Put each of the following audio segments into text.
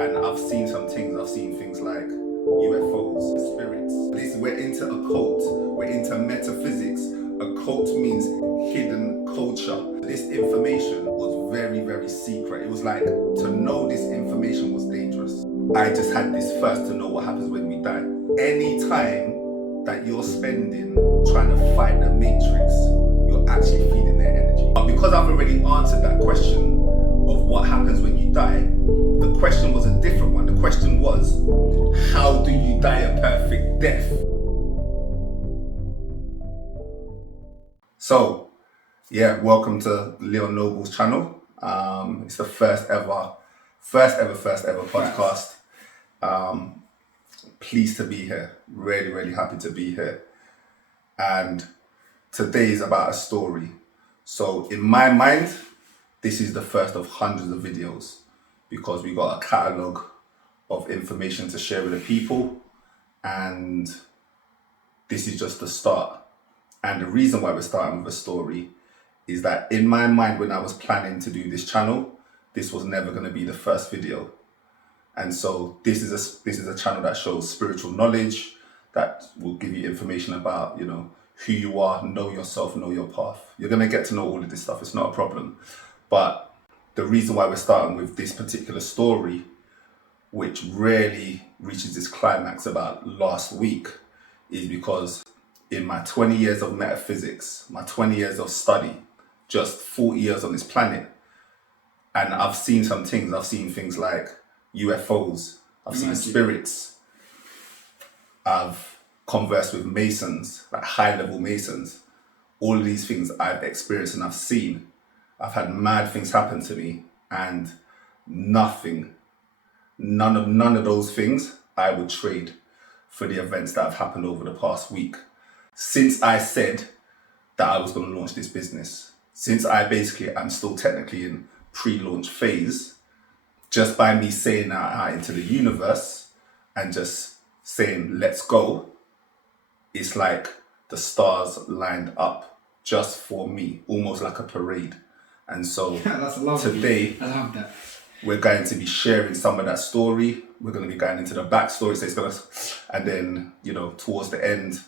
And I've seen some things. I've seen things like UFOs, spirits. We're into occult. We're into metaphysics. Occult means hidden culture. This information was very, very secret. It was like, to know this information was dangerous. I just had this first to know what happens when we die. Any time that you're spending trying to fight the matrix, you're actually feeding their energy. But because I've already answered that question of what happens when you die, the question was a different one. The question was, how do you die a perfect death? So, yeah, welcome to GNO.B.EL's channel. It's the first ever podcast. Pleased to be here. Really, really happy to be here. And today is about a story. So in my mind, this is the first of hundreds of videos because we got a catalogue of information to share with the people, and this is just the start. And the reason why we're starting with a story is that in my mind, when I was planning to do this channel, this was never going to be the first video. And so this is a channel that shows spiritual knowledge, that will give you information about, you know, who you are, know yourself, know your path. You're going to get to know all of this stuff. It's not a problem. But the reason why we're starting with this particular story, which really reaches its climax about last week, is because in my 20 years of metaphysics, my 20 years of study, just 40 years on this planet, and I've seen some things. I've seen things like UFOs, I've seen spirits, I've conversed with Masons, like high-level Masons. All of these things I've experienced and I've seen. I've had mad things happen to me, and none of those things I would trade for the events that have happened over the past week. Since I said that I was going to launch this business, since I'm still technically in pre-launch phase, just by me saying that out into the universe and just saying, let's go, it's like the stars lined up just for me, almost like a parade. And so today, I love that. We're going to be sharing some of that story. We're going to be going into the backstory. And then, you know, towards the end,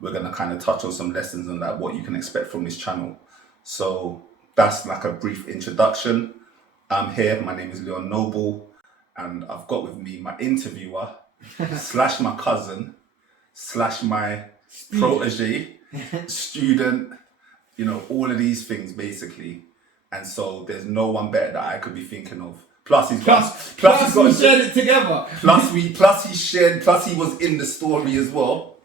we're going to kind of touch on some lessons and like what you can expect from this channel. So that's like a brief introduction. I'm here. My name is GNO.B.EL, and I've got with me my interviewer slash my cousin slash my protege, student, you know, all of these things basically. And so there's no one better that I could be thinking of. Plus we shared it together. Plus he was in the story as well,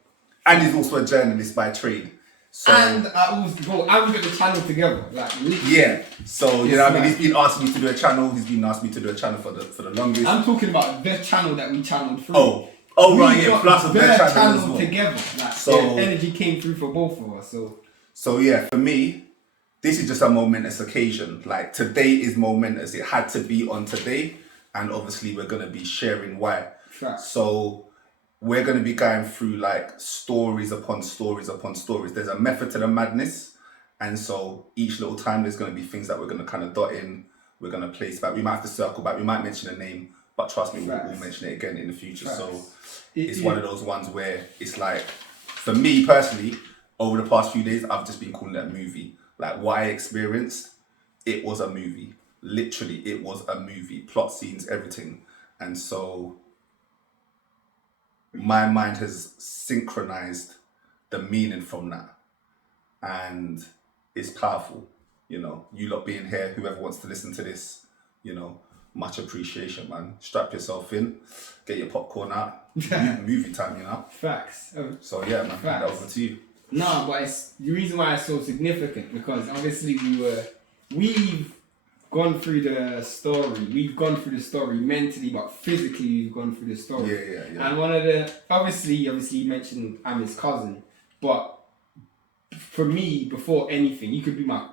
and he's also a journalist by trade. So, and we got the channel together, like literally. Yeah. So you know, what I mean, he's been asking me to do a channel. He's been asking me to do a channel for the longest. I'm talking about the channel that we channeled through. Oh right, yeah. Plus the channel as well. Together, like so energy came through for both of us. So yeah, for me, this is just a momentous occasion. Like today is momentous. It had to be on today, and obviously we're gonna be sharing why. Sure. So we're going to be going through like stories upon stories upon stories. There's a method to the madness. And so each little time there's going to be things that we're going to kind of dot in. We're going to place back. We might have to circle back. We might mention a name, but trust me, we'll mention it again in the future. So it's one of those ones where it's like, for me personally, over the past few days, I've just been calling it a movie. Like what I experienced, it was a movie. Literally, it was a movie. Plot, scenes, everything. And so my mind has synchronized the meaning from that, and it's powerful. You know, you lot being here, whoever wants to listen to this, you know, much appreciation, man. Strap yourself in, get your popcorn out, movie time, you know. Facts. So yeah, man, hand it over to you. No, but it's the reason why it's so significant, because obviously we've gone through the story. We've gone through the story mentally, but physically we've gone through the story. Yeah. And one of the obviously you mentioned I'm his cousin, but for me, before anything,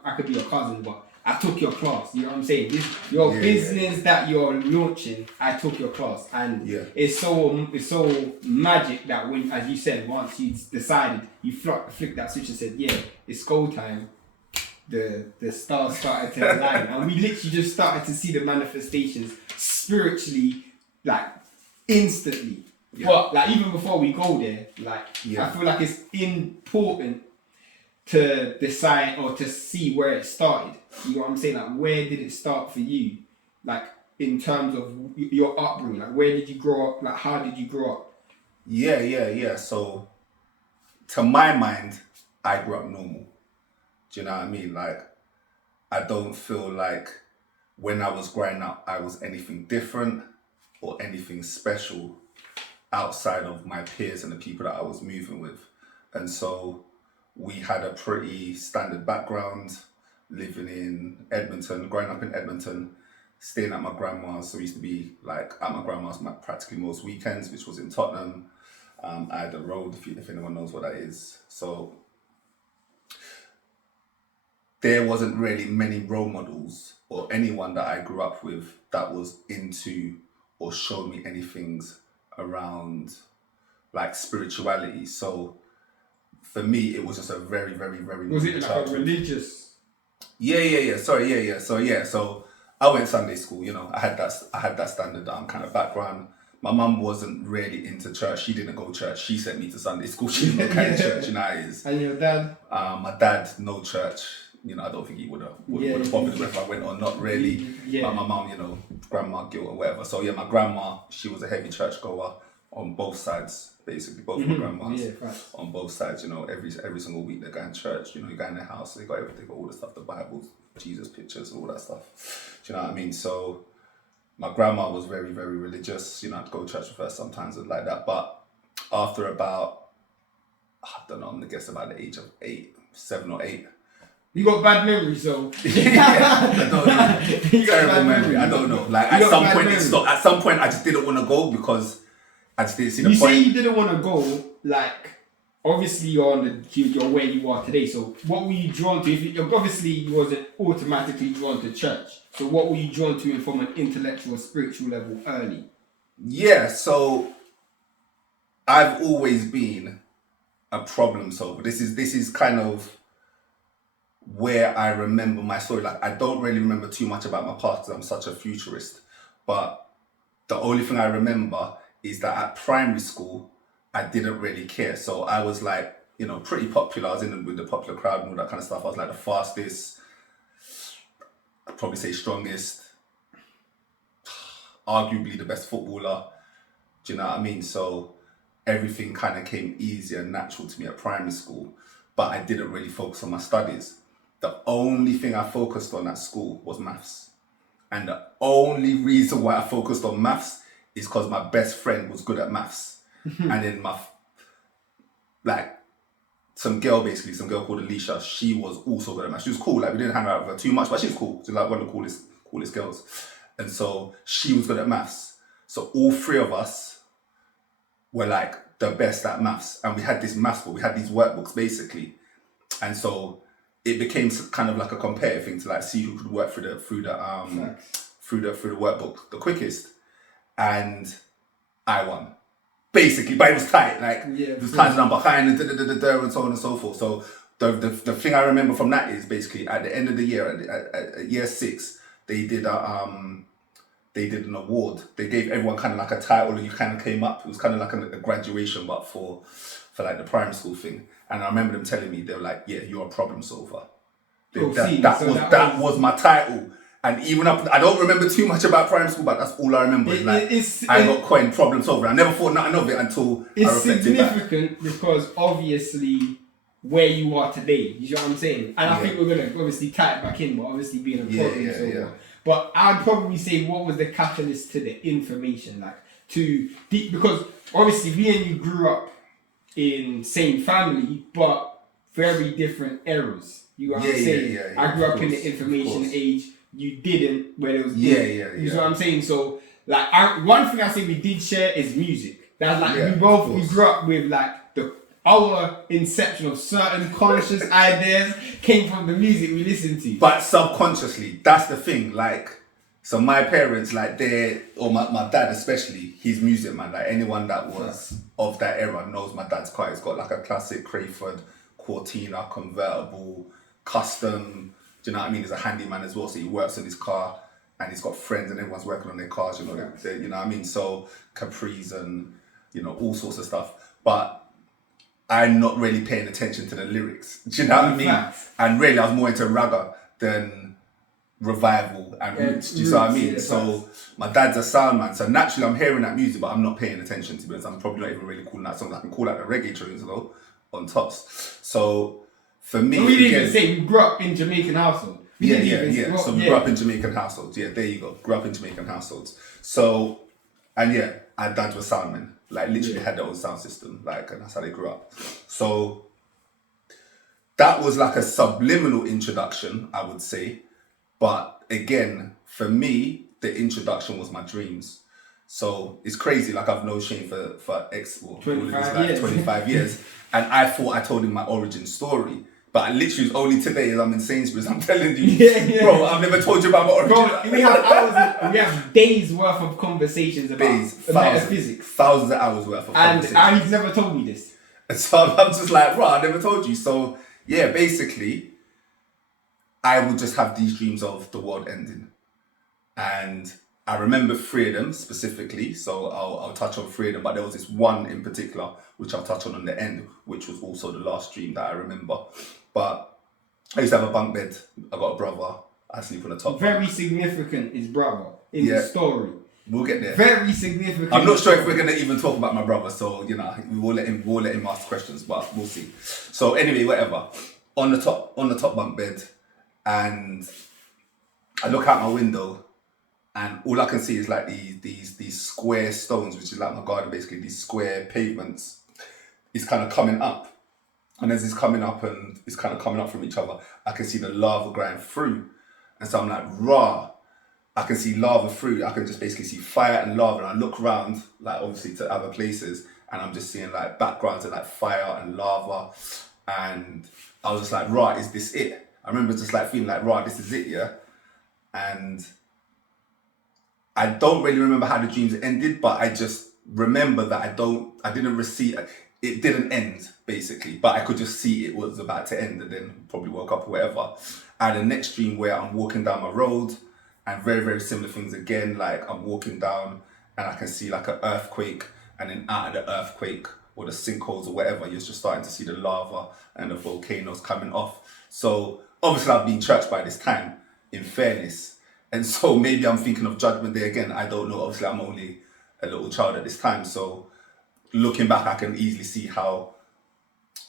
I could be your cousin, but I took your class. You know what I'm saying? Your business that you're launching, I took your class, and it's so magic that when, as you said, once you decided, you flicked that switch and said, yeah, it's go time. The stars started to align, and we literally just started to see the manifestations spiritually like instantly. Yeah. But like even before we go there, like I feel like it's important to decide or to see where it started. You know what I'm saying? Like where did it start for you? Like in terms of your upbringing, like where did you grow up? Like how did you grow up? Yeah. So to my mind, I grew up normal. Do you know what I mean? Like I don't feel like when I was growing up, I was anything different or anything special outside of my peers and the people that I was moving with. And so we had a pretty standard background, living in Edmonton, growing up in Edmonton, staying at my grandma's. So we used to be like at my grandma's practically most weekends, which was in Tottenham. I had a road, if anyone knows what that is. So there wasn't really many role models or anyone that I grew up with that was into or showed me anything around like spirituality. So for me, it was just a very, very, very Was normal it like childhood. a religious? Yeah. Sorry, yeah. So I went Sunday school. You know, I had that standard kind of background. My mum wasn't really into church. She didn't go to church. She sent me to Sunday school. She didn't go kind of church. You know how it is. And your dad? My dad, no church. You know, I don't think he would have bothered if I went or not really. But my mum, you know, grandma guilt or whatever. So yeah, my grandma, she was a heavy church goer on both sides, basically both my grandmas on both sides. You know, every single week they go in church. You know, you go in their house, they got everything, they got all the stuff, the Bible, Jesus pictures, all that stuff. Do you know what I mean? So my grandma was very, very religious. You know, I'd go to church with her sometimes and like that. But after about, I don't know, I'm gonna guess about the age of 7 or 8. You got bad memory, so I don't know. you got Terrible bad memory. I don't know. Like You at got some bad point memory. it stopped. At some point I just didn't want to go because I just didn't see the You point. say you didn't want to go, like obviously you're you're where you are today. So what were you drawn to? Obviously you wasn't automatically drawn to church. So what were you drawn to from an intellectual, spiritual level early? Yeah, so I've always been a problem solver. This is kind of where I remember my story. Like I don't really remember too much about my past because I'm such a futurist. But the only thing I remember is that at primary school, I didn't really care. So I was like, you know, pretty popular. I was with the popular crowd and all that kind of stuff. I was like the fastest, I'd probably say strongest, arguably the best footballer. Do you know what I mean? So everything kind of came easy and natural to me at primary school, but I didn't really focus on my studies. The only thing I focused on at school was maths. And the only reason why I focused on maths is because my best friend was good at maths. And then some girl called Alicia, she was also good at maths. She was cool, like we didn't hang out with her too much, but she was cool. She was like one of the coolest girls. And so she was good at maths. So all three of us were like the best at maths. And we had this maths book, we had these workbooks basically. And so it became kind of like a competitive thing to like see who could work through the workbook the quickest. And I won. Basically, but it was tight. Like it was times I'm behind and so on and so forth. So the thing I remember from that is basically at the end of the year, at year 6, they did an award. They gave everyone kind of like a title, and you kind of came up. It was kind of like a graduation, but for like the primary school thing. And I remember them telling me, they were like, "Yeah, you're a problem solver." That was my title. And even up, I don't remember too much about primary school, but that's all I remember. I got coined problem solver. I never thought nothing of it until I reflected back. It's significant because obviously where you are today, you know what I'm saying? And I think we're going to obviously tie it back in, but obviously being a problem solver. Yeah. But I'd probably say what was the catalyst to the information, because obviously me and you grew up in same family, but very different eras. You know what I'm saying? I grew up in the information age. You didn't, where there was you know what I'm saying? So like one thing I say we did share is music. That's like we grew up with like our inception of certain conscious ideas came from the music we listened to. But subconsciously, that's the thing. Like, so my parents, like my dad especially, he's music man. Like anyone that was of that era knows my dad's car. He's got like a classic Crayford Cortina convertible, custom. Do you know what I mean? He's a handyman as well, so he works on his car. and he's got friends and everyone's working on their cars, you know, you know what I mean? So Capris and, you know, all sorts of stuff. But I'm not really paying attention to the lyrics. Do you know what I mean? Facts. And really, I was more into ragga than revival and roots. Do you see what I mean? So my dad's a sound man, so naturally I'm hearing that music, but I'm not paying attention to it. I'm probably not even really calling that songs. I can call out the reggae tunes though on tops. So for me, we didn't even say we grew up in Jamaican household. Yeah. So we grew up in Jamaican households. Yeah, there you go. Grew up in Jamaican households. So, and yeah, our dad was soundman. Like literally had their own sound system. Like, and that's how they grew up. So that was like a subliminal introduction, I would say. But again, for me, the introduction was my dreams. So it's crazy. Like I've known Shane for 25 years, and I thought I told him my origin story. But literally, it's only today as I'm in Sainsbury's, I'm telling you, bro, I've never told you about my origin. Bro, we have hours, we have days worth of conversations about metaphysics. Thousands of hours worth of conversations. And you've never told me this. And so I'm just like, bro, I never told you. So yeah, basically, I would just have these dreams of the world ending. And I remember 3 of them specifically, so I'll touch on 3 of them, but there was this one in particular, which I'll touch on the end, which was also the last dream that I remember. But I used to have a bunk bed. I got a brother. I sleep on the top. Very significant, his brother, in the story. We'll get there. Very significant. I'm not sure if we're gonna even talk about my brother, so you know, we'll let him ask questions, but we'll see. So anyway, whatever. On the top bunk bed, and I look out my window, and all I can see is like these square stones, which is like my garden, basically these square pavements. It's kind of coming up. And as it's coming up and it's kind of coming up from each other, I can see the lava going through. And so I'm like, rah, I can see lava through. I can just basically see fire and lava. And I look around, like obviously to other places, and I'm just seeing like backgrounds of like fire and lava. And I was just like, rah, is this it? I remember just like feeling like, rah, this is it, yeah? And I don't really remember how the dreams ended, but I just remember that I didn't receive, it didn't end basically, but I could just see it was about to end and then probably woke up or whatever. And the next dream where I'm walking down my road and very, very similar things again, like I'm walking down and I can see like an earthquake, and then out of the earthquake or the sinkholes or whatever, you're just starting to see the lava and the volcanoes coming off. So obviously I've been church by this time, in fairness. And so maybe I'm thinking of Judgment Day again. I don't know. Obviously I'm only a little child at this time. So looking back, I can easily see how,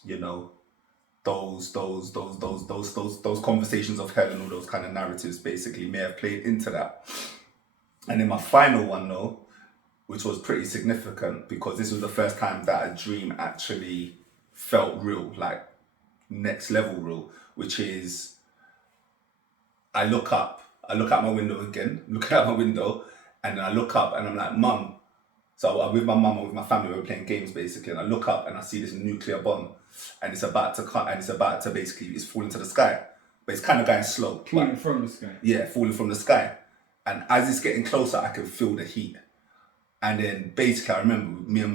you know, those conversations of hell and all those kind of narratives basically may have played into that. And then my final one though, which was pretty significant because this was the first time that a dream actually felt real, like next level real, which is I look out my window again, and I look up and I'm like, Mum. So I'm with my mum and with my family, we were playing games basically, and I look up and I see this nuclear bomb, and it's about to basically, it's falling to the sky, but it's kind of going slow. Falling from the sky. Yeah, falling from the sky. And as it's getting closer, I can feel the heat. And then basically, I remember me and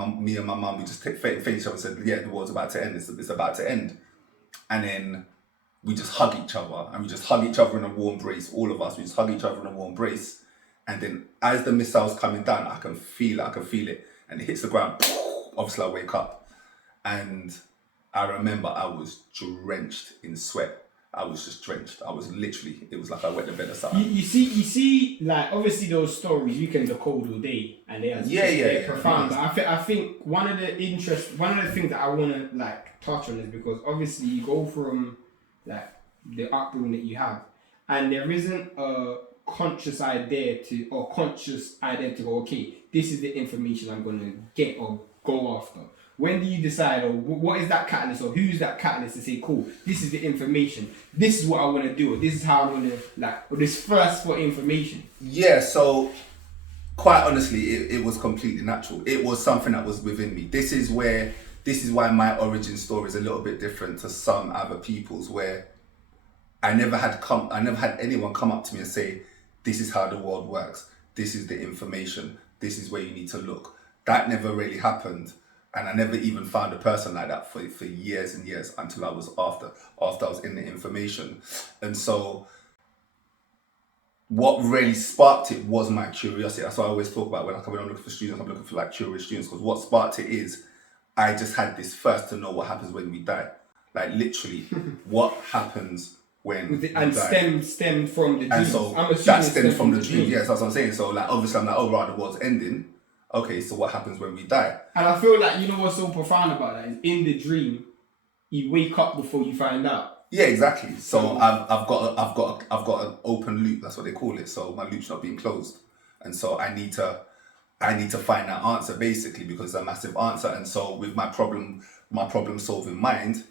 my mum, we just faced each other and said, yeah, the world's about to end, it's about to end. And then we just hug each other, and we just hug each other in a warm embrace, all of us, we just hug each other in a warm embrace. And then as the missile's coming down, I can feel it, and it hits the ground. Obviously, I wake up, and I remember I was drenched in sweat. I was just drenched. I was literally, it was like I wet the bed or something. You see, like obviously those stories you can decode all day, and they're profound. But I think one of the things that I want to like touch on is because obviously you go from like the upbringing that you have, and there isn't a conscious idea to go, okay, this is the information I'm going to get or go after. When do you decide, or what is that catalyst, or who's that catalyst to say, cool, this is the information, this is what I want to do, or this is how I'm going to, like, or this thirst for information? Yeah, so quite honestly, it was completely natural. It was something that was within me. This is why my origin story is a little bit different to some other people's, where I never had anyone come up to me and say, this is how the world works, this is the information, this is where you need to look. That never really happened. And I never even found a person like that for years and years until I was after I was in the information. And so what really sparked it was my curiosity. That's what I always talk about when I'm looking for students. I'm looking for like curious students, because what sparked it is I just had this thirst to know what happens when we die. Like literally, what happens when we and die. stemmed from the dreams. And so I'm assuming that it stems stemmed from the the dreams. Yes, that's what I'm saying. So like obviously I'm like, oh right, the world's ending. Okay, so what happens when we die? And I feel like, you know what's so profound about that is in the dream, you wake up before you find out. Yeah, exactly. So I've got an open loop. That's what they call it. So my loop's not being closed, and so I need to find that answer basically, because it's a massive answer. And so with my problem solving mind,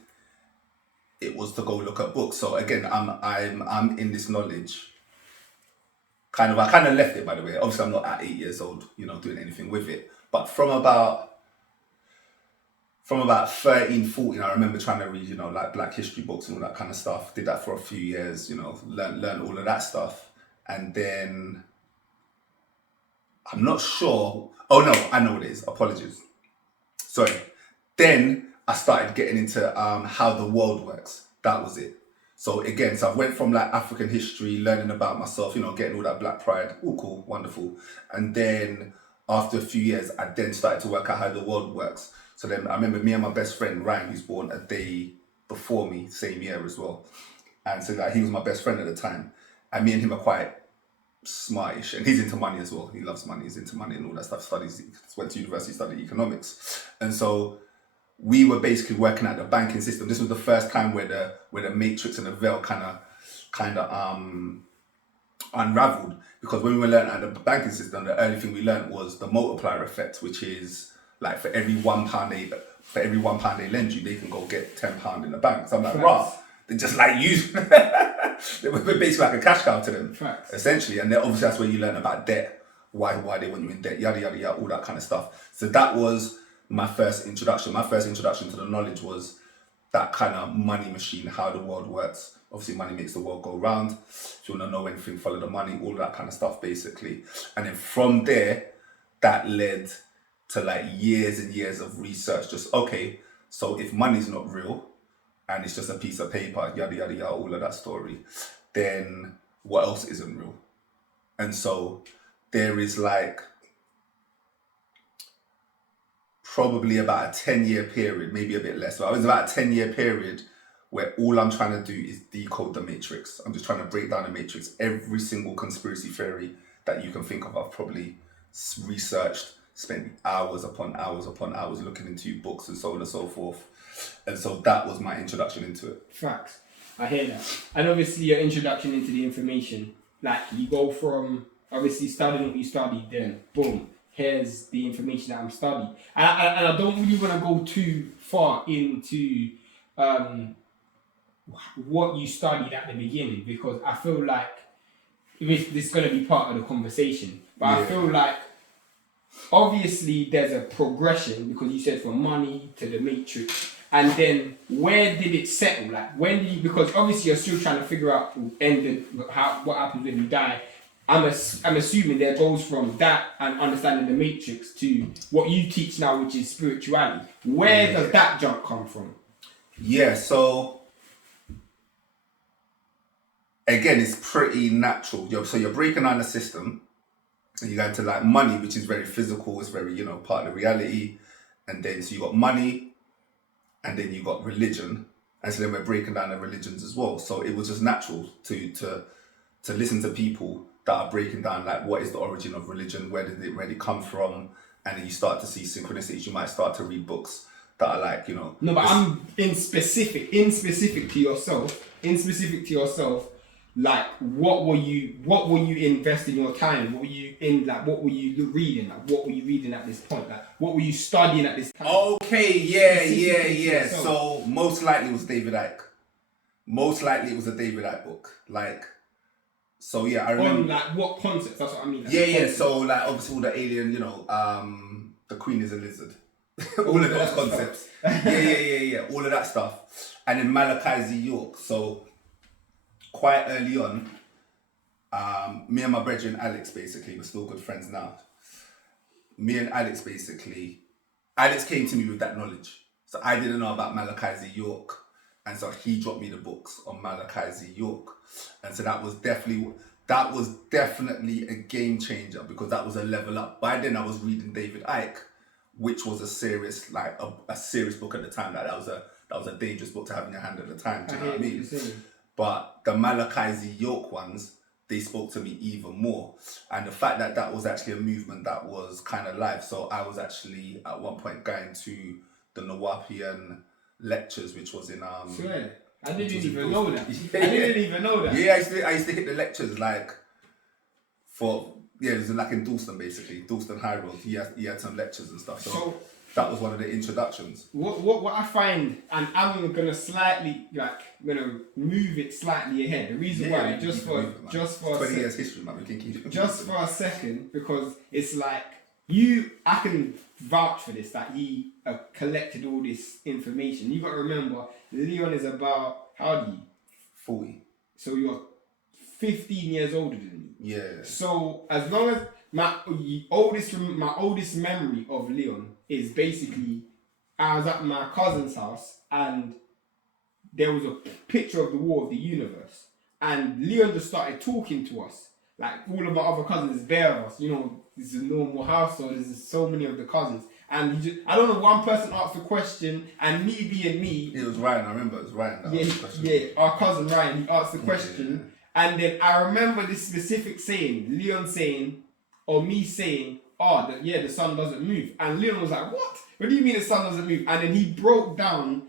it was to go look at books. So again, I'm in this knowledge. I kind of left it, by the way. Obviously, I'm not at 8 years old, doing anything with it. But from about 13, 14, I remember trying to read, like Black history books and all that kind of stuff. Did that for a few years, learn all of that stuff. And then I'm not sure. Oh no, I know what it is. Apologies. Sorry. Then I started getting into how the world works. That was it. So again, I went from like African history, learning about myself, getting all that Black pride. Oh, cool, wonderful. And then after a few years, I then started to work out how the world works. So then I remember me and my best friend Ryan, who's born a day before me, same year as well. And so like he was my best friend at the time. And me and him are quite smartish, and he's into money as well. He loves money, he's into money and all that stuff. He went to university, studied economics. And so we were basically working at the banking system. This was the first time where the matrix and the veil kind of unraveled, because when we were learning at the banking system, the early thing we learned was the multiplier effect, which is like for every £1 they lend you, they can go get £10 in the bank. So I'm like, rah, they just like use we're basically like a cash cow to them, essentially. And then obviously that's where you learn about debt, why they want you in debt, yada yada yada, all that kind of stuff. So that was my first introduction. My first introduction to the knowledge was that kind of money machine, how the world works. Obviously, money makes the world go round. If you want to know anything, follow the money, all that kind of stuff, basically. And then from there, that led to like years and years of research. Just, okay, so if money's not real and it's just a piece of paper, yada, yada, yada, all of that story, then what else isn't real? And so there is like probably about a 10-year period, maybe a bit less, but it was about a 10-year period where all I'm trying to do is decode the matrix. I'm just trying to break down the matrix. Every single conspiracy theory that you can think of, I've probably researched, spent hours upon hours upon hours looking into books and so on and so forth. And so that was my introduction into it. Facts. I hear that. And obviously your introduction into the information, like you go from obviously studying what you studied, then boom, here's the information that I'm studying. And I don't really want to go too far into what you studied at the beginning, because I feel like this is going to be part of the conversation. But yeah. I feel like obviously there's a progression, because you said from money to the matrix. And then where did it settle? Like when did you, because obviously you're still trying to figure out what happens when you die. I'm assuming there goes from that and understanding the matrix to what you teach now, which is spirituality. Where does that jump come from? Yeah, so again, it's pretty natural. So you're breaking down the system, and you go into like money, which is very physical, it's very, part of the reality. And then so you got money, and then you got religion. And so then we're breaking down the religions as well. So it was just natural to listen to people that are breaking down like what is the origin of religion, where did it really come from, and then you start to see synchronicities. You might start to read books that are like, No, but I'm in specific to yourself. Like, what were you investing your time? What were you reading? Like, what were you reading at this point? Like, what were you studying at this time? Okay, yeah. So most likely it was David Icke. Most likely it was a David Icke book. Like, so yeah, I remember. On like what concepts? That's what I mean. Like, yeah. So like obviously all the alien, the Queen is a lizard. All of those concepts. Yeah. All of that stuff. And then Malachi Z. York. So quite early on, me and my brethren Alex basically, we're still good friends now. Me and Alex came to me with that knowledge. So I didn't know about Malachi Z. York. And so he dropped me the books on Malachi Z. York. And so that was definitely that was definitely a game changer because that was a level up. By then I was reading David Icke, which was a serious, like a serious book at the time. Like that was a dangerous book to have in your hand at the time. Do you know what I mean? But the Malachi Z. York ones, they spoke to me even more. And the fact that that was actually a movement that was kind of live. So I was actually at one point going to the Nawapian lectures, which was in Swear. I didn't even know that. I didn't even know that. Yeah, I used to hit the lectures like it was like in Dalston basically, Dalston High Road. He had some lectures and stuff. So that was one of the introductions. What I find, and I'm gonna move it slightly ahead. The reason why, just for 20 years history, man. We can keep it. Just for a second, because it's like I can vouch for this, that he collected all this information. You got to remember, Leon is about, how old are you? 40. So you're 15 years older than me. Yeah. So as long as my oldest memory of Leon is basically, I was at my cousin's house and there was a picture of the War of the Universe, and Leon just started talking to us. Like all of my other cousins, bare of us, this is a normal household, there's so many of the cousins. And I don't know, one person asked a question, and me being me... It was Ryan, I remember it was Ryan that asked the question. Yeah, our cousin Ryan, he asked the question, and then I remember this specific saying, Leon saying, or me saying, the sun doesn't move. And Leon was like, what? What do you mean the sun doesn't move? And then he broke down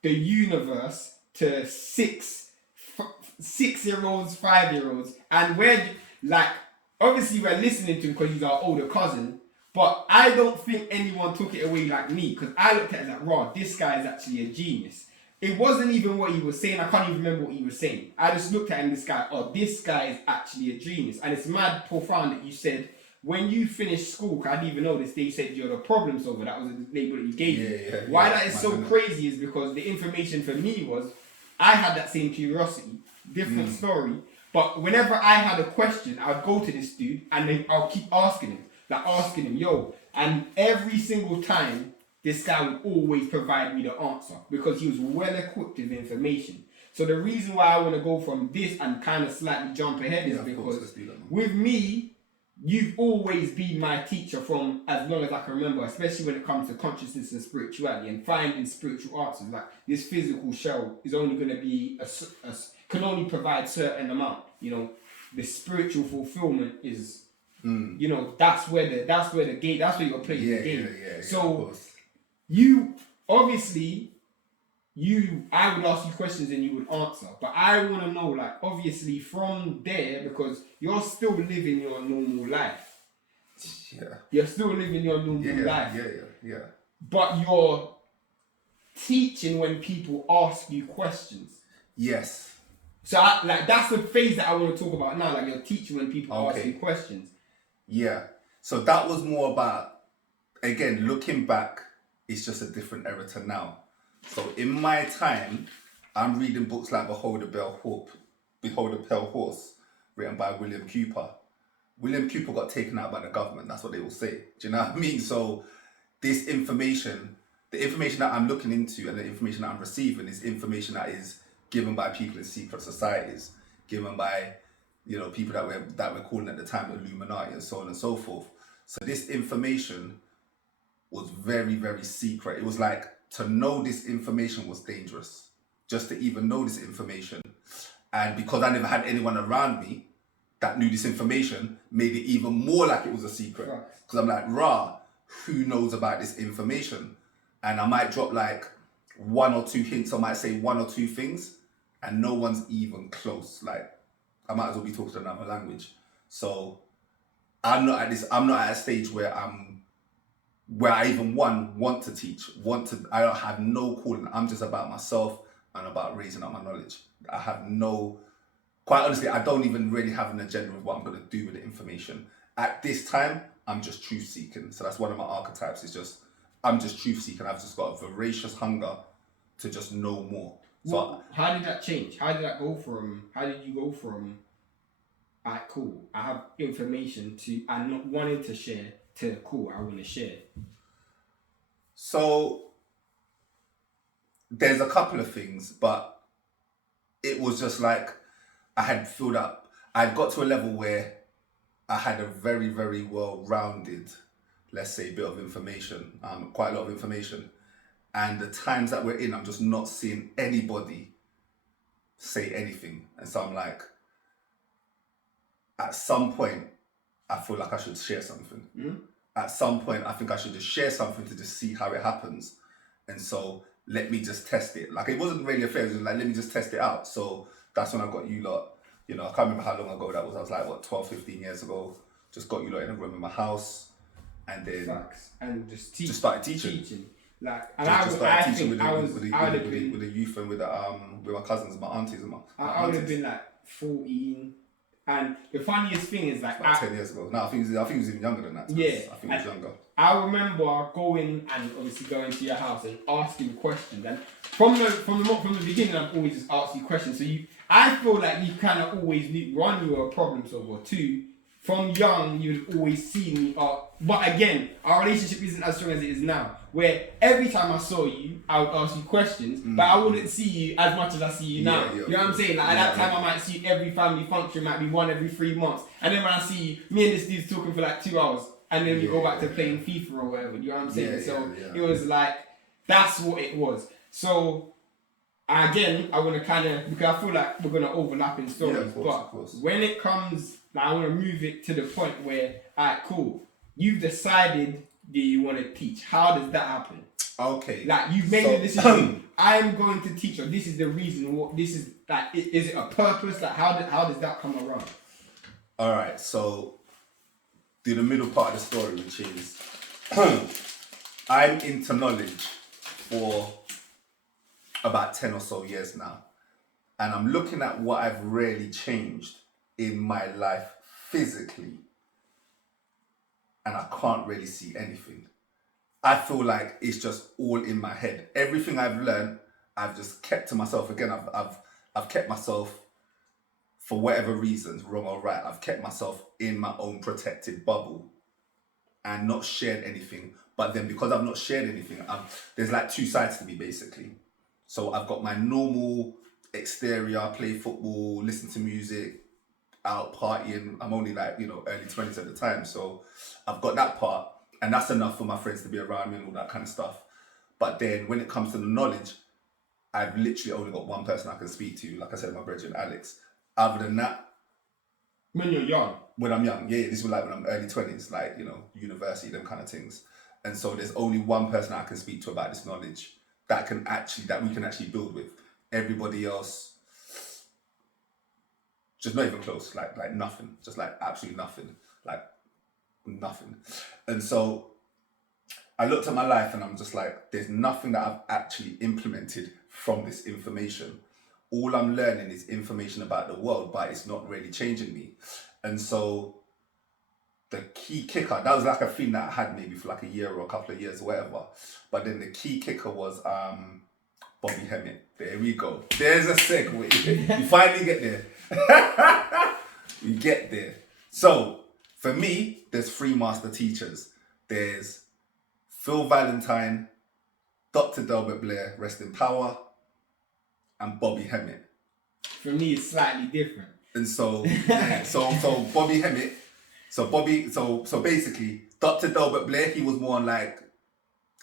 the universe to 6-year-olds, 5-year-olds, and obviously we're listening to him because he's our older cousin, but I don't think anyone took it away like me, because I looked at it like, raw, this guy is actually a genius. It wasn't even what he was saying, I can't even remember what he was saying. I just looked at him, this guy is actually a genius. And it's mad profound that you said, when you finished school, I didn't even know this, they said you're the problem solver, that was the label that you gave me. Why that is so crazy is because the information for me was, I had that same curiosity, different story, but whenever I had a question, I'd go to this dude and then I'll keep asking him, yo, and every single time, this guy would always provide me the answer because he was well equipped with information. So the reason why I want to go from this and kind of slightly jump ahead is because with me, you've always been my teacher from as long as I can remember, especially when it comes to consciousness and spirituality and finding spiritual answers. Like this physical shell is only going to be can only provide certain amount. The spiritual fulfillment is, that's where the game, that's where you're playing the game. So you obviously. I would ask you questions and you would answer. But I want to know, obviously from there, because you're still living your normal life. Yeah. You're still living your normal life. Yeah. But you're teaching when people ask you questions. Yes. So, that's the phase that I want to talk about now. You're teaching when people ask you questions. Yeah. So that was more about, again, looking back, it's just a different era to now. So in my time, I'm reading books like Behold a Pale Horse, written by William Cooper. William Cooper got taken out by the government, that's what they will say. Do you know what I mean? So this information, the information that I'm looking into and the information that I'm receiving is information that is given by people in secret societies, given by, people that we're calling at the time the Illuminati and so on and so forth. So this information was very, very secret. It was like, to know this information was dangerous, just to even know this information. And because I never had anyone around me that knew this information, made it even more like it was a secret. Because I'm like, who knows about this information? And I might drop one or two hints, I might say one or two things, and no one's even close. I might as well be talking another language. So I'm not at a stage where I even want to teach, I don't have no calling. I'm just about myself and about raising up my knowledge. Quite honestly, I don't even really have an agenda of what I'm going to do with the information. At this time, I'm just truth seeking. So that's one of my archetypes. I'm just truth seeking. I've just got a voracious hunger to just know more. So how did that change? How did you go from, alright, cool, I have information to, I'm not wanting to share, to cool, I want to share? So there's a couple of things, but it was just I had filled up. I'd got to a level where I had a very, very well-rounded, let's say, bit of information, quite a lot of information. And the times that we're in, I'm just not seeing anybody say anything. And so I'm like, at some point, I feel like I should share something. At some point, I think I should just share something to just see how it happens. And so let me just test it. Like, it wasn't really a fair, it was like, let me just test it out. So that's when I got you lot. You know, I can't remember how long ago that was. I was like, what, 12, 15 years ago. Just got you lot in a room in my house. And then Facts. And just started teaching. Like, and I started teaching with the youth and with my cousins and my aunties and my I would have been like 14. And the funniest thing is like, about 10 years ago. No, I think he was even younger than that. Yeah, I think he was younger. I remember going to your house and asking questions. And from the beginning, I've always just asked you questions. So I feel like you kind of always knew, one, you were a problem solver. Two, from young, you've always seen me. But again, our relationship isn't as strong as it is now. Where every time I saw you, I would ask you questions, but I wouldn't see you as much as I see you now. You know what I'm saying? Like, at that time, I might see you every family function, might be one every 3 months. And then when I see you, me and this dude's talking for like 2 hours, and then we go back to playing FIFA or whatever. You know what I'm saying? It was like, that's what it was. So, again, I want to kind of, because I feel like we're going to overlap in stories. Of course. When it comes, like, I want to move it to the point where, alright, cool, you've decided that you want to teach. How does that happen? Okay. Like, you've made the decision, I'm going to teach, or this is the reason, what this is, like, is it a purpose? Like, how does that come around? Alright, so, do the middle part of the story, which is, I'm into knowledge for about 10 or so years now. And I'm looking at what I've really changed in my life physically. And I can't really see anything. I feel like it's just all in my head. Everything I've learned, I've just kept to myself. Again, I've kept myself, for whatever reasons, wrong or right, I've kept myself in my own protected bubble and not shared anything. But then because I've not shared anything, there's like two sides to me, basically. So I've got my normal exterior, play football, listen to music, out partying. I'm only like, early 20s at the time. So I've got that part, and that's enough for my friends to be around me and all that kind of stuff. But then when it comes to the knowledge, I've literally only got one person I can speak to. Like I said, my brother Alex. Other than that, when you're young, when I'm young, this was like when I'm early 20s, like, university, them kind of things. And so there's only one person I can speak to about this knowledge that we can actually build with. Everybody else, just not even close, like nothing, just like absolutely nothing, like nothing. And so I looked at my life and I'm just like, there's nothing that I've actually implemented from this information. All I'm learning is information about the world, but it's not really changing me. And so the key kicker, that was like a thing that I had maybe for like a year or a couple of years or whatever. But then the key kicker was Bobby Hemmett. There we go. There's a segue. You finally get there. We get there. So for me, there's 3 master teachers. There's Phil Valentine, Dr. Delbert-Blair, rest in power, and Bobby Hemmett. For me, it's slightly different. And so, so Bobby Hemmett, so basically, Dr. Delbert-Blair, he was more like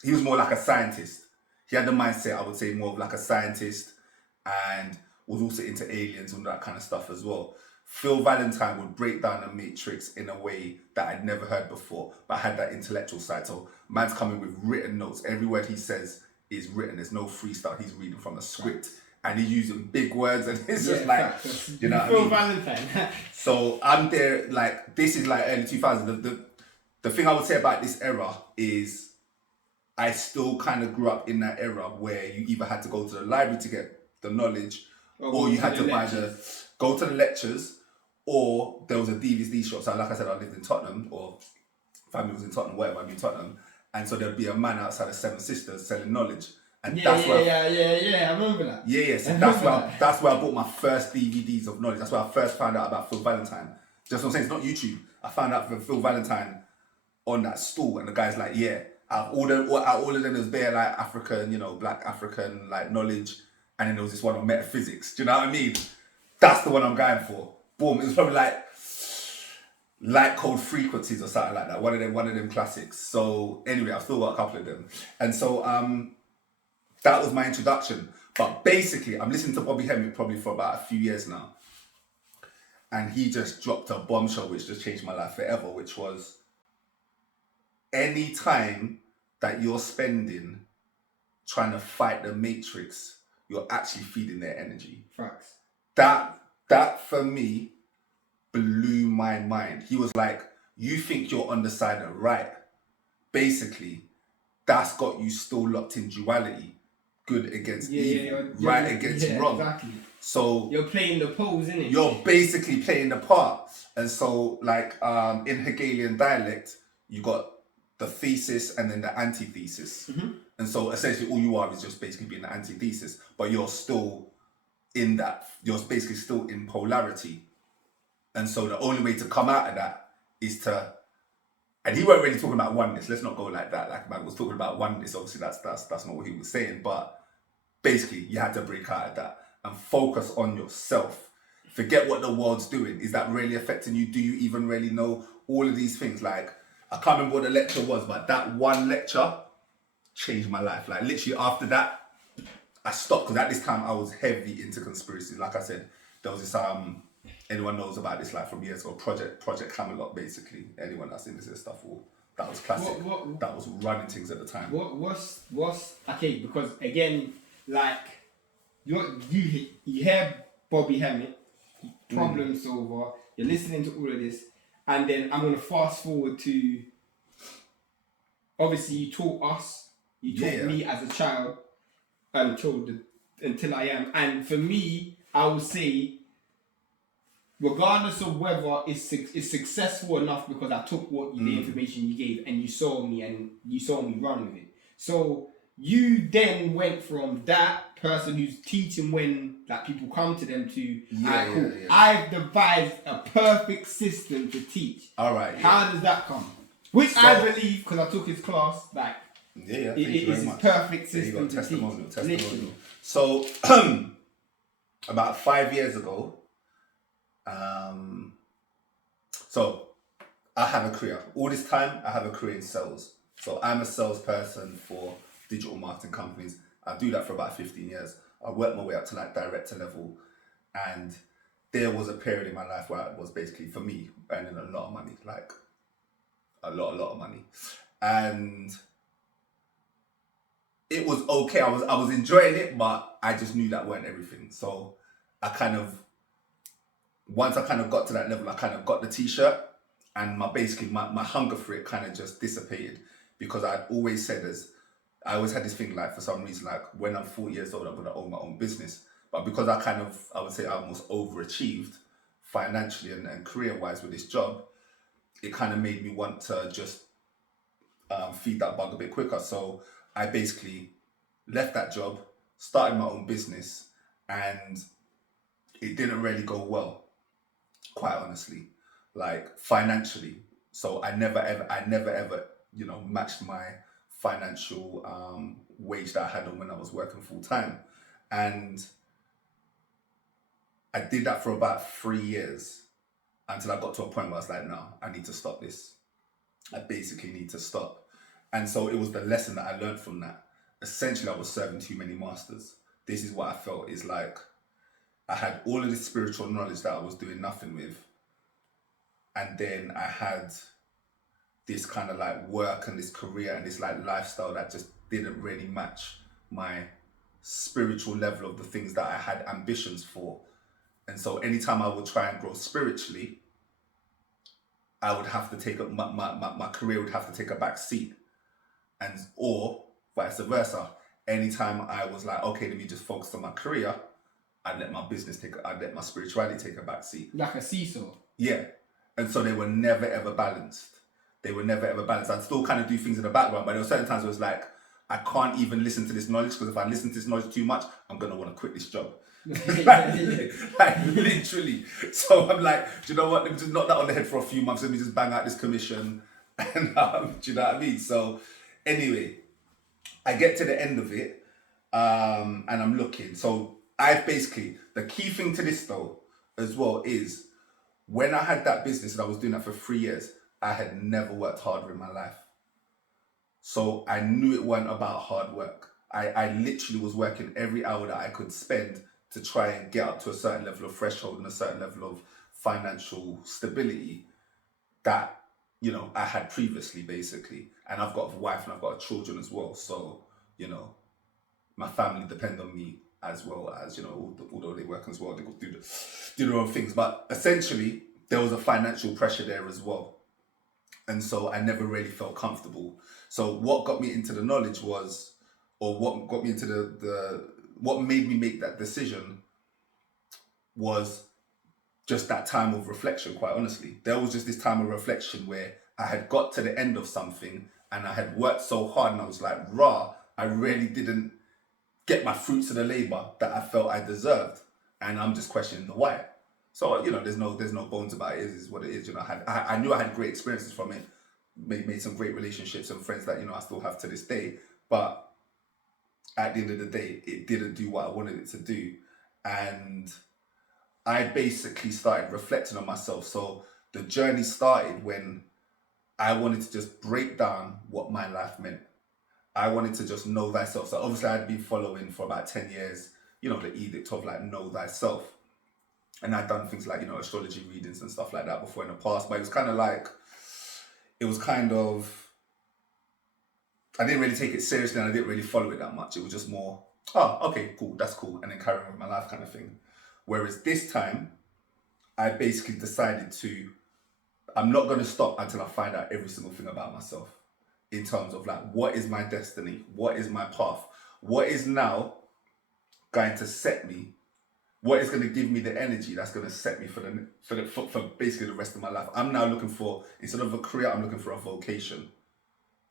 a scientist. He had the mindset, I would say, more of like a scientist, and was also into aliens and that kind of stuff as well. Phil Valentine would break down the matrix in a way that I'd never heard before, but had that intellectual side. So man's coming with written notes. Every word he says is written. There's no freestyle. He's reading from a script. And he's using big words, and it's just like, you know what I mean? Phil Valentine. So I'm there, like, this is like early 2000s. The thing I would say about this era is I still kind of grew up in that era where you either had to go to the library to get the knowledge, or you had to go to the lectures, or there was a DVD shop. So like I said, I lived in Tottenham, or family was in Tottenham, whatever, I mean Tottenham. And so there'd be a man outside of Seven Sisters selling knowledge. And I remember that. So that's where I bought my first DVDs of knowledge. That's where I first found out about Phil Valentine. Just what I'm saying, it's not YouTube. I found out from Phil Valentine on that stall, and the guy's like, out of all of them, there's bare like African, black African like knowledge, and then there was this one on metaphysics. Do you know what I mean? That's the one I'm going for. boom. It was probably like Light Cold Frequencies or something like that. One of them classics. So anyway, I've still got a couple of them. And so that was my introduction. But basically, I'm listening to Bobby Hemmitt probably for about a few years now. And he just dropped a bombshell which just changed my life forever, which was any time that you're spending trying to fight the matrix, you're actually feeding their energy. Facts. That for me blew my mind. He was like, you think you're on the side of right. Basically, that's got you still locked in duality. Good against evil, right against wrong. Exactly. So you're playing the pose, innit? You're basically playing the part. And so like in Hegelian dialect, you got the thesis and then the antithesis. Mm-hmm. And so essentially all you are is just basically being the antithesis, but you're still in that, you're basically still in polarity. And so the only way to come out of that is to, and he weren't really talking about oneness. Let's not go like that. Like man was talking about oneness. Obviously, that's not what he was saying. But basically, you had to break out of that and focus on yourself. Forget what the world's doing. Is that really affecting you? Do you even really know all of these things? Like I can't remember what the lecture was, but that one lecture changed my life. Like literally after that, I stopped because at this time I was heavy into conspiracies. Like I said, there was this anyone knows about this like from years ago, Project Camelot, basically. Anyone that's into this stuff, that was classic. That was running things at the time. What's okay? Because again, like you hear Bobby Hemmitt, problem solver. You're listening to all of this, and then I'm gonna fast forward to. Obviously, you taught us. You taught me as a child until I am, and for me, I would say, regardless of whether it's successful enough, because I took the information you gave and you saw me run with it. So you then went from that person who's teaching when like people come to them to I've devised a perfect system to teach. All right. How does that come? Which I believe, because I took his class, like it is a perfect system to teach. Literally. So about 5 years ago. So I have a career. All this time, I have a career in sales. So I'm a salesperson for digital marketing companies. I do that for about 15 years. I worked my way up to like director level, and there was a period in my life where it was basically for me earning a lot of money, like a lot of money, and it was okay. I was enjoying it, but I just knew that weren't everything. So once I kind of got to that level, I kind of got the t-shirt, and my hunger for it kind of just dissipated, because I'd always said I always had this thing like for some reason, like when I'm 40 years old, I'm going to own my own business. But because I would say I almost overachieved financially and career-wise with this job, it kind of made me want to just feed that bug a bit quicker. So I basically left that job, started my own business, and it didn't really go well, quite honestly, like financially. So I never ever, matched my financial wage that I had on when I was working full time. And I did that for about 3 years until I got to a point where I was like, no, I need to stop this. I basically need to stop. And so it was the lesson that I learned from that. Essentially, I was serving too many masters. This is what I felt is like, I had all of this spiritual knowledge that I was doing nothing with. And then I had this kind of like work and this career and this like lifestyle that just didn't really match my spiritual level of the things that I had ambitions for. And so anytime I would try and grow spiritually, I would have to take my career would have to take a back seat. And or vice versa. Anytime I was like, okay, let me just focus on my career, I'd let my spirituality take a back seat. Like a seesaw. Yeah. And so they were never ever balanced. I'd still kind of do things in the background, but there were certain times where it was like, I can't even listen to this knowledge, because if I listen to this knowledge too much, I'm going to want to quit this job. like literally. So I'm like, do you know what? Let me just knock that on the head for a few months. Let me just bang out this commission. And do you know what I mean? So anyway, I get to the end of it, and I'm looking. So the key thing to this though, as well, is when I had that business and I was doing that for 3 years, I had never worked harder in my life. So I knew it wasn't about hard work. I literally was working every hour that I could spend to try and get up to a certain level of threshold and a certain level of financial stability that, I had previously, basically. And I've got a wife and I've got children as well. So, my family depend on me as well as, although they work as well, they go do their own things. But essentially, there was a financial pressure there as well. And so I never really felt comfortable. So what got me into the knowledge was, or what got me into what made me make that decision was just that time of reflection, quite honestly. There was just this time of reflection where I had got to the end of something and I had worked so hard and I was like, rah, I really didn't get my fruits of the labor that I felt I deserved. And I'm just questioning the why. So, there's no bones about it. It is what it is. I knew I had great experiences from it, made some great relationships and friends that, I still have to this day. But at the end of the day, it didn't do what I wanted it to do. And I basically started reflecting on myself. So the journey started when I wanted to just break down what my life meant. I wanted to just know thyself. So obviously I'd been following for about 10 years, the edict of like know thyself. And I'd done things like, astrology readings and stuff like that before in the past. But it was kind of, I didn't really take it seriously and I didn't really follow it that much. It was just more, oh, okay, cool, that's cool. And then carry on with my life kind of thing. Whereas this time, I basically decided I'm not going to stop until I find out every single thing about myself. In terms of like, what is my destiny? What is my path? What is now going to set me? What is going to give me the energy that's going to set me for basically the rest of my life? I'm now looking for, instead of a career, I'm looking for a vocation.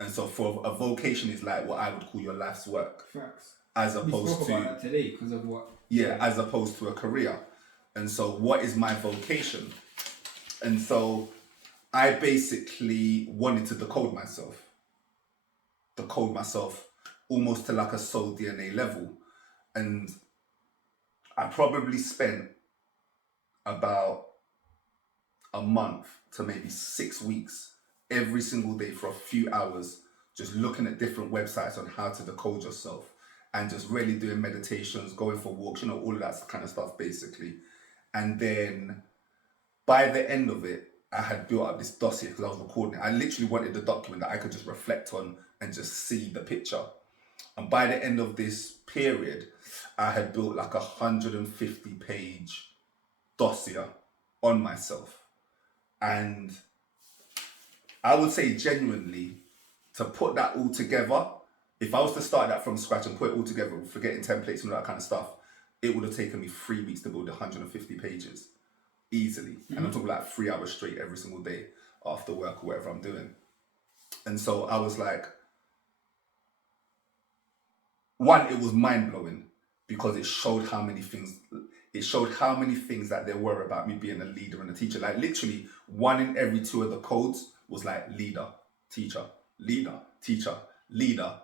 And so for a vocation is like what I would call your life's work. Facts. As opposed we spoke about that today because of what? Yeah, as opposed to a career. And so what is my vocation? And so I basically wanted to decode myself almost to like a soul DNA level. And I probably spent about a month to maybe 6 weeks every single day for a few hours, just looking at different websites on how to decode yourself and just really doing meditations, going for walks, all of that kind of stuff basically. And then by the end of it, I had built up this dossier because I was recording it. I literally wanted the document that I could just reflect on and just see the picture. And by the end of this period, I had built like 150-page dossier on myself. And I would say genuinely, to put that all together, if I was to start that from scratch and put it all together, forgetting templates and all that kind of stuff, it would have taken me 3 weeks to build 150 pages. Easily. Mm-hmm. And I'm talking like 3 hours straight every single day after work or whatever I'm doing. And so I was like, one, it was mind-blowing because it showed how many things that there were about me being a leader and a teacher. Like literally 1 in every 2 of the codes was like leader, teacher, leader, teacher, leader.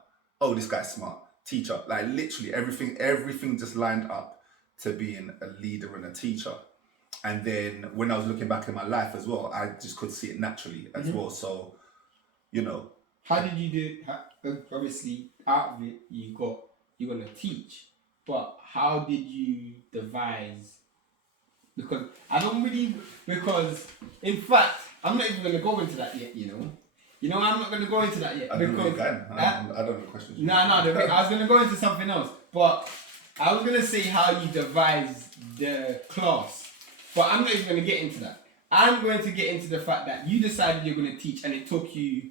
Oh, this guy's smart, teacher. Like literally everything just lined up to being a leader and a teacher. And then when I was looking back in my life as well, I just could see it naturally as well. So, How did you do? Obviously, out of it, you're gonna teach, but how did you devise? Because in fact, I'm not even gonna go into that yet. I'm not gonna go into that yet. I don't know the questions. No. I was gonna go into something else, but I was gonna say how you devise the class. But I'm not even going to get into that. I'm going to get into the fact that you decided you're going to teach and it took you,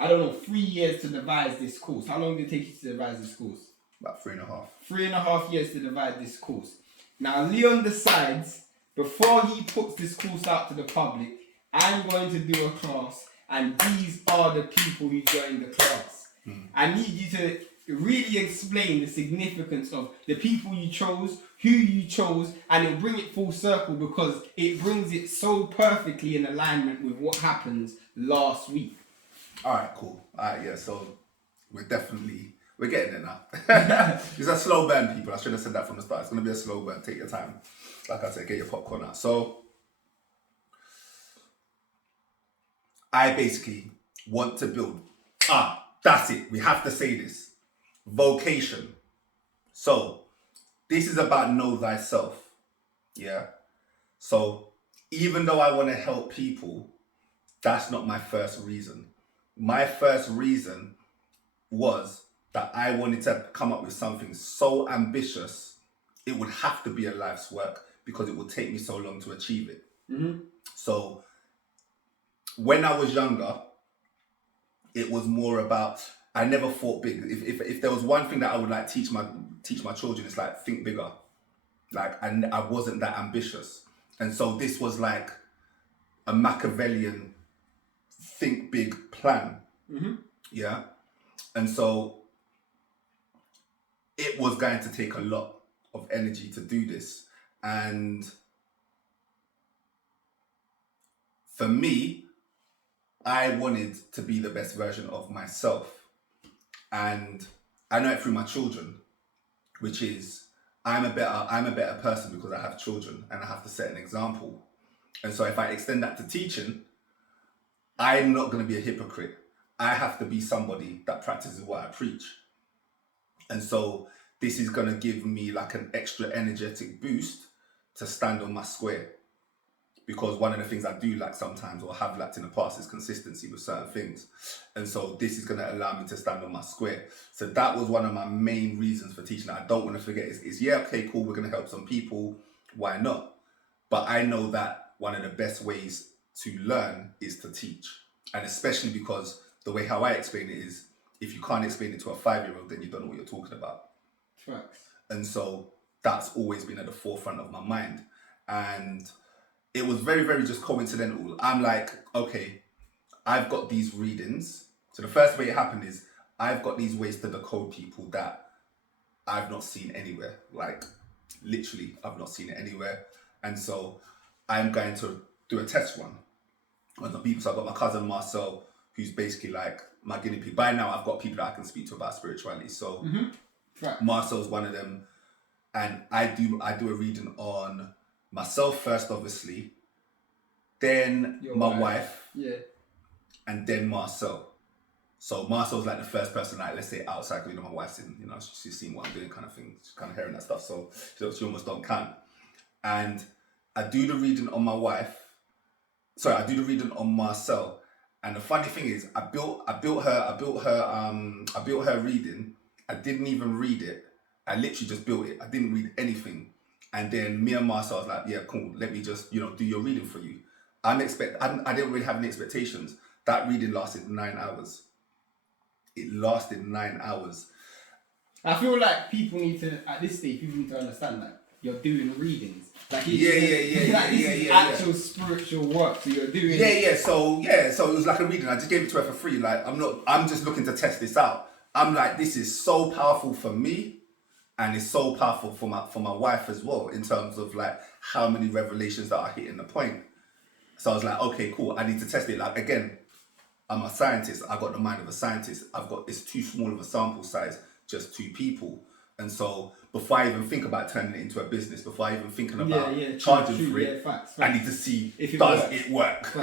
3 years to devise this course. How long did it take you to devise this course? About 3.5. 3.5 years to devise this course. Now, Leon decides, before he puts this course out to the public, I'm going to do a class and these are the people who joined the class. I need you to really explain the significance of the people you chose, who you chose, and it'll bring it full circle because it brings it so perfectly in alignment with what happens last week. Alright, cool. Alright, yeah, so we're getting there now. It's a slow burn, people. I should have said that from the start. It's going to be a slow burn. Take your time. Like I said, get your popcorn out. So I basically want to build. That's it. We have to say this. Vocation. So this is about know thyself. Yeah. So even though I want to help people, that's not my first reason. My first reason was that I wanted to come up with something so ambitious, it would have to be a life's work because it would take me so long to achieve it. So when I was younger, it was more about, I never thought big. If there was one thing that I would like teach my children, it's like think bigger. Like I wasn't that ambitious. And so this was like a Machiavellian think big plan. Yeah. And so it was going to take a lot of energy to do this. And for me, I wanted to be the best version of myself. And I know it through my children, which is I'm a better person because I have children and I have to set an example. And so if I extend that to teaching, I'm not going to be a hypocrite. I have to be somebody that practices what I preach. And so this is going to give me like an extra energetic boost to stand on my square. Because one of the things I do lack sometimes, or have lacked in the past, is consistency with certain things. And so this is going to allow me to stand on my square. So that was one of my main reasons for teaching. I don't want to forget is yeah, okay, cool, we're going to help some people. Why not? But I know that one of the best ways to learn is to teach. And especially because the way how I explain it is, if you can't explain it to a 5-year-old, then you don't know what you're talking about. Facts. And so that's always been at the forefront of my mind. And it was very, very just coincidental. I'm like, okay, I've got these readings. So the first way it happened is I've got these ways to decode people that I've not seen anywhere. Like, literally, I've not seen it anywhere. And so I'm going to do a test run on the people. So I've got my cousin Marcel, who's basically like my guinea pig. By now, I've got people that I can speak to about spirituality. So Marcel's one of them. And I do a reading on myself first, obviously, then my wife, and then Marcel. So Marcel's like the first person, like, let's say outside, my wife's in, she's seen what I'm doing kind of thing, she's kind of hearing that stuff, so she almost don't count. And I do the reading on my wife, I do the reading on Marcel. And the funny thing is, I built her reading. I didn't even read it. I literally just built it. I didn't read anything. And then me and Marcel was like, yeah, cool, let me just, do your reading for you. I didn't really have any expectations. That reading lasted 9 hours. It lasted 9 hours. I feel like people need to, at this stage, people need to understand that you're doing readings. Like actual spiritual work. So you're doing. So it was like a reading. I just gave it to her for free. Like I'm just looking to test this out. I'm like, this is so powerful for me, and it's so powerful for my wife as well, in terms of like how many revelations that are hitting the point. So I was like, okay, cool. I need to test it. Like, again, I'm a scientist. I got the mind of a scientist. It's too small of a sample size, just 2 people. And so before I even think about turning it into a business, before I even thinking about charging for it, facts. I need to see, does it work?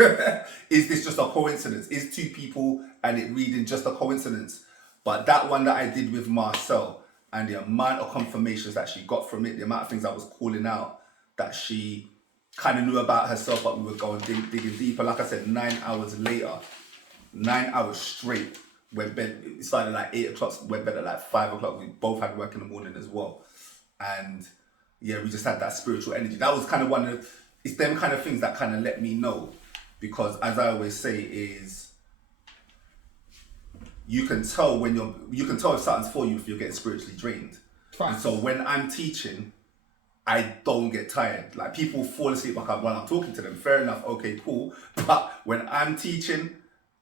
Is this just a coincidence? Is 2 people and it reading just a coincidence? But that one that I did with Marcel, and the amount of confirmations that she got from it, the amount of things I was calling out that she kind of knew about herself, but we were going digging deeper. Like I said, 9 hours later, 9 hours straight, went bed. It started at like 8 o'clock, went bed at like 5 o'clock. We both had work in the morning as well. And yeah, we just had that spiritual energy. That was kind of it's them kind of things that kind of let me know. Because as I always say is, you can tell if something's for you if you're getting spiritually drained. Right. And so when I'm teaching, I don't get tired. Like, people fall asleep while I'm talking to them. Fair enough, okay, cool. But when I'm teaching,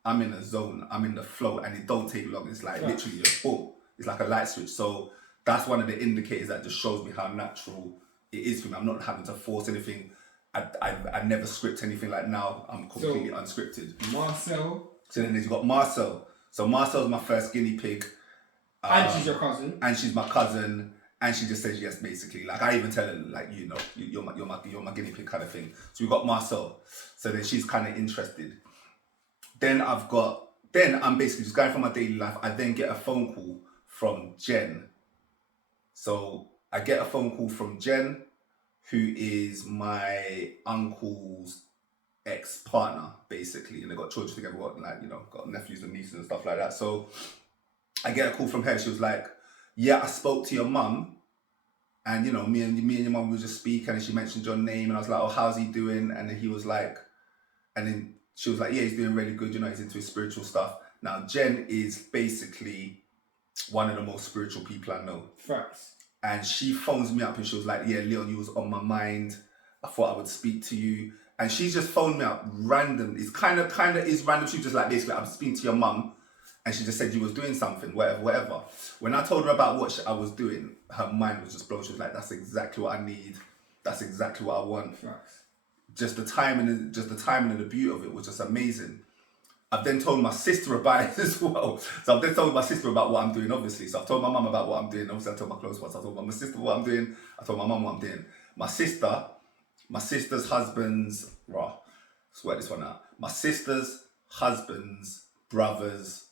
I'm in a zone, I'm in the flow, and it don't take long. It's like literally just boom. It's like a light switch. So that's one of the indicators that just shows me how natural it is for me. I'm not having to force anything. I never script anything. Like, now I'm completely unscripted. Marcel. So then you've got Marcel. So Marcel's my first guinea pig. And she's your cousin. And she's my cousin. And she just says yes, basically. Like, I even tell her, like, you're my guinea pig kind of thing. So we got Marcel. So then she's kind of interested. then I'm basically just going for my daily life. I then get a phone call from Jen. So I get a phone call from Jen, who is my uncle's ex-partner, basically, and they got children together, got nephews and nieces and stuff like that. So I get a call from her. She was like, "Yeah, I spoke to your mum, and me and your mum were just speaking, and she mentioned your name, and I was like, oh, how's he doing?" And then he was like, and then she was like, "Yeah, he's doing really good. He's into his spiritual stuff." Now, Jen is basically one of the most spiritual people I know. Facts. And she phones me up and she was like, "Yeah, Leon, you was on my mind. I thought I would speak to you." And she just phoned me up random. It's kind of is random. She was just like, basically, "I'm speaking to your mum," and she just said you was doing something, whatever. When I told her about what I was doing, her mind was just blown. She was like, "That's exactly what I need. That's exactly what I want." Facts. Just the timing and the beauty of it was just amazing. I've then told my sister about it as well. So I've then told my sister about what I'm doing, obviously. So I've told my mum about what I'm doing. Obviously, I told my close ones. I told my sister what I'm doing. I told my mum what I'm doing. My sister's husband's, let's work this one out. My sister's husband's brother's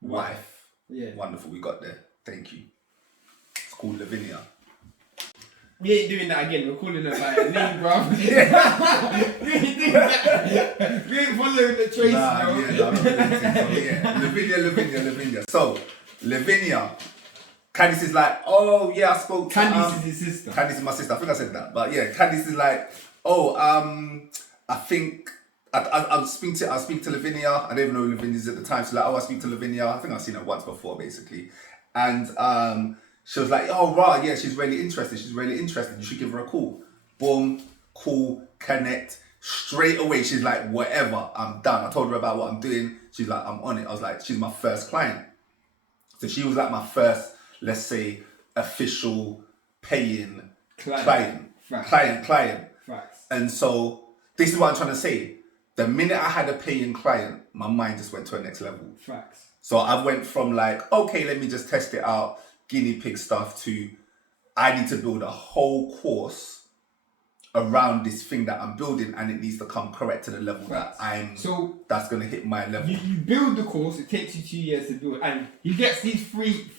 wife. Yeah. Wonderful, we got there. Thank you. It's called Lavinia. We ain't doing that again. We're calling her by her name, bro. We ain't doing that. We ain't following the trace, Lavinia. So, Lavinia. Candice is like, "Oh yeah, I spoke to Candice is his sister. Candice is my sister. I think I said that, but yeah, Candice is like, "Oh, I think I'll speak to Lavinia. I don't even know who Lavinia is at the time. She's like, "Oh, I speak to Lavinia. I think I've seen her once before, basically." And she was like, "Oh, right, yeah, she's really interested. You should give her a call." Boom, call, connect. Straight away, she's like, "Whatever, I'm done." I told her about what I'm doing. She's like, "I'm on it." I was like, she's my first client. So she was like my first, let's say, official paying client. Facts. And so this is what I'm trying to say. The minute I had a paying client, my mind just went to a next level. Facts. So I went from like, okay, let me just test it out, guinea pig stuff, to I need to build a whole course around this thing that I'm building, and it needs to come correct to the level that that's going to hit my level. You build the course, it takes you 2 years to build, and he gets these free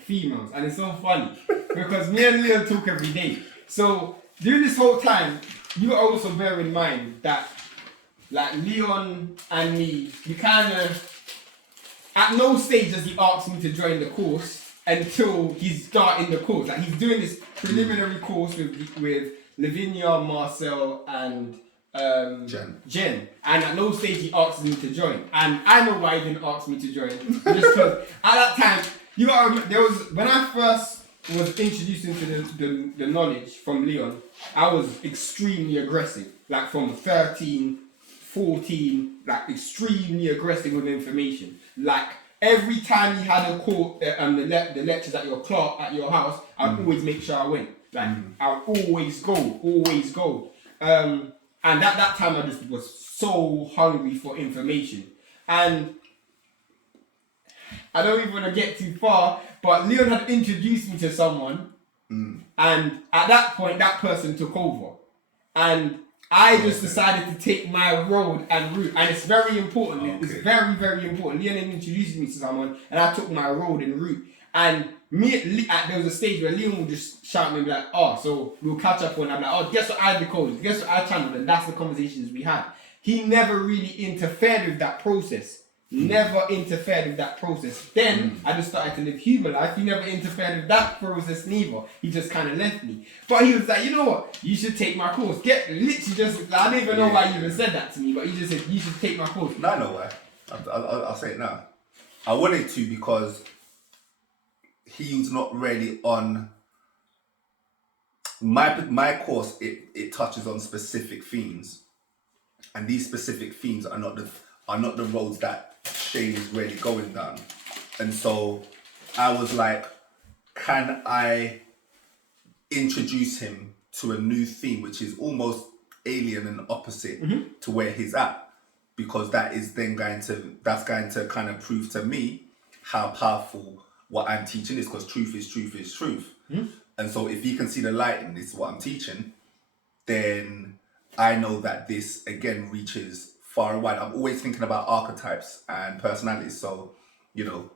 females, and it's so funny because me and Leon talk every day. So during this whole time, you also bear in mind that like Leon and me, you kind of, at no stage does he ask me to join the course until he's starting the course. Like he's doing this preliminary course with Lavinia, Marcel, and Jen. And at no stage he asks me to join. And I know why he didn't ask me to join. Just because at that time, you gotta remember, when I first was introduced into the knowledge from Leon, I was extremely aggressive. Like from 13, 14, like extremely aggressive with information. Like every time you had a call, the lectures at your class, at your house, I'd always make sure I went. Like I'd always go. And at that time, I just was so hungry for information. And I don't even want to get too far, but Leon had introduced me to someone, and at that point, that person took over, and I just decided to take my road and route, and it's very important. Okay. It's very, very important. Leon introduced me to someone, and I took my road and route. And there was a stage where Leon would just shout at me and be like, "Oh, so we'll catch up when I'm like, oh, guess what I decoded? Guess what I channeled?" And that's the conversations we had. He never really interfered with that process. Then I just started to live human life. He never interfered with that process neither. He just kind of left me. But he was like, "You know what? You should take my course." I don't even know why you even said that to me, but he just said, "You should take my course." No, I know why. I'll say it now. I wanted to because he was not really on my course. It touches on specific themes, and these specific themes are not the roads that Shane is really going down. And so I was like, can I introduce him to a new theme which is almost alien and opposite to where he's at, because that is then going to kind of prove to me how powerful what I'm teaching is, because truth is truth. And so if he can see the light in this, what I'm teaching, then I know that this again reaches far and wide. I'm always thinking about archetypes and personalities. So, you know,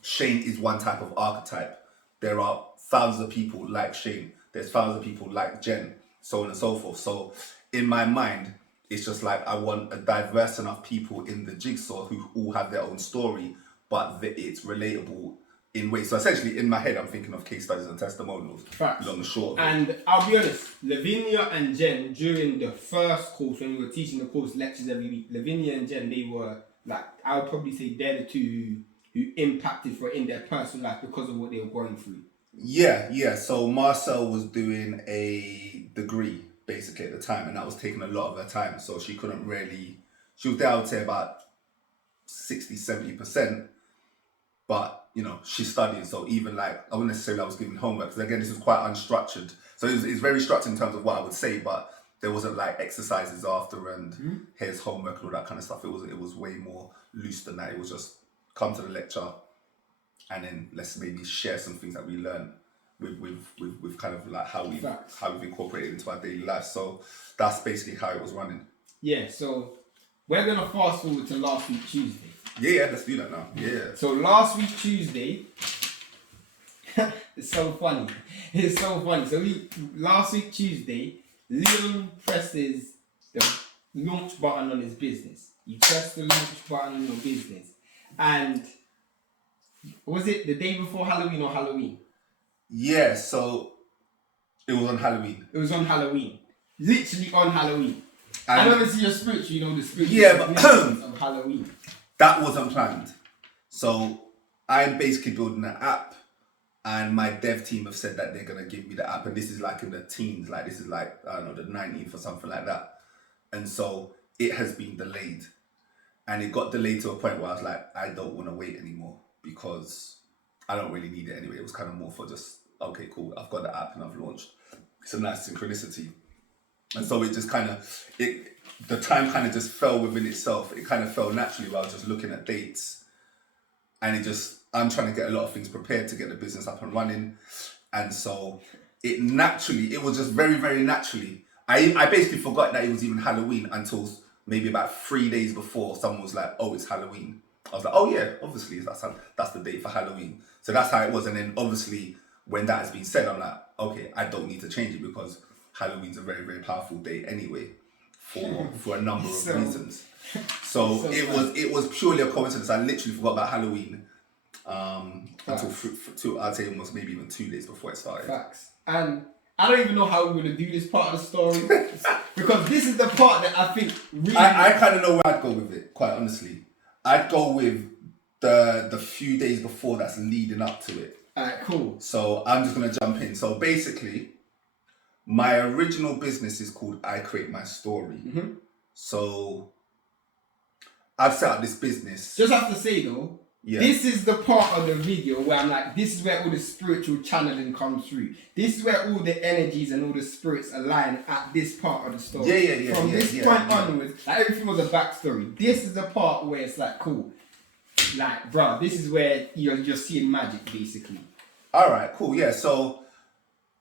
Shane is one type of archetype. There are thousands of people like Shane. There's thousands of people like Jen, so on and so forth. So in my mind, it's just like I want a diverse enough people in the jigsaw who all have their own story, but that it's relatable in ways. So essentially, in my head, I'm thinking of case studies and testimonials. Facts. Long and short of it. And I'll be honest, Lavinia and Jen, during the first course, when we were teaching the course lectures every week, Lavinia and Jen, they were like, I would probably say they're the two who impacted for in their personal life because of what they were going through. Yeah. So Marcel was doing a degree basically at the time, and that was taking a lot of her time. So she couldn't really, she was there, I would say about 60-70%. But, you know, she's studying. So even like, I wouldn't necessarily I was giving homework, because again, this was quite unstructured. So it's very structured in terms of what I would say, but there wasn't like exercises after and here's homework and all that kind of stuff. It was way more loose than that. It was just come to the lecture and then let's maybe share some things that we learned with kind of like how we've incorporated into our daily life. So that's basically how it was running. Yeah, so we're gonna fast forward to last week Tuesday. Yeah, let's do that now. Yeah. So last week Tuesday, it's so funny. It's so funny. So last week Tuesday, Leon presses the launch button on his business. You press the launch button on your business, and was it the day before Halloween or Halloween? Yeah, so it was on Halloween. It was on Halloween. Literally on Halloween. And obviously you're spiritual, you know the spiritual significance of Halloween. That wasn't planned. So I'm basically building an app, and my dev team have said that they're going to give me the app, and this is like in the teens, like this is like, I don't know, the 19th or something like that. And so it has been delayed. And it got delayed to a point where I was like, I don't want to wait anymore because I don't really need it anyway. It was kind of more for just, okay, cool, I've got the app and I've launched. It's a nice synchronicity. And so it just kind of, the time kind of just fell within itself. It kind of fell naturally while I was just looking at dates. And I'm trying to get a lot of things prepared to get the business up and running. And so it was just very, very naturally. I basically forgot that it was even Halloween until maybe about 3 days before someone was like, oh, it's Halloween. I was like, oh yeah, obviously that's the date for Halloween. So that's how it was. And then obviously when that has been said, I'm like, okay, I don't need to change it because Halloween's a very, very powerful day anyway for a number of reasons. So it was purely a coincidence. I literally forgot about Halloween until I'd say almost maybe even 2 days before it started. Facts. And I don't even know how we're going to do this part of the story because this is the part that I think really... I kind of know where I'd go with it, quite honestly. I'd go with the few days before that's leading up to it. Alright, cool. So I'm just going to jump in. So basically, my original business is called I Create My Story. Mm-hmm. So I've set up this business. Just have to say though, this is the part of the video where I'm like, this is where all the spiritual channeling comes through. This is where all the energies and all the spirits align at this part of the story. Yeah. From this point onwards, like everything was a backstory. This is the part where it's like, cool. Like, bro, this is where you're seeing magic, basically. All right, cool. Yeah, so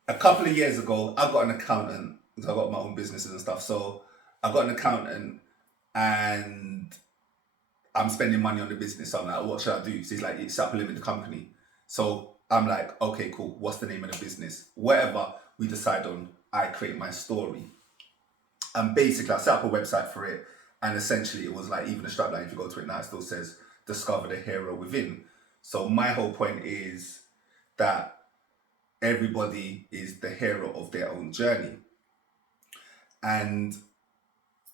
a couple of years ago, I got an accountant because I got my own businesses and stuff. So I got an accountant and I'm spending money on the business. So I'm like, what should I do? So he's like, set up a limited company. So I'm like, okay, cool. What's the name of the business? Whatever we decide on, I Create My Story. And basically, I set up a website for it. And essentially, it was like, even the strapline, if you go to it now, it still says, discover the hero within. So my whole point is that everybody is the hero of their own journey. And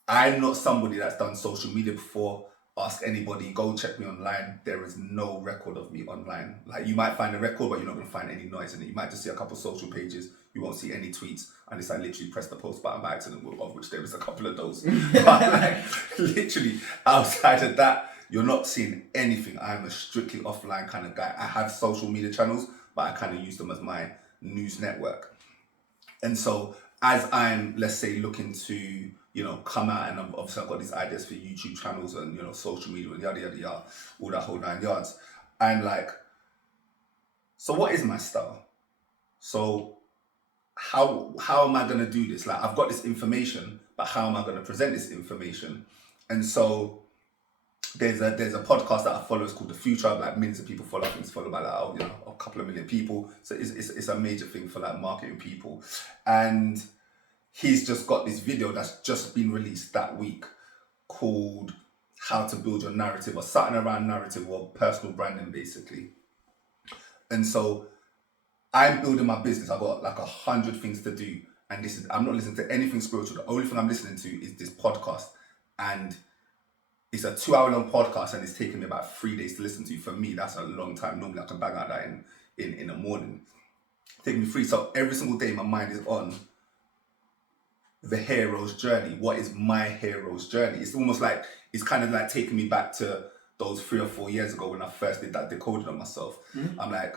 I'm not somebody that's done social media before. Ask anybody, go check me online. There is no record of me online. Like, you might find a record, but you're not going to find any noise in it. You might just see a couple of social pages. You won't see any tweets. And it's like literally press the post button by accident, of which there is a couple of those. But like, literally, outside of that, you're not seeing anything. I'm a strictly offline kind of guy. I have social media channels, but I kind of use them as my news network. And so as I'm, let's say, looking to, come out, and obviously I've got these ideas for YouTube channels and, social media and yada, all that whole 9 yards. I'm like, so what is my style? So how am I going to do this? Like, I've got this information, but how am I going to present this information? And so there's a podcast that I follow. It's called The Future. Like millions of people follow. I think it's followed by like a couple of million people. So it's a major thing for like marketing people. And he's just got this video that's just been released that week called How to Build Your Narrative, or something around narrative or personal branding basically. And so I'm building my business. I've got like 100 things to do. And I'm not listening to anything spiritual. The only thing I'm listening to is this podcast. And it's a 2-hour-long podcast, and it's taken me about 3 days to listen to. For me, that's a long time. Normally I can bang out that in the morning. It's taking me 3. So every single day my mind is on the hero's journey. What is my hero's journey? It's almost like, it's kind of like taking me back to those 3 or 4 years ago when I first did that decoding on myself. Mm-hmm. I'm like,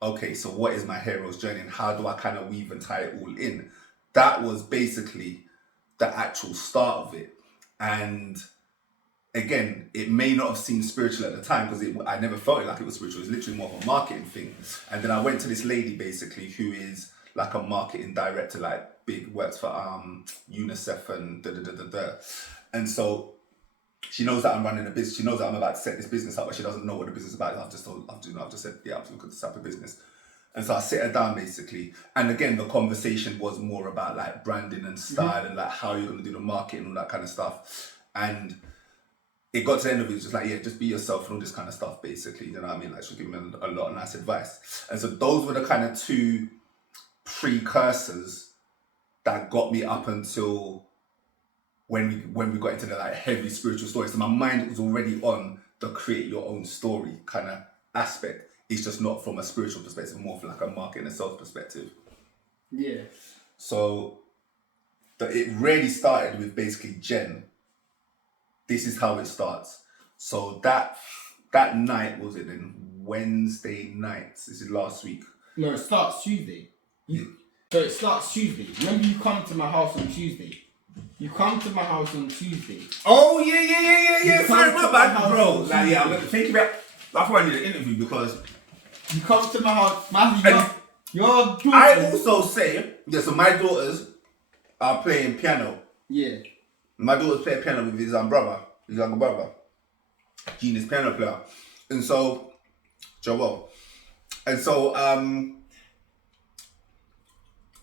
okay, so what is my hero's journey, and how do I kind of weave and tie it all in? That was basically the actual start of it. And again, it may not have seemed spiritual at the time because I never felt it like it was spiritual. It was literally more of a marketing thing. And then I went to this lady basically who is like a marketing director, like big, works for UNICEF and da. And so she knows that I'm running a business. She knows that I'm about to set this business up, but she doesn't know what the business is about. I've just said, yeah, I'm looking to set up a business. And so I sit her down basically. And again, the conversation was more about like branding and style and like how you're going to do the marketing and all that kind of stuff. And it got to the end of it, just like, yeah, just be yourself and all this kind of stuff, basically. You know what I mean? Like, she was giving me a lot of nice advice. And so those were the kind of 2 precursors that got me up until when we got into the like heavy spiritual story. So my mind was already on the create your own story kind of aspect. It's just not from a spiritual perspective, more from like a marketing and sales perspective. Yeah. So it really started with basically Jen. This is how it starts. So that night, was it then? Wednesday night. This is last week. No, it starts Tuesday. So it starts Tuesday. Remember, you come to my house on Tuesday. Oh yeah. Sorry, my bad, bro. Like, yeah, I'm gonna think about. That's why I need an interview, because you come to my house, Matthew. Your daughter. I also say, yeah. So my daughters are playing piano. Yeah. My daughter's playing piano with his younger brother, genius piano player, and so Joel. And so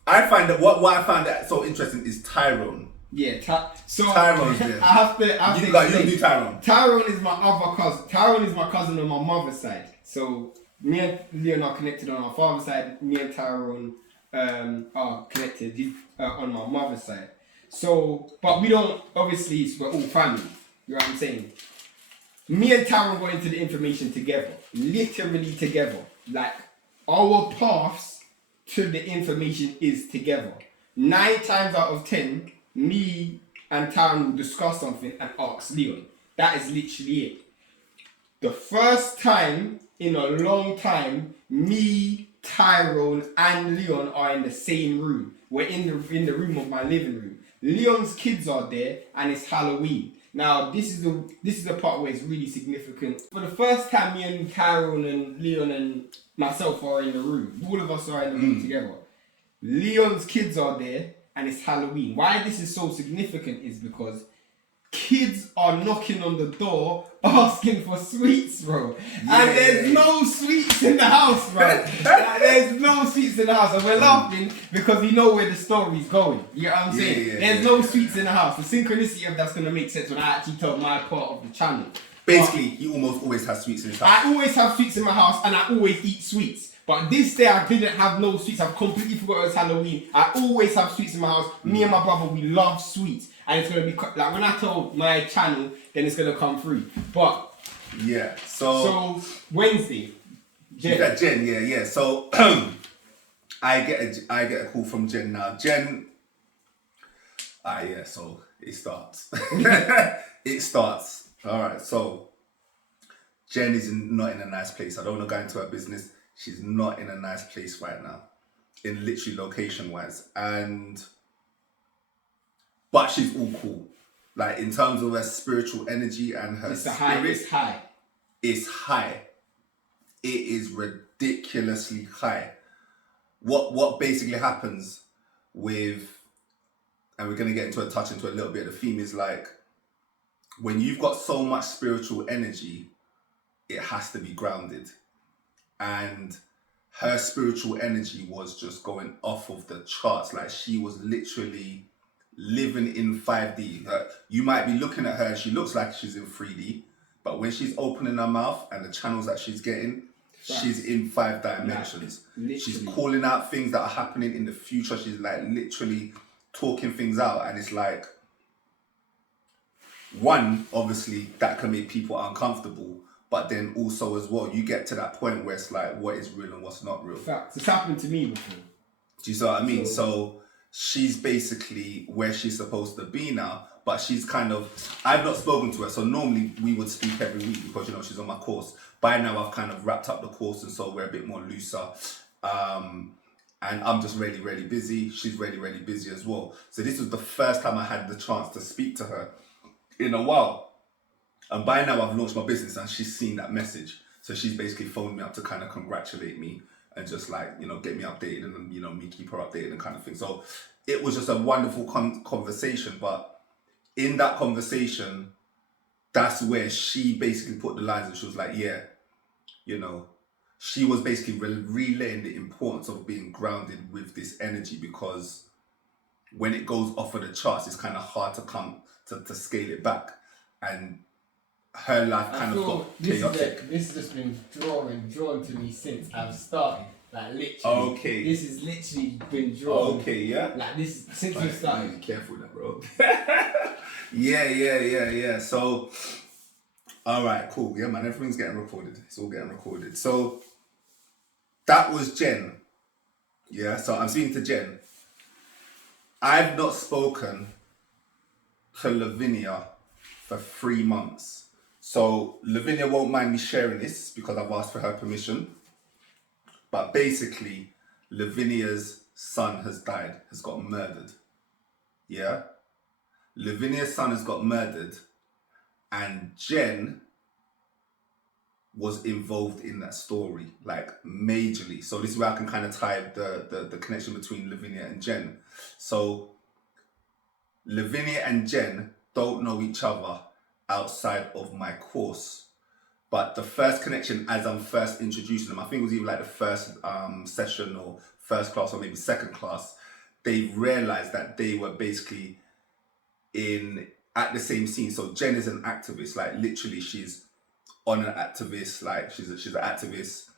I find that what I found that so interesting is Tyrone. Yeah, Tyrone's there. I have to you do Tyrone. Tyrone is my other cousin. Tyrone is my cousin on my mother's side. So me and Leon are connected on our father's side. Me and Tyrone are connected on my mother's side. So, but we don't, obviously, we're all family. You know what I'm saying? Me and Tyrone got into the information together. Literally together. Like, our paths to the information is together. 9 times out of 10, me and Tyrone will discuss something and ask Leon. That is literally it. The first time in a long time, me, Tyrone, and Leon are in the same room. We're in the room of my living room. Leon's kids are there, and it's Halloween. Now, this is the part where it's really significant. For the first time, me and Tyrone and Leon and myself are in the room. All of us are in the room together. Leon's kids are there, and it's Halloween. Why this is so significant is because kids are knocking on the door asking for sweets, bro. Yeah. And there's no sweets in the house, bro. There's no sweets in the house. And we're laughing because we know where the story's going. You know what I'm saying? There's no sweets in the house. The synchronicity of that's going to make sense when I actually tell my part of the channel. Basically, he almost always has sweets in his house. I always have sweets in my house, and I always eat sweets. But this day I didn't have no sweets. I've completely forgot it was Halloween. I always have sweets in my house. Me and my brother, we love sweets. And it's going to be, like when I tell my channel, then it's going to come through. But, yeah, so Wednesday. Jen, yeah. So, I get a call from Jen now. Jen, so it starts. It starts. All right, so Jen is not in a nice place. I don't want to go into her business. She's not in a nice place right now, in literally location-wise. But she's all cool. Like, in terms of her spiritual energy and her spirit. It's high. It's high. It is ridiculously high. What basically happens with, and we're going to get into a little bit of the theme, is like, when you've got so much spiritual energy, it has to be grounded. And her spiritual energy was just going off of the charts. Like she was literally living in 5D. You might be looking at her and she looks like she's in 3D, but when she's opening her mouth and the channels that she's getting, she's in 5 dimensions. Like, she's calling out things that are happening in the future. She's like literally talking things out, and it's like, one, obviously that can make people uncomfortable, but then also as well, you get to that point where it's like, what is real and what's not real. Facts. It's happened to me before. Do you see what I mean? So she's basically where she's supposed to be now, but she's kind of, I've not spoken to her, so normally we would speak every week because, you know, she's on my course. By now I've kind of wrapped up the course, and so we're a bit more looser. And I'm just really, really busy. She's really, really busy as well. So this was the first time I had the chance to speak to her in a while. And by now I've launched my business and she's seen that message. So she's basically phoned me up to kind of congratulate me and just like, you know, get me updated and, you know, me keep her updated and kind of thing. So it was just a wonderful conversation. But in that conversation, that's where she basically put the lines, and she was like, yeah, you know, she was basically relaying the importance of being grounded with this energy, because when it goes off of the charts, it's kind of hard to come to scale it back. And her life kind of got chaotic. This has just been drawn to me since I've started. Like literally. Okay. This has literally been drawn. Okay, yeah. Like this since we started. Be careful with that, bro. Yeah. So, all right, cool. Yeah, man, everything's getting recorded. It's all getting recorded. So that was Jen. Yeah. So I'm speaking to Jen. I've not spoken to Lavinia for 3 months. So Lavinia won't mind me sharing this because I've asked for her permission. But basically, Lavinia's son has died, has got murdered. Yeah? Lavinia's son has got murdered, and Jen was involved in that story, like majorly. So this is where I can kind of tie the connection between Lavinia and Jen. So Lavinia and Jen don't know each other outside of my course. But the first connection, as I'm first introducing them, I think it was either like the first session or first class or maybe second class, they realized that they were basically at the same scene. So Jen is an activist, like literally she's on an activist, like she's an activist.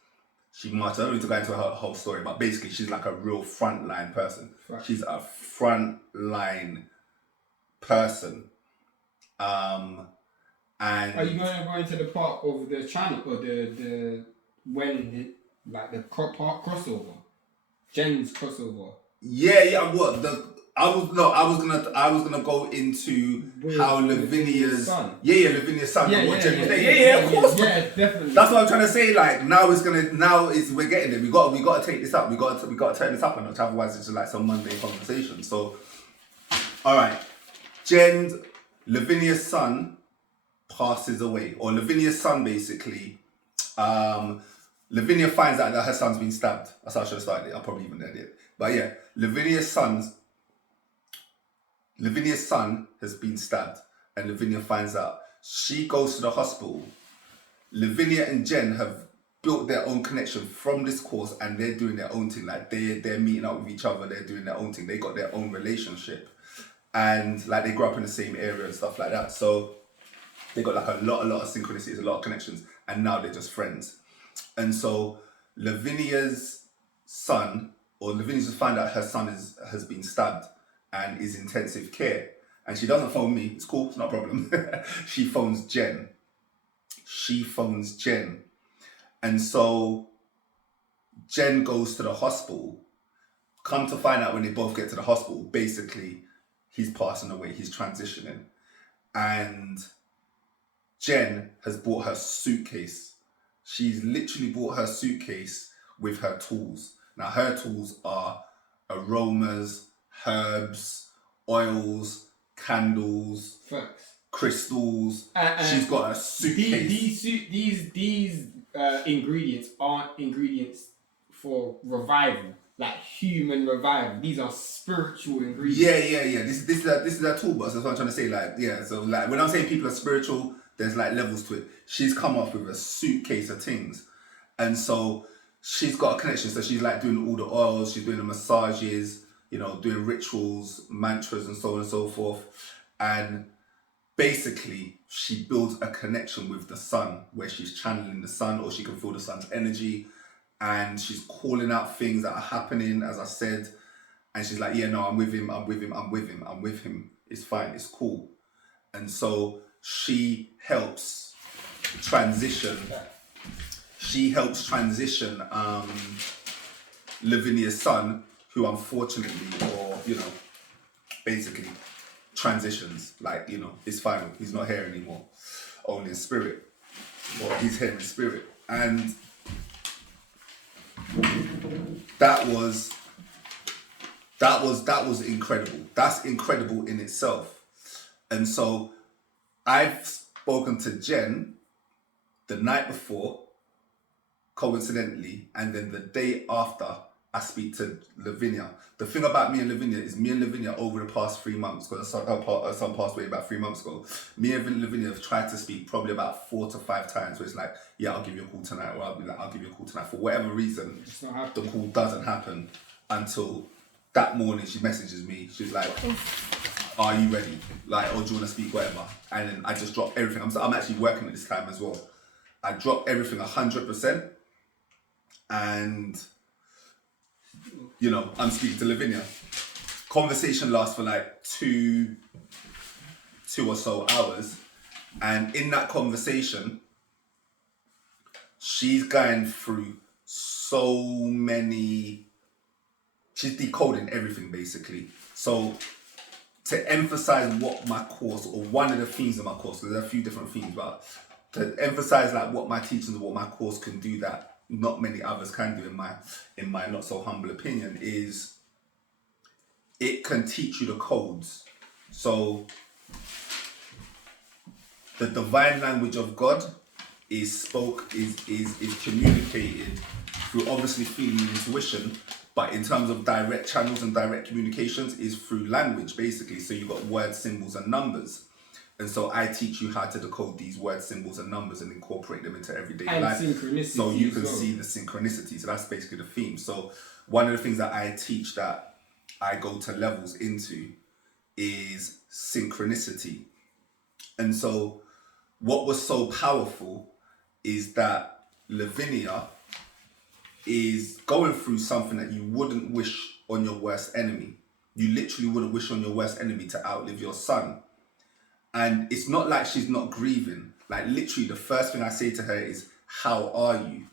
She marched, I don't need to go into her whole story, but basically she's like a real frontline person. Right. She's a frontline person. And are you going to go into the part of the channel or the part crossover, Jen's crossover? Yeah. What I was gonna go into how Lavinia's son. Lavinia's son. Yeah, of course. Yeah, definitely. That's what I'm trying to say. Like we're getting it. We got to take this up. We got to turn this up a notch. Otherwise, it's just like some Monday conversation. So, all right, Lavinia's son passes away, or Lavinia's son basically, Lavinia finds out that her son's been stabbed. That's how I should have started it. I'll probably even edit it. But yeah, Lavinia's son has been stabbed, and Lavinia finds out. She goes to the hospital. Lavinia and Jen have built their own connection from this course, and they're doing their own thing. Like they're meeting up with each other. They're doing their own thing. They got their own relationship, and like they grew up in the same area and stuff like that. So they got like a lot of synchronicities, a lot of connections, and now they're just friends. And so Lavinia's son, or Lavinia's just found out her son has been stabbed and is in intensive care. And she doesn't phone me. It's cool. It's not a problem. She phones Jen. And so Jen goes to the hospital. Come to find out when they both get to the hospital, basically, he's passing away. He's transitioning. And Jen has bought her suitcase. She's literally bought her suitcase with her tools. Now, her tools are aromas, herbs, oils, candles, crystals. She's got a suitcase. These ingredients aren't ingredients for revival. like human revival. These are spiritual ingredients. Yeah. This is a toolbox. That's what I'm trying to say. Like, yeah. So like when I'm saying people are spiritual, there's like levels to it. She's come up with a suitcase of things, and so she's got a connection. So she's like doing all the oils, she's doing the massages, you know, doing rituals, mantras, and so on and so forth, and basically she builds a connection with the sun where she's channeling the sun, or she can feel the sun's energy, and she's calling out things that are happening, as I said, and she's like, yeah, no, I'm with him, I'm with him, I'm with him, I'm with him, it's fine, it's cool. And so she helps transition Lavinia's son, who unfortunately, or you know, basically transitions, like, you know, it's final, he's not here anymore, only in spirit, or he's here in spirit. And that was incredible. That's incredible in itself. And so I've spoken to Jen the night before, coincidentally, and then the day after I speak to Lavinia. The thing about me and Lavinia is me and Lavinia over the past 3 months, because her son passed away about 3 months ago, me and Lavinia have tried to speak probably about 4 to 5 times, where it's like, yeah, I'll give you a call tonight, or I'll be like, I'll give you a call tonight. For whatever reason, the call doesn't happen until that morning she messages me. She's like, are you ready? Like, or do you want to speak, whatever? And then I just drop everything. I'm actually working at this time as well. I drop everything 100%, and you know, I'm speaking to Lavinia. Conversation lasts for like two or so hours, and in that conversation, she's going through so many. She's decoding everything basically. So to emphasize what my course, or one of the themes of my course, because there's a few different themes, but to emphasize like what my teachings and what my course can do that not many others can do, in my not so humble opinion, is it can teach you the codes. So the divine language of God is communicated through obviously feeling and intuition, but in terms of direct channels and direct communications is through language basically. So you've got words, symbols, and numbers. And so I teach you how to decode these words, symbols, and numbers and incorporate them into everyday life. So you can see the synchronicity. So that's basically the theme. So one of the things that I teach that I go to levels into is synchronicity. And so what was so powerful is that Lavinia is going through something that you wouldn't wish on your worst enemy. You literally wouldn't wish on your worst enemy to outlive your son. And it's not like she's not grieving. Like literally the first thing I say to her is, how are you?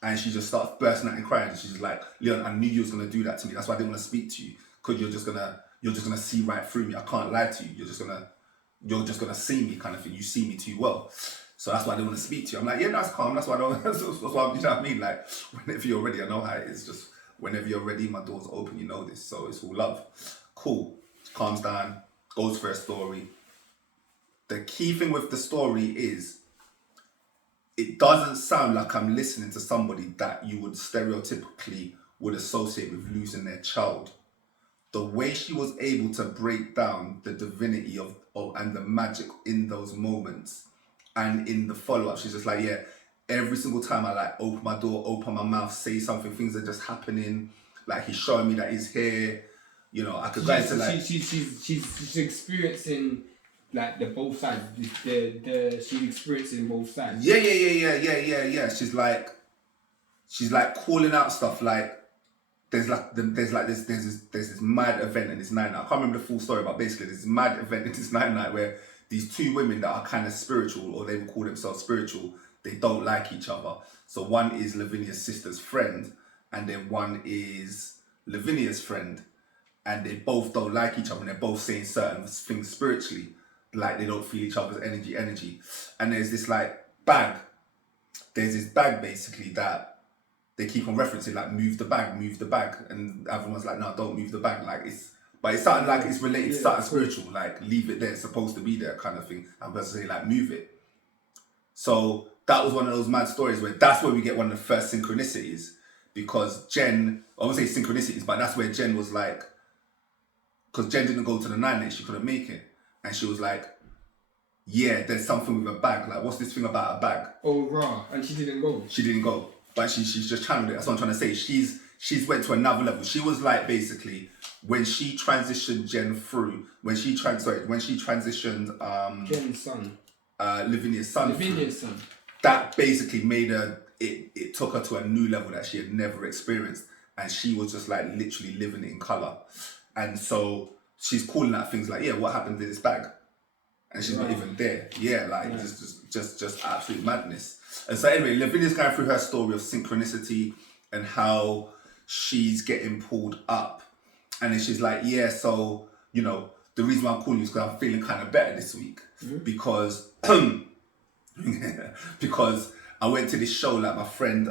And she just starts bursting out and crying. She's like, Leon, I knew you was gonna do that to me. That's why I didn't want to speak to you. Because you're just gonna see right through me. I can't lie to you. You're just gonna see me kind of thing. You see me too well. So that's why I didn't want to speak to you. I'm like, yeah, that's calm. That's why I don't, that's why, you know what I mean? Like, whenever you're ready, I know how it is. Just whenever you're ready, my door's open, you know this. So it's all love. Cool. Calms down, goes for a story. The key thing with the story is it doesn't sound like I'm listening to somebody that you would stereotypically would associate with losing their child. The way she was able to break down the divinity of and the magic in those moments and in the follow-up, she's just like, yeah, every single time I like open my door, open my mouth, say something, things are just happening. Like he's showing me that he's here. You know, I could go into like... She's experiencing like the both sides. She's experiencing both sides. Yeah. She's like calling out stuff like there's this mad event in this night. I can't remember the full story, but basically there's this mad event in this night where these two women that are kind of spiritual, or they would call themselves spiritual, they don't like each other. So one is Lavinia's sister's friend, and then one is Lavinia's friend, and they both don't like each other, and they're both saying certain things spiritually, like they don't feel each other's energy. And there's this like bag. There's this bag basically that they keep on referencing, like move the bag, and everyone's like, no, don't move the bag. Like it's something like it's related to something spiritual, like leave it there, it's supposed to be there kind of thing. I'm going to say like move it. So that was one of those mad stories where that's where we get one of the first synchronicities, because Jen, I won't say synchronicities, but that's where Jen was like, because Jen didn't go to the 9 she couldn't make it. And she was like, yeah, there's something with a bag. Like, what's this thing about a bag? Oh, raw. And she didn't go. She didn't go. But she's just channeled it. That's what I'm trying to say. She's went to another level. She was like, basically, when she transitioned Jen through, when she transitioned Jen's son. Lavinia's son. Lavinia's son. That basically made her, it took her to a new level that she had never experienced. And she was just like literally living it in colour. And so she's calling out things like, yeah, what happened to this bag? And she's not even there. Yeah, like just absolute madness. And so anyway, Lavinia's going through her story of synchronicity and how she's getting pulled up. And then she's like, yeah, so, you know, the reason why I'm calling you is because I'm feeling kind of better this week. Because because I went to this show, like my friend,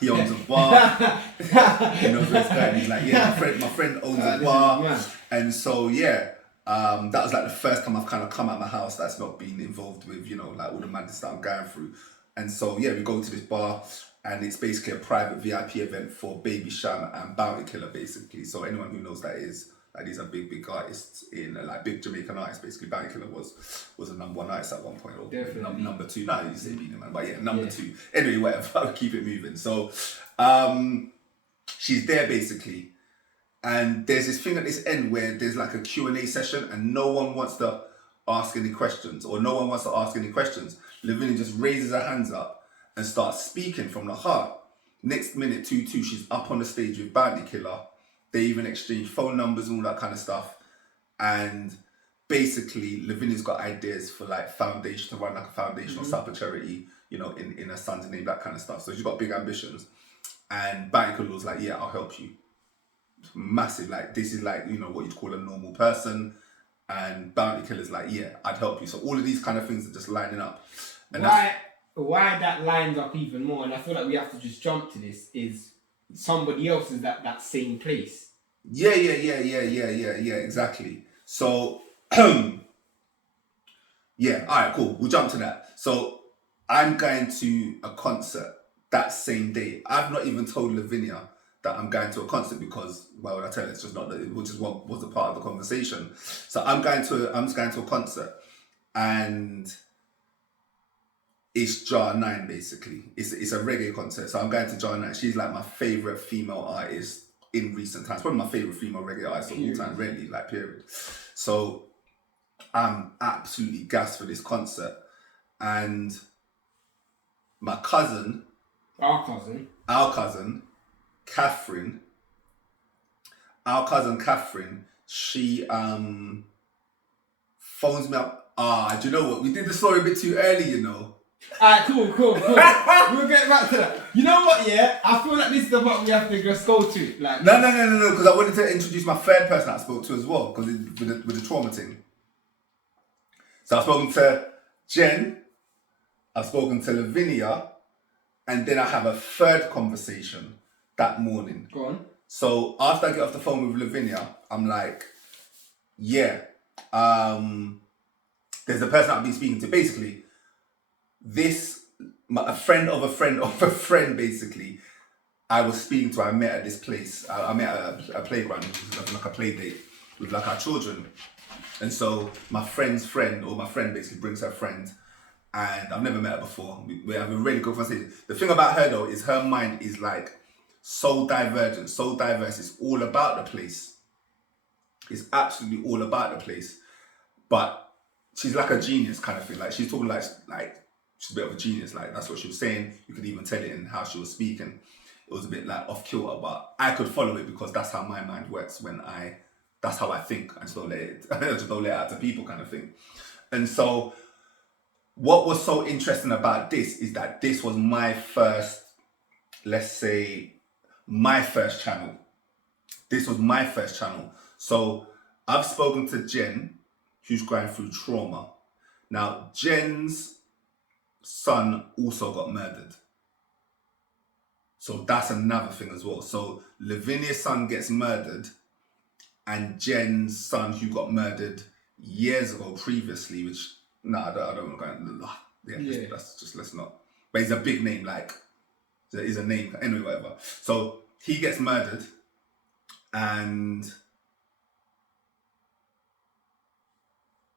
he owns a bar. He knows where it's going. He's like, yeah, my friend owns a bar. And so, yeah, that was like the first time I've kind of come out of my house that's not been involved with, you know, like all the madness that I'm going through. And so, yeah, we go to this bar and it's basically a private VIP event for Baby Sham and Bounty Killer, basically. So anyone who knows that is, like, these are big artists in, like, big Jamaican artists, basically. Bounty Killer was a number one artist at one point, or number two. No, you say Beanie Man, but yeah, number two. Anyway, whatever, I'll keep it moving. So, she's there, basically. And there's this thing at this end where there's like a Q&A session and no one wants to ask any questions, or no one wants to ask any questions. Lavinia just raises her hands up and starts speaking from the heart. Next minute, 2-2, she's up on the stage with Bounty Killer. They even exchange phone numbers and all that kind of stuff. And basically, Lavinia's got ideas for like foundation, to run like a foundation or supper charity, you know, in her son's name, that kind of stuff. So she's got big ambitions. And Bounty Killer was like, yeah, I'll help you. Massive, like, this is like, you know, what you'd call a normal person. And Bounty Killer's like, yeah, I'd help you. So all of these kind of things are just lining up. And why that lines up even more, and I feel like we have to just jump to this, is somebody else is that same place. Yeah, exactly. So, yeah, all right, cool. We'll jump to that. So, I'm going to a concert that same day. I've not even told Lavinia that I'm going to a concert because, why would I tell her? It's just not, which is what was a part of the conversation. So, I'm just going to a concert, and it's Jar 9 basically. It's a reggae concert. So I'm going to Jar 9. She's like my favourite female artist in recent times. Probably my favourite female reggae artist of all time, really, like, period. So I'm absolutely gassed for this concert. And my cousin, our cousin, Catherine, she phones me up. Do you know what? We did the story a bit too early, you know. Alright, cool. We'll get back to that. You know what, yeah? I feel like this is the part we have to just go to. Like, No, because I wanted to introduce my third person I spoke to as well, because with the trauma thing. So I've spoken to Jen, I've spoken to Lavinia, and then I have a third conversation that morning. Go on. So after I get off the phone with Lavinia, I'm like, yeah, there's a person I've been speaking to. Basically, a friend of a friend of a friend, basically, I was speaking to. I met at this place. I met at a playground. It was like a play date with like our children. And so my friend's friend, or my friend basically brings her friend, and I've never met her before. We have a really good conversation. The thing about her though is her mind is like so divergent, so diverse. It's all about the place. It's absolutely all about the place. But she's like a genius kind of thing. Like, she's talking like she's a bit of a genius. Like, that's what she was saying. You could even tell it in how she was speaking. It was a bit like off kilter, but I could follow it because that's how my mind works that's how I think. I just don't let it out to people kind of thing. And so what was so interesting about this is that this was my first, let's say, my first channel. This was my first channel. So I've spoken to Jen, who's going through trauma. Now, Jen's son also got murdered. So that's another thing as well. So Lavinia's son gets murdered, and Jen's son, who got murdered years ago previously, which, I don't want to go into, let's not. But he's a big name, like, There is a name, anyway, whatever. So he gets murdered, and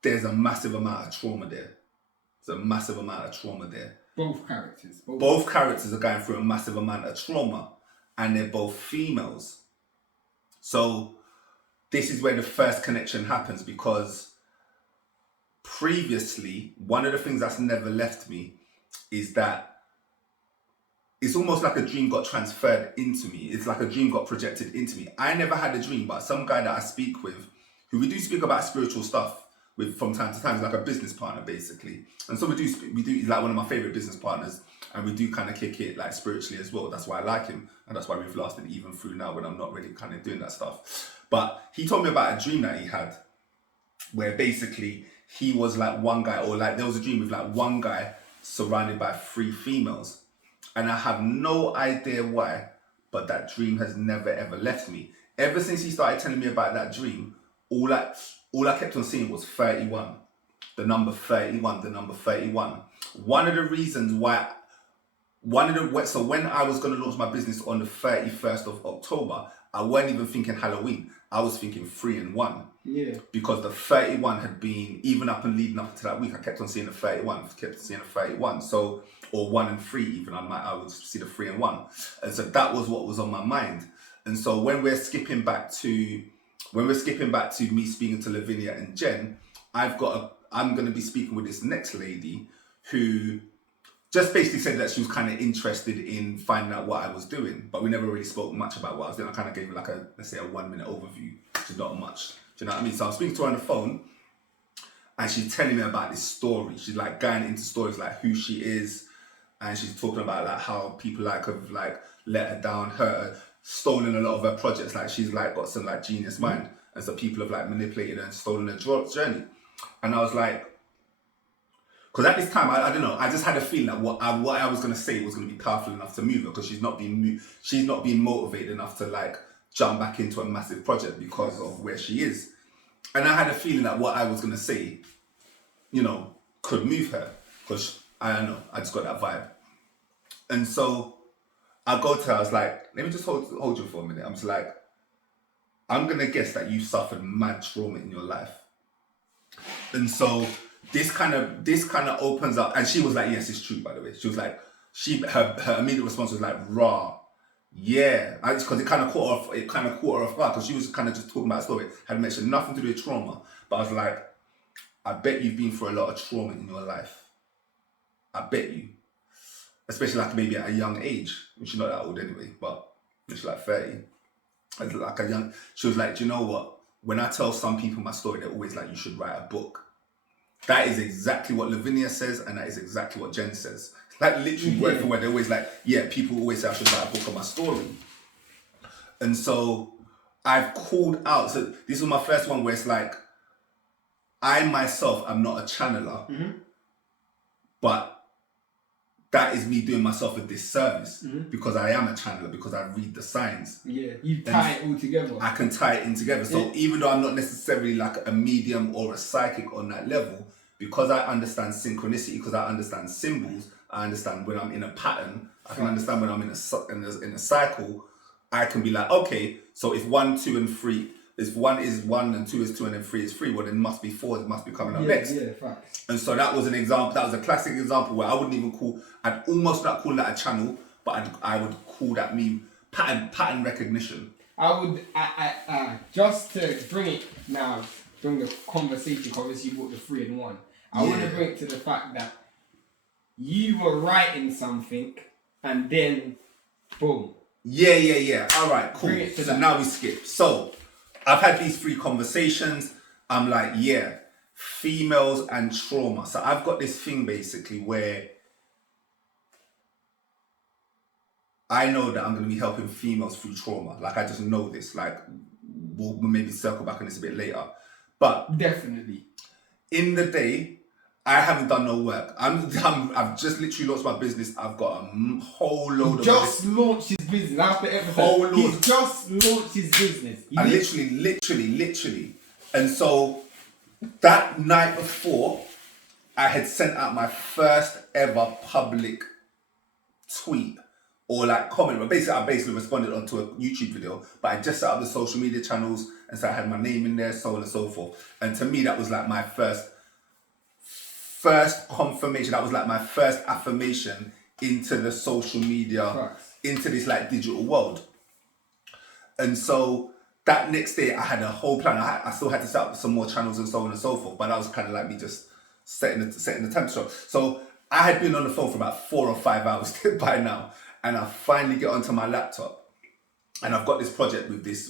there's a massive amount of trauma there. There's a massive amount of trauma there. Both characters. Both characters are going through a massive amount of trauma, and they're both females. So this is where the first connection happens, because previously, one of the things that's never left me is that it's almost like a dream got transferred into me. It's like a dream got projected into me. I never had a dream, but some guy that I speak with, who we do speak about spiritual stuff with from time to time, is like a business partner basically. And so we do, he's like one of my favorite business partners, and we do kind of kick it like spiritually as well. That's why I like him, and that's why we've lasted even through now when I'm not really kind of doing that stuff. But he told me about a dream that he had, where basically he was like one guy, or like there was a dream with like one guy surrounded by 3 females. And I have no idea why, but that dream has never ever left me. Ever since he started telling me about that dream, all I kept on seeing was 31. The number 31, the number 31. One of the reasons why, so when I was going to launch my business on the 31st of October, I wasn't even thinking Halloween. I was thinking 3 and 1. Yeah. Because the 31 had been, even up and leading up to that week, I kept on seeing the 31, kept seeing the 31. So, or 1 and 3 even, I would see the 3 and 1. And so that was what was on my mind. And so when we're skipping back to me speaking to Lavinia and Jen, I'm going to be speaking with this next lady who just basically said that she was kind of interested in finding out what I was doing, but we never really spoke much about what I was doing. I kind of gave her like let's say a 1-minute overview, which is not much. Do you know what I mean? So I'm speaking to her on the phone, and she's telling me about this story. She's like going into stories like who she is, and she's talking about like how people like have like let her down, hurt her, stolen a lot of her projects. Like she's like got some like genius mind, and so people have like manipulated her and stolen her journey. And I was like, because at this time, I don't know, I just had a feeling that what I was going to say was going to be powerful enough to move her, because she's not being motivated enough to like jump back into a massive project because of where she is. And I had a feeling that what I was going to say, you know, could move her, because I don't know, I just got that vibe. And so I go to her, I was like, let me just hold you for a minute. I'm just like, I'm going to guess that you suffered mad trauma in your life. And so this kind of opens up, and she was like, yes, it's true, by the way. She was like, her immediate response was like, raw. Yeah, because it kind of caught her off guard, because she was kind of just talking about a story, had mentioned nothing to do with trauma. But I was like, I bet you've been through a lot of trauma in your life. I bet you. Especially like maybe at a young age. She's not that old anyway, but she's like 30. She was like, do you know what? When I tell some people my story, they're always like, you should write a book. That is exactly what Lavinia says, and that is exactly what Jen says. Like literally word for word, they're always like, yeah, people always say I should write a book on my story. And so I've called out, so this was my first one where it's like, I myself am not a channeler, but that is me doing myself a disservice, because I am a channeler, because I read the signs. Yeah, you tie it all together. I can tie it in together. So even though I'm not necessarily like a medium or a psychic on that level, because I understand synchronicity, because I understand symbols, I understand when I'm in a pattern, I can understand when I'm in a cycle, I can be like, okay, so if 1, 2, and 3, if 1 is 1 and 2 is 2 and then 3 is 3, well, then must be 4, it must be coming up next. Yeah, facts. And so that was an example, that was a classic example where I wouldn't even I'd almost not call that a channel, but I would call that me pattern recognition. I just to bring the conversation, obviously you brought the 3 and 1. I want to bring it to the fact that you were writing something and then boom. Yeah. All right, cool. So now we skip. So I've had these 3 conversations. I'm like, yeah, females and trauma. So I've got this thing basically where I know that I'm going to be helping females through trauma. Like I just know this. Like we'll maybe circle back on this a bit later. But definitely, in the day, I haven't done no work. I've just literally launched my business. I've got a whole load of... Just launched his business after episode. He's just launched his business. I literally. And so that night before, I had sent out my first ever public tweet or like comment. But basically, I basically responded onto a YouTube video, but I just set up the social media channels, and so I had my name in there, so on and so forth. And to me, that was like my first confirmation. That was like my first affirmation into the social media, into this like digital world. And so that next day, I had a whole plan. I still had to set up some more channels and so on and so forth, but that was kind of like me just setting the temperature. So I had been on the phone for about 4 or 5 hours by now, and I finally get onto my laptop, and I've got this project with this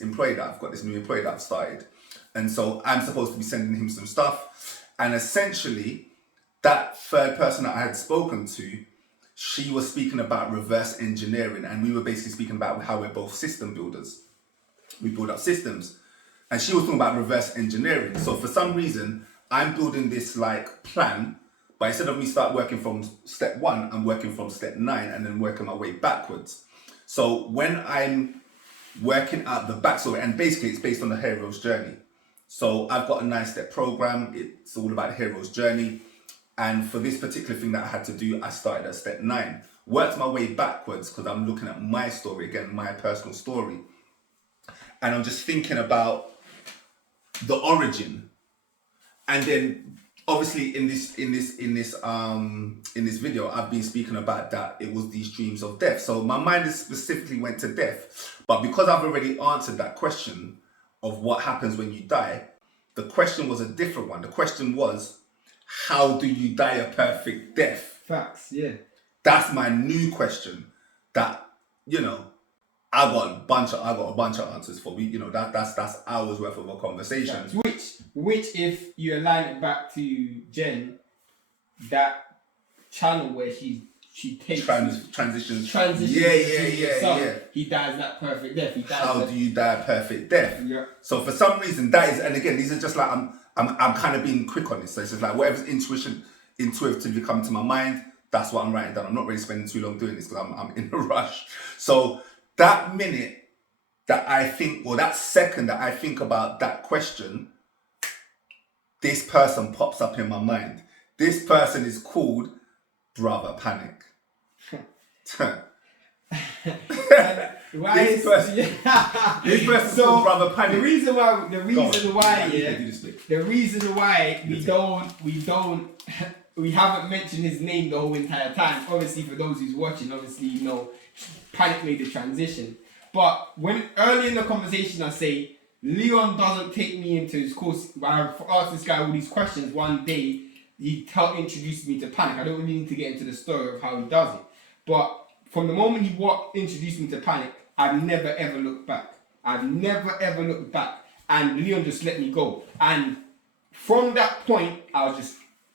employee that I've got, this new employee that I've started, and so I'm supposed to be sending him some stuff, and essentially that third person that I had spoken to, she was speaking about reverse engineering, and we were basically speaking about how we're both system builders. We build up systems, and she was talking about reverse engineering. So for some reason, I'm building this like plan, but instead of me start working from step 1, I'm working from step 9 and then working my way backwards. So when I'm working out the backstory, and basically it's based on the hero's journey. So I've got a 9-step program. It's all about the hero's journey. And for this particular thing that I had to do, I started at step 9. Worked my way backwards because I'm looking at my story, again, my personal story. And I'm just thinking about the origin. And then obviously in this video, I've been speaking about that it was these dreams of death. So my mind specifically went to death. But because I've already answered that question of what happens when you die, the question was a different one. The question was, how do you die a perfect death? Facts, yeah. That's my new question that, you know, I got a bunch of answers for. That's hours worth of a conversation. Which if you align it back to Jen, that channel where she takes transitions. Yeah. He dies that perfect death. How do you die a perfect death? Yeah. So for some reason that is, and again, these are just like I'm kind of being quick on this. So it's just like whatever's intuitively coming to my mind, that's what I'm writing down. I'm not really spending too long doing this because I'm in a rush. So that minute that I think, or that second that I think about that question, this person pops up in my mind. This person is called Brother Panic. This person called Brother Panic. The reason why we haven't mentioned his name the whole entire time. Obviously, for those who's watching, obviously you know Panic made the transition. But when early in the conversation I say Leon doesn't take me into his course, I asked this guy all these questions. One day he introduced me to Panic. I don't really need to get into the story of how he does it, but from the moment he introduced me to Panic, I've never ever looked back. And Leon just let me go. And from that point,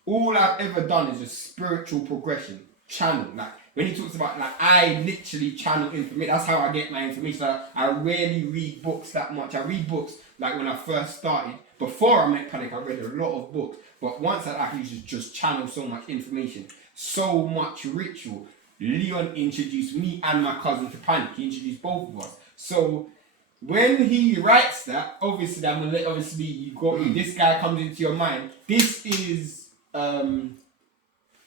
all I've ever done is just spiritual progression, channel. Like when he talks about, like, I literally channel information. That's how I get my information. I rarely read books that much. I read books like when I first started. Before I met Panic, I read a lot of books. But once I used to just channel so much information, so much ritual. Leon introduced me and my cousin to Panic. He introduced both of us. So when he writes that, obviously this guy comes into your mind. This is and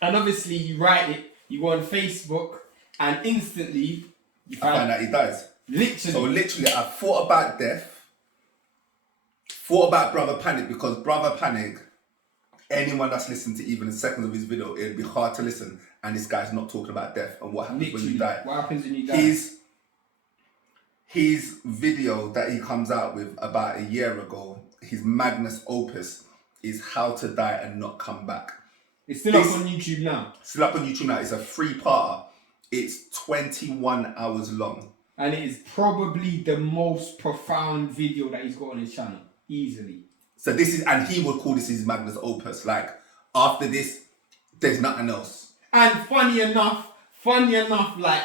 obviously you write it. You go on Facebook and instantly I find out he dies. Literally, I thought about death. Thought about Brother Panic because Brother Panic. Anyone that's listened to even a second of his video, it'd be hard to listen. And this guy's not talking about death and what happens when you die. What happens when you die? His video that he comes out with about a year ago, his magnus opus, is How to Die and Not Come Back. It's still up on YouTube now. It's a 3-parter. It's 21 hours long. And it is probably the most profound video that he's got on his channel. Easily. So and he would call this his magnus opus. Like, after this, there's nothing else. And funny enough, like,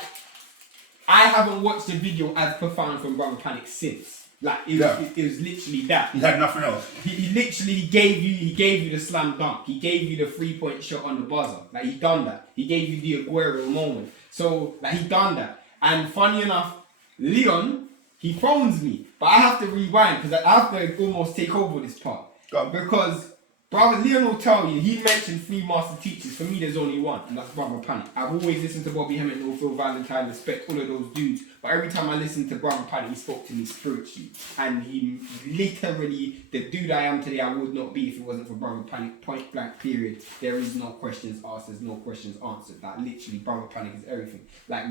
I haven't watched a video as profound from Brother Panic since. Like, it was literally that. He had nothing else. He literally gave you the slam dunk. He gave you the 3-point shot on the buzzer. Like, he done that. He gave you the Aguero moment. So, like, he done that. And funny enough, Leon, he phones me. But I have to rewind because I have to almost take over this part. Because Brother Leon will tell you, he mentioned 3 master teachers. For me, there's only one, and that's Brother Panic. I've always listened to Bobby Hemmett, No Phil Valentine, respect all of those dudes. But every time I listened to Brother Panic, he spoke to me spiritually. And he literally, the dude I am today, I would not be if it wasn't for Brother Panic. Point blank, period. There is no questions asked, there's no questions answered. Like, literally, Brother Panic is everything. Like,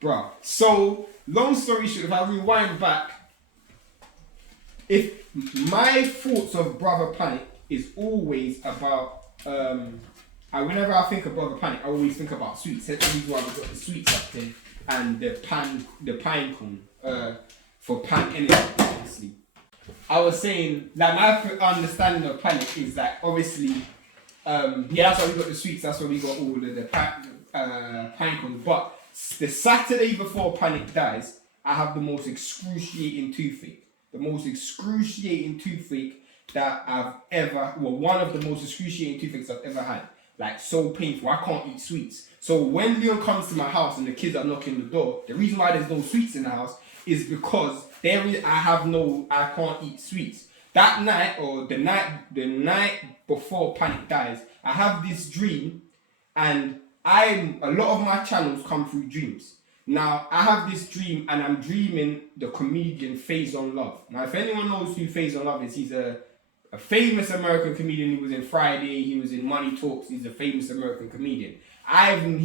bruh. So, long story short, if I rewind back, if my thoughts of Brother Panic is always about whenever I think of Brother Panic, I always think about sweets. That's the reason why we've got the sweets up there and the pine cone for pan energy, obviously. I was saying like my understanding of Panic is that obviously that's why we got the sweets, that's why we got all of the pine cones. But the Saturday before Panic dies, I have the most excruciating toothache. The most excruciating toothache that I've ever, well, one of the most excruciating toothaches I've ever had. Like, so painful. I can't eat sweets. So when Leon comes to my house and the kids are knocking the door, the reason why there's no sweets in the house is because I can't eat sweets. That night, or the night before Panic dies, I have this dream, and a lot of my channels come through dreams. Now, I have this dream, and I'm dreaming the comedian Faison Love. Now, if anyone knows who Faison Love is, he's a famous American comedian. He was in Friday, he was in Money Talks, he's a famous American comedian. I'm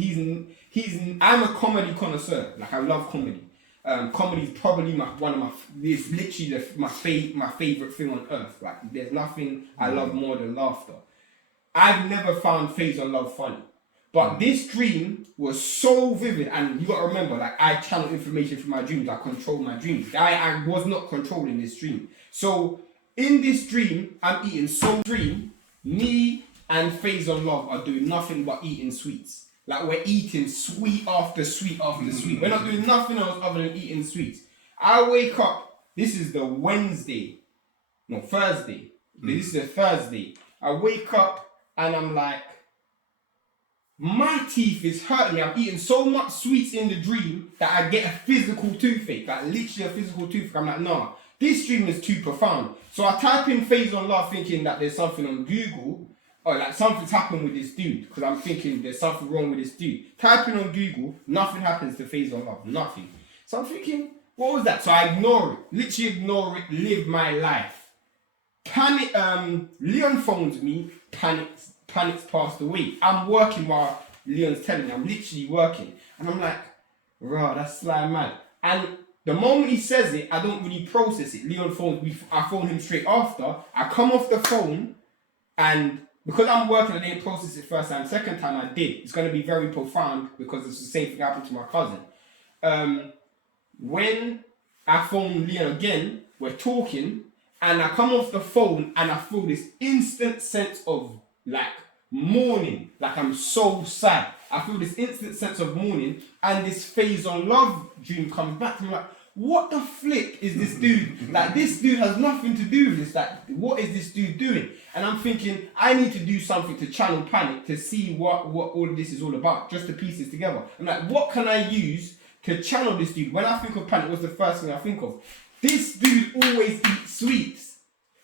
a comedy connoisseur. Like, I love comedy. Comedy is probably my favorite thing on earth. Like, there's nothing I love more than laughter. I've never found Faison Love funny. But this dream was so vivid, and you gotta remember, like, I channel information from my dreams, I control my dreams. I was not controlling this dream. So, in this dream, I'm eating me and Faison Love are doing nothing but eating sweets. Like, we're eating sweet after sweet after sweet. We're not doing nothing else other than eating sweets. I wake up, this is the Thursday. This is the Thursday. I wake up and I'm like, my teeth is hurting me. I'm eating so much sweets in the dream that I get a physical toothache. Like, literally a physical toothache. I'm like, nah, this dream is too profound. So I type in Faison Love thinking that there's something on Google, or like something's happened with this dude, because I'm thinking there's something wrong with this dude. Typing on Google, nothing happens to Faison Love, nothing. So I'm thinking, what was that? So I ignore it, literally ignore it, live my life. Panic, Leon phones me, Panic's passed away. I'm working while Leon's telling me, I'm literally working. And I'm like, rah, that's sly mad. And the moment he says it, I don't really process it. Leon phones me, I phone him straight after. I come off the phone, and because I'm working, I didn't process it first time. Second time I did. It's going to be very profound because it's the same thing happened to my cousin. When I phone Leon again, we're talking, and I come off the phone and I feel this instant sense of like mourning, like I'm so sad. I feel this instant sense of mourning, and this Faison Love dream comes back to me. Like, what the flip is this dude? Like, this dude has nothing to do with this. Like, what is this dude doing? And I'm thinking, I need to do something to channel Panic to see what all of this is all about, just to piece this together. I'm like, what can I use to channel this dude? When I think of Panic, what's the first thing I think of? This dude always eats sweets.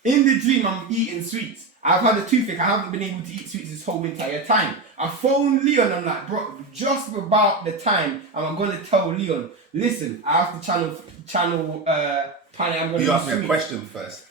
In the dream, I'm eating sweets. I've had a toothache. I haven't been able to eat sweets this whole entire time. I phoned Leon. I'm like, bro, just about the time, I'm going to tell Leon, listen, I have to channel Panic. I'm going to You asked me a question first.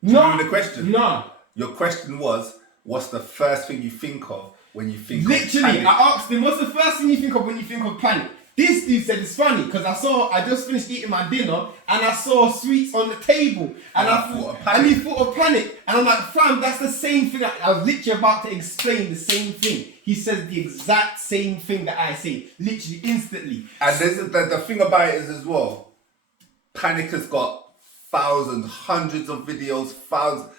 No. Remember the question? No. Your question was, what's the first thing you think of when you think Literally, of Panic? I asked him, what's the first thing you think of when you think of Panic? This dude said it's funny because I just finished eating my dinner and I saw sweets on the table and he thought of Panic, and I'm like, fam, that's the same thing. I was literally about to explain the same thing. He says the exact same thing that I say, literally instantly. And there's the thing about it is as well, Panic has got thousands, hundreds of videos, thousands.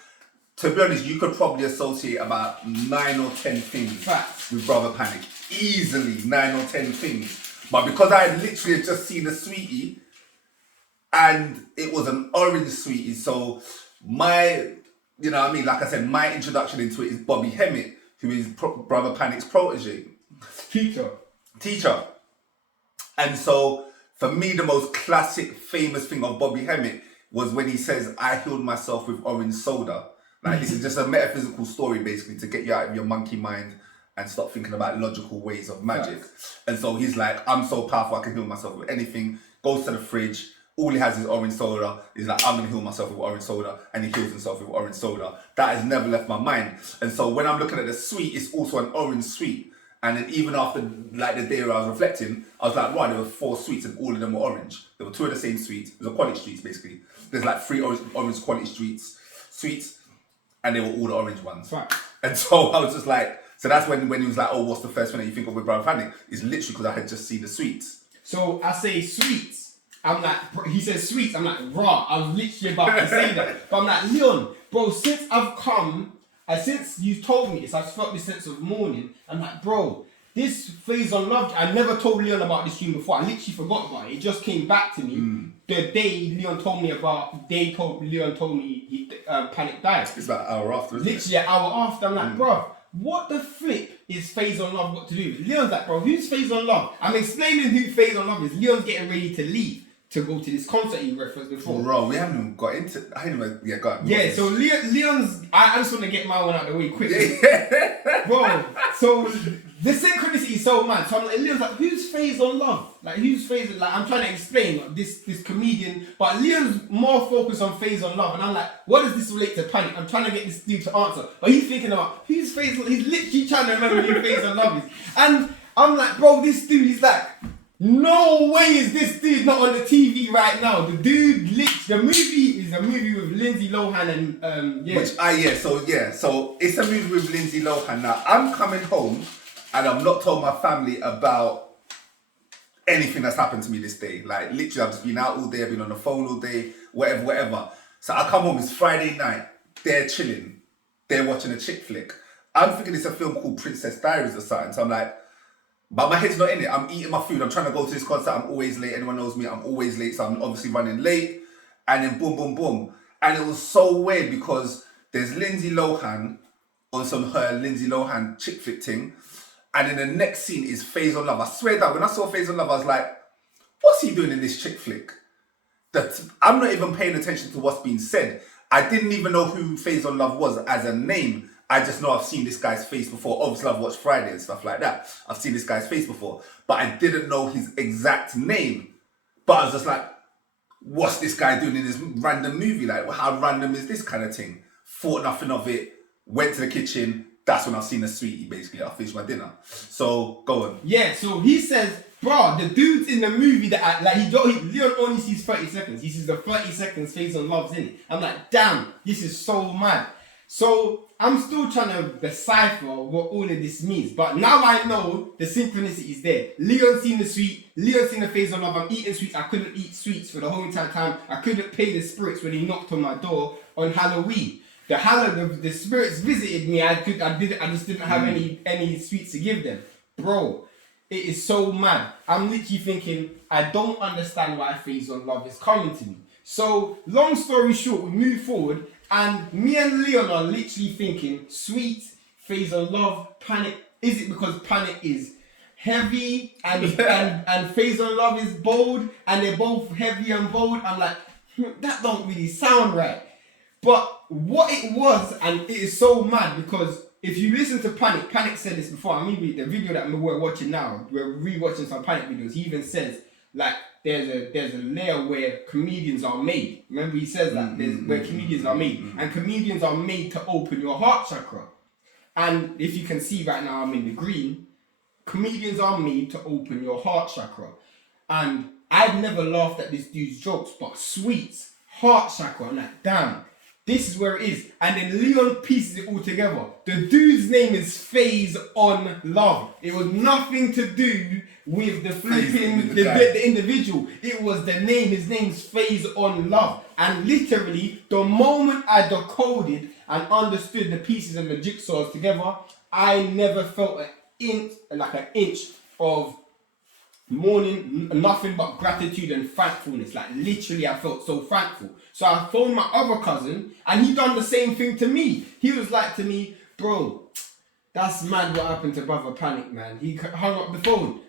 To be honest, you could probably associate about 9 or 10 things with Brother Panic. Easily 9 or 10 things. But because I had literally just seen a sweetie, and it was an orange sweetie, so my introduction into it is Bobby Hemmett, who is Brother Panic's protege. Teacher. And so, for me, the most classic, famous thing of Bobby Hemmett was when he says, I healed myself with orange soda. Like this is just a metaphysical story basically to get you out of your monkey mind and stop thinking about logical ways of magic. And so he's like, I'm so powerful, I can heal myself with anything. Goes to the fridge, all he has is orange soda. He's like, I'm gonna heal myself with orange soda, and he heals himself with orange soda. That has never left my mind. And so when I'm looking at the sweet, it's also an orange sweet. And then even after like the day where I was reflecting, I was like, right, there were 4 sweets and all of them were orange. There were 2 of the same sweets. It was a quality streets basically. There's like 3 orange quality sweets, and they were all the orange ones. Right. And so I was just like, so that's when he was like, oh, what's the first thing that you think of with Brother Panic? It's literally because I had just seen the sweets. So I say sweets. I'm like, he says sweets. I'm like, raw. I was literally about to say that. But I'm like, Leon, bro, since I've come, since you told me this, I've felt this sense of mourning. I'm like, bro, this phase on love, I never told Leon about this dream before. I literally forgot about it. It just came back to me the day Leon told me he Panic died. It's about an hour after, isn't Literally an hour after. I'm like, bro, what the flip is phase on love got to do with it? Leon's like, bro, who's phase on love? I'm explaining who phase on love is. Leon's getting ready to leave to go to this concert you referenced before. Bro, we haven't even got into. I didn't even. Yeah, go on. Yeah, so Leon's. I just want to get my one out of the way quickly. Bro, so the synchronicity is so mad. So I'm like, Leon's like, who's phase on love? Like, who's phase? Like, I'm trying to explain like, this comedian, but Leon's more focused on phase on love, and I'm like, what does this relate to Panic? I'm trying to get this dude to answer, but he's thinking about who's phase. He's literally trying to remember who phase on love is, and I'm like, bro, this dude, he's like, no way is this dude not on the TV right now. The dude, the movie is a movie with Lindsay Lohan and So it's a movie with Lindsay Lohan. Now I'm coming home and I've not told my family about anything that's happened to me this day. Like literally, I've just been out all day, I've been on the phone all day, whatever. So I come home, it's Friday night, they're chilling, they're watching a chick flick. I'm thinking it's a film called Princess Diaries or something. So I'm like, but my head's not in it. I'm eating my food. I'm trying to go to this concert. I'm always late. Anyone knows me. I'm always late. So I'm obviously running late. And then boom, boom, boom. And it was so weird because there's Lindsay Lohan on some her Lindsay Lohan chick flick thing. And then the next scene is Phase on Love. I swear that when I saw Phase on Love, I was like, what's he doing in this chick flick? I'm not even paying attention to what's being said. I didn't even know who Phase on Love was as a name. I just know I've seen this guy's face before. Obviously, I've watched Friday and stuff like that. I've seen this guy's face before. But I didn't know his exact name. But I was just like, what's this guy doing in this random movie? Like, how random is this kind of thing? Thought nothing of it. Went to the kitchen. That's when I've seen a sweetie, basically. I finished my dinner. So, go on. Yeah, so he says, bro, the dude's in the movie that, Leon only sees 30 seconds. He sees the 30 seconds Phase on Love's in it. I'm like, damn, this is so mad. So I'm still trying to decipher what all of this means. But now I know the synchronicity is there. Leon seen the sweet. Leon seen the Phase on Love. I'm eating sweets. I couldn't eat sweets for the whole entire time. I couldn't pay the spirits when he knocked on my door on Halloween. The spirits visited me. I just didn't have any sweets to give them. Bro, it is so mad. I'm literally thinking, I don't understand why Phase on Love is coming to me. So, long story short, we move forward. And me and Leon are literally thinking, sweet, Phase on Love, Panic. Is it because Panic is heavy and Phase on Love is bold and they're both heavy and bold? I'm like, that don't really sound right. But what it was, and it is so mad because if you listen to Panic said this before. I mean, the video that we're watching now, we're rewatching some Panic videos. He even says, like, there's a layer where comedians are made. Remember he says that where comedians are made, and comedians are made to open your heart chakra. And if you can see right now, I'm in the green. Comedians are made to open your heart chakra, and I've never laughed at this dude's jokes, but sweet heart chakra. I'm like, damn, this is where it is. And then Leon pieces it all together. The dude's name is Phase on Love. It was nothing to do with the flipping, the individual. It was the name. His name's Phase on Love. And literally, the moment I decoded and understood the pieces and the jigsaws together, I never felt an inch of mourning, nothing but gratitude and thankfulness. Like literally, I felt so thankful. So I phoned my other cousin, and he done the same thing to me. He was like to me, bro, that's mad what happened to Brother Panic, man. He hung up the phone.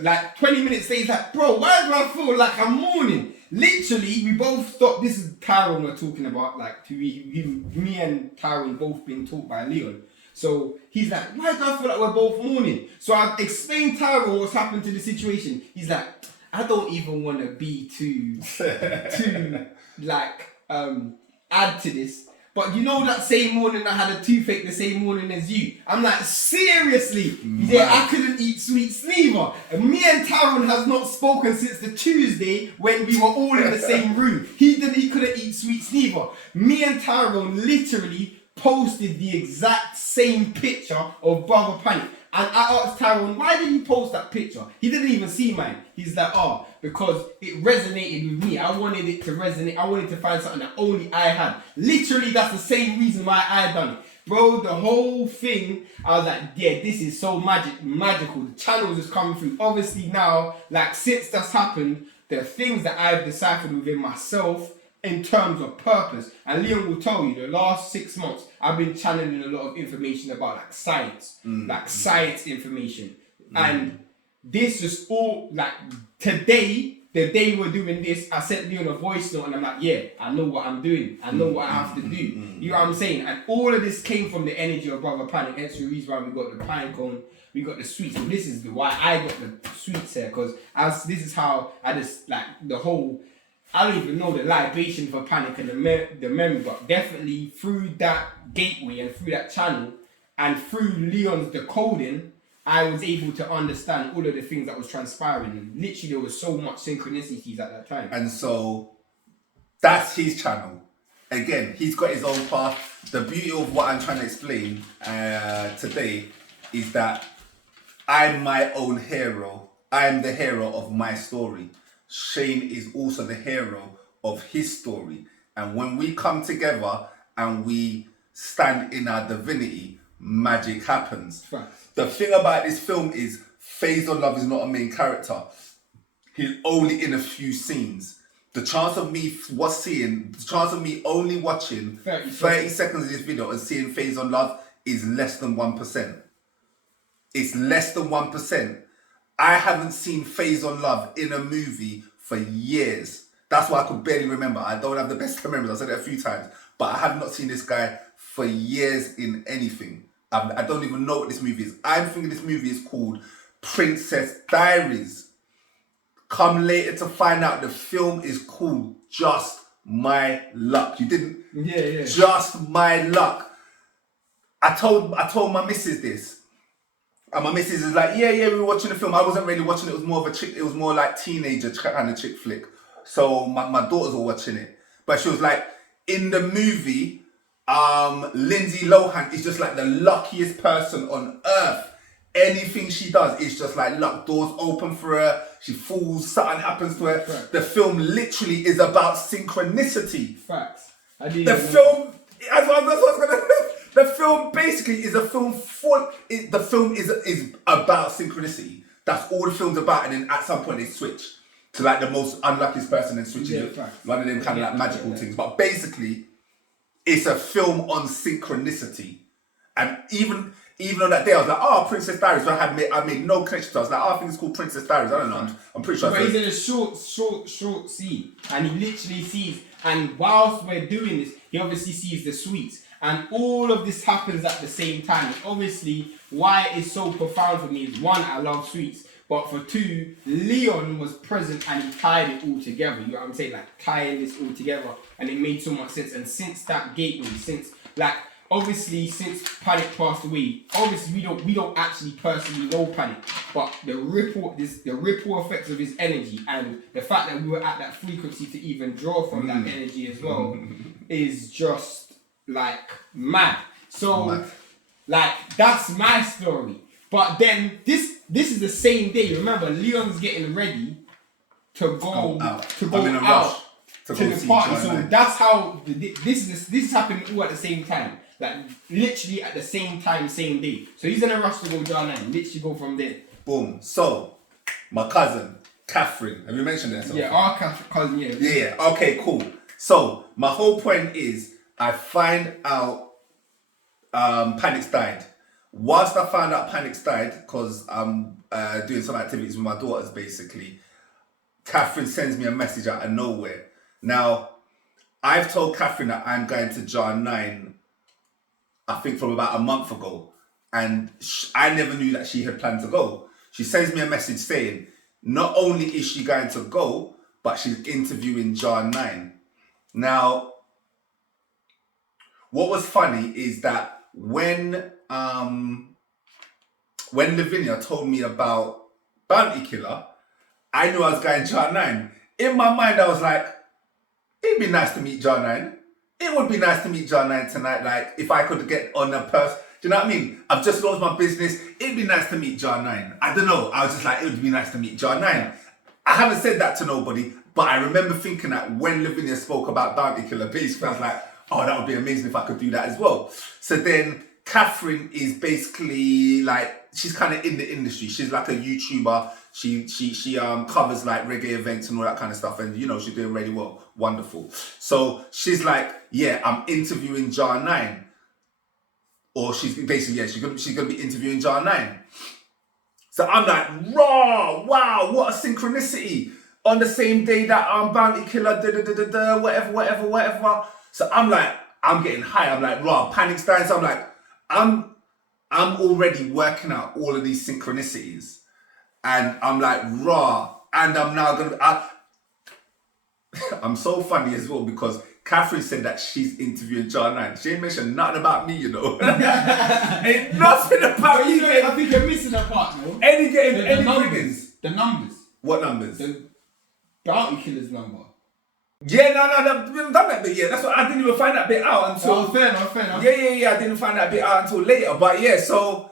like 20 minutes later, he's like, bro, why do I feel like I'm mourning? Literally, we both stopped. This is Tyrone we're talking about. Like, me and Tyrone both been taught by Leon. So he's like, why do I feel like we're both mourning? So I explained Tyrone what's happened to the situation. He's like, I don't even want to be too like add to this. But you know that same morning I had a toothache the same morning as you. I'm like, seriously? Yeah, I couldn't eat sweets neither. And me and Tyrone has not spoken since the Tuesday when we were all in the same room. He couldn't eat sweets neither. Me and Tyrone literally posted the exact same picture of Brother Panic. And I asked Tyrone, why did you post that picture? He didn't even see mine. He's like, oh, because it resonated with me. I wanted it to resonate. I wanted to find something that only I had. Literally, that's the same reason why I done it. Bro, the whole thing, I was like, yeah, this is so magical. The channels is coming through. Obviously now, like since that's happened, the things that I've deciphered within myself in terms of purpose. And Leon will tell you, the last 6 months, I've been channeling a lot of information about like science, science information. And this is all, like today, the day we're doing this, I sent Leon a voice note and I'm like, yeah, I know what I'm doing. I know what I have to do. You know what I'm saying? And all of this came from the energy of Brother Panic. Hence the reason why we got the pine cone, we got the sweets. And this is why I got the sweets here. Because this is how I just, like, the whole, I don't even know the libation for Panic and the memory, but definitely through that gateway and through that channel and through Leon's decoding, I was able to understand all of the things that was transpiring. And literally, there was so much synchronicities at that time. And so, that's his channel. Again, he's got his own path. The beauty of what I'm trying to explain today is that I'm my own hero. I'm the hero of my story. Shane is also the hero of his story. And when we come together and we stand in our divinity, magic happens. Facts. The thing about this film is Phase on Love is not a main character. He's only in a few scenes. The chance of me only watching 30 seconds of this video and seeing Phase on Love is less than 1%. It's less than 1%. I haven't seen Phase on Love in a movie for years. That's why I could barely remember. I don't have the best memories. I've said it a few times. But I have not seen this guy for years in anything. I don't even know what this movie is. I'm thinking this movie is called Princess Diaries. Come later to find out the film is called Just My Luck. You didn't? Yeah. Just My Luck. I told my missus this. And my missus is like, yeah, we were watching the film. I wasn't really watching it. It was more of a chick. It was more like teenager kind of chick flick. So my daughters were watching it. But she was like, in the movie, Lindsay Lohan is just like the luckiest person on earth. Anything she does is just like luck. Doors open for her. She falls. Something happens to her. Right. The film literally is about synchronicity. Facts. The film basically is a film full. The film is about synchronicity. That's all the film's about. And then at some point they switch to like the most unluckiest person and switching to one of them kind of like magical things. But basically, it's a film on synchronicity. And even on that day, I was like, oh, Princess Diaries. So I made no connection to it. I was like, oh, I think it's called Princess Diaries. I don't know. I'm pretty sure. But he's in a short scene. And he literally sees, and whilst we're doing this, he obviously sees the sweets. And all of this happens at the same time. And obviously, why it's so profound for me is, one, I love sweets. But for two, Leon was present and he tied it all together. You know what I'm saying? Like tying this all together, and it made so much sense. And since that gateway, since Panic passed away, obviously we don't actually personally know Panic, but the ripple effects of his energy and the fact that we were at that frequency to even draw from that energy as well is just like mad. So like that's my story. But then this is the same day. Remember, Leon's getting ready to go out to the party. So that's how this is happening all at the same time. Like literally at the same time, same day. So he's in a rush to go down and literally go from there. Boom. So my cousin Catherine, have you mentioned that? Yeah, our cousin. Yeah. Okay. Cool. So my whole point is, I find out Panic's died. Whilst I found out Panic's died, because doing some activities with my daughters, basically. Catherine sends me a message out of nowhere. Now, I've told Catherine that I'm going to Jar 9, I think from about a month ago. And I never knew that she had planned to go. She sends me a message saying, not only is she going to go, but she's interviewing Jar 9. Now, what was funny is that when Lavinia told me about Bounty Killer, I knew I was going Jar 9. In my mind, I was like, it'd be nice to meet Jar 9. It would be nice to meet Jar 9 tonight. Like, if I could get on a person. Do you know what I mean? I've just launched my business. It'd be nice to meet Jar 9. I don't know. I was just like, it would be nice to meet Jar 9. I haven't said that to nobody, but I remember thinking that when Lavinia spoke about Bounty Killer, basically I was like, oh, that would be amazing if I could do that as well. So then Catherine is basically like, she's kind of in the industry. She's like a YouTuber. She covers like reggae events and all that kind of stuff. And you know, she's doing really well. Wonderful. So she's like, yeah, I'm interviewing Jar 9. Or she's basically, yeah, she's gonna be interviewing Jar 9. So I'm like, raw, wow, what a synchronicity. On the same day that Bounty Killer, whatever. So I'm like, I'm getting high. I'm like, raw, panic style. So I'm like, I'm already working out all of these synchronicities. And I'm like, raw. And I'm now gonna, I'm so funny as well because Catherine said that she's interviewing Jar 9. She ain't mentioned nothing about me, you know. Ain't nothing about me. I think you're missing a part, no? Any numbers. The numbers. What numbers? The Bounty Killer's number. Yeah, no, we haven't done that bit yet. That's what I didn't even find that bit out until. Oh, fair enough. Yeah. I didn't find that bit out until later. But yeah, so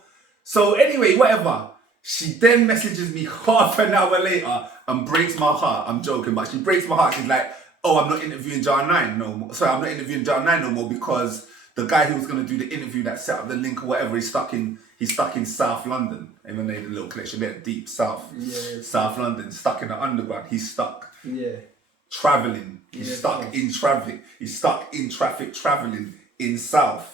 anyway, whatever. She then messages me half an hour later and breaks my heart. I'm joking, but she breaks my heart. She's like, oh, I'm not interviewing Jar 9 no more. Sorry, I'm not interviewing Jar 9 no more because the guy who was going to do the interview that set up the link or whatever, he's stuck in South London. Even though the little connection there, deep south. Yeah. South London, stuck in the underground. He's stuck. Yeah. Traveling. He's stuck in traffic. He's stuck in traffic traveling in South.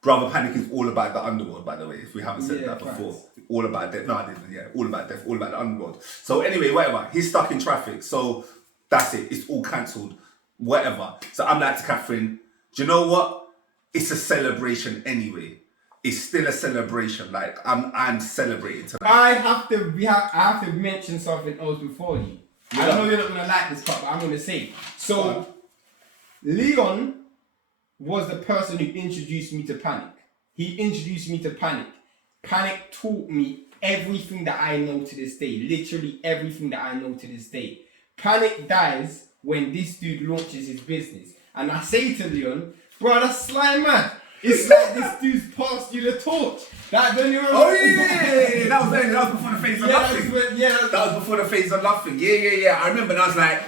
Brother Panic is all about the underworld, by the way, if we haven't said that before. Right. All about death. No, I didn't. Yeah, all about death, all about the underworld. So anyway, whatever. He's stuck in traffic. So that's it. It's all cancelled. Whatever. So I'm like to Catherine, do you know what? It's a celebration anyway. It's still a celebration. Like I'm celebrating tonight. I have to mention something else before you. I know you're not gonna like this part, but I'm gonna say. So Leon was the person who introduced me to Panic. He introduced me to Panic. Panic taught me everything that I know to this day. Literally everything that I know to this day. Panic dies when this dude launches his business. And I say to Leon, bro, that's slime, man. It's like this dude's passed you the torch. That when you're yeah. That was before the phase of nothing. That was before the phase of nothing. Yeah. I remember and I was like,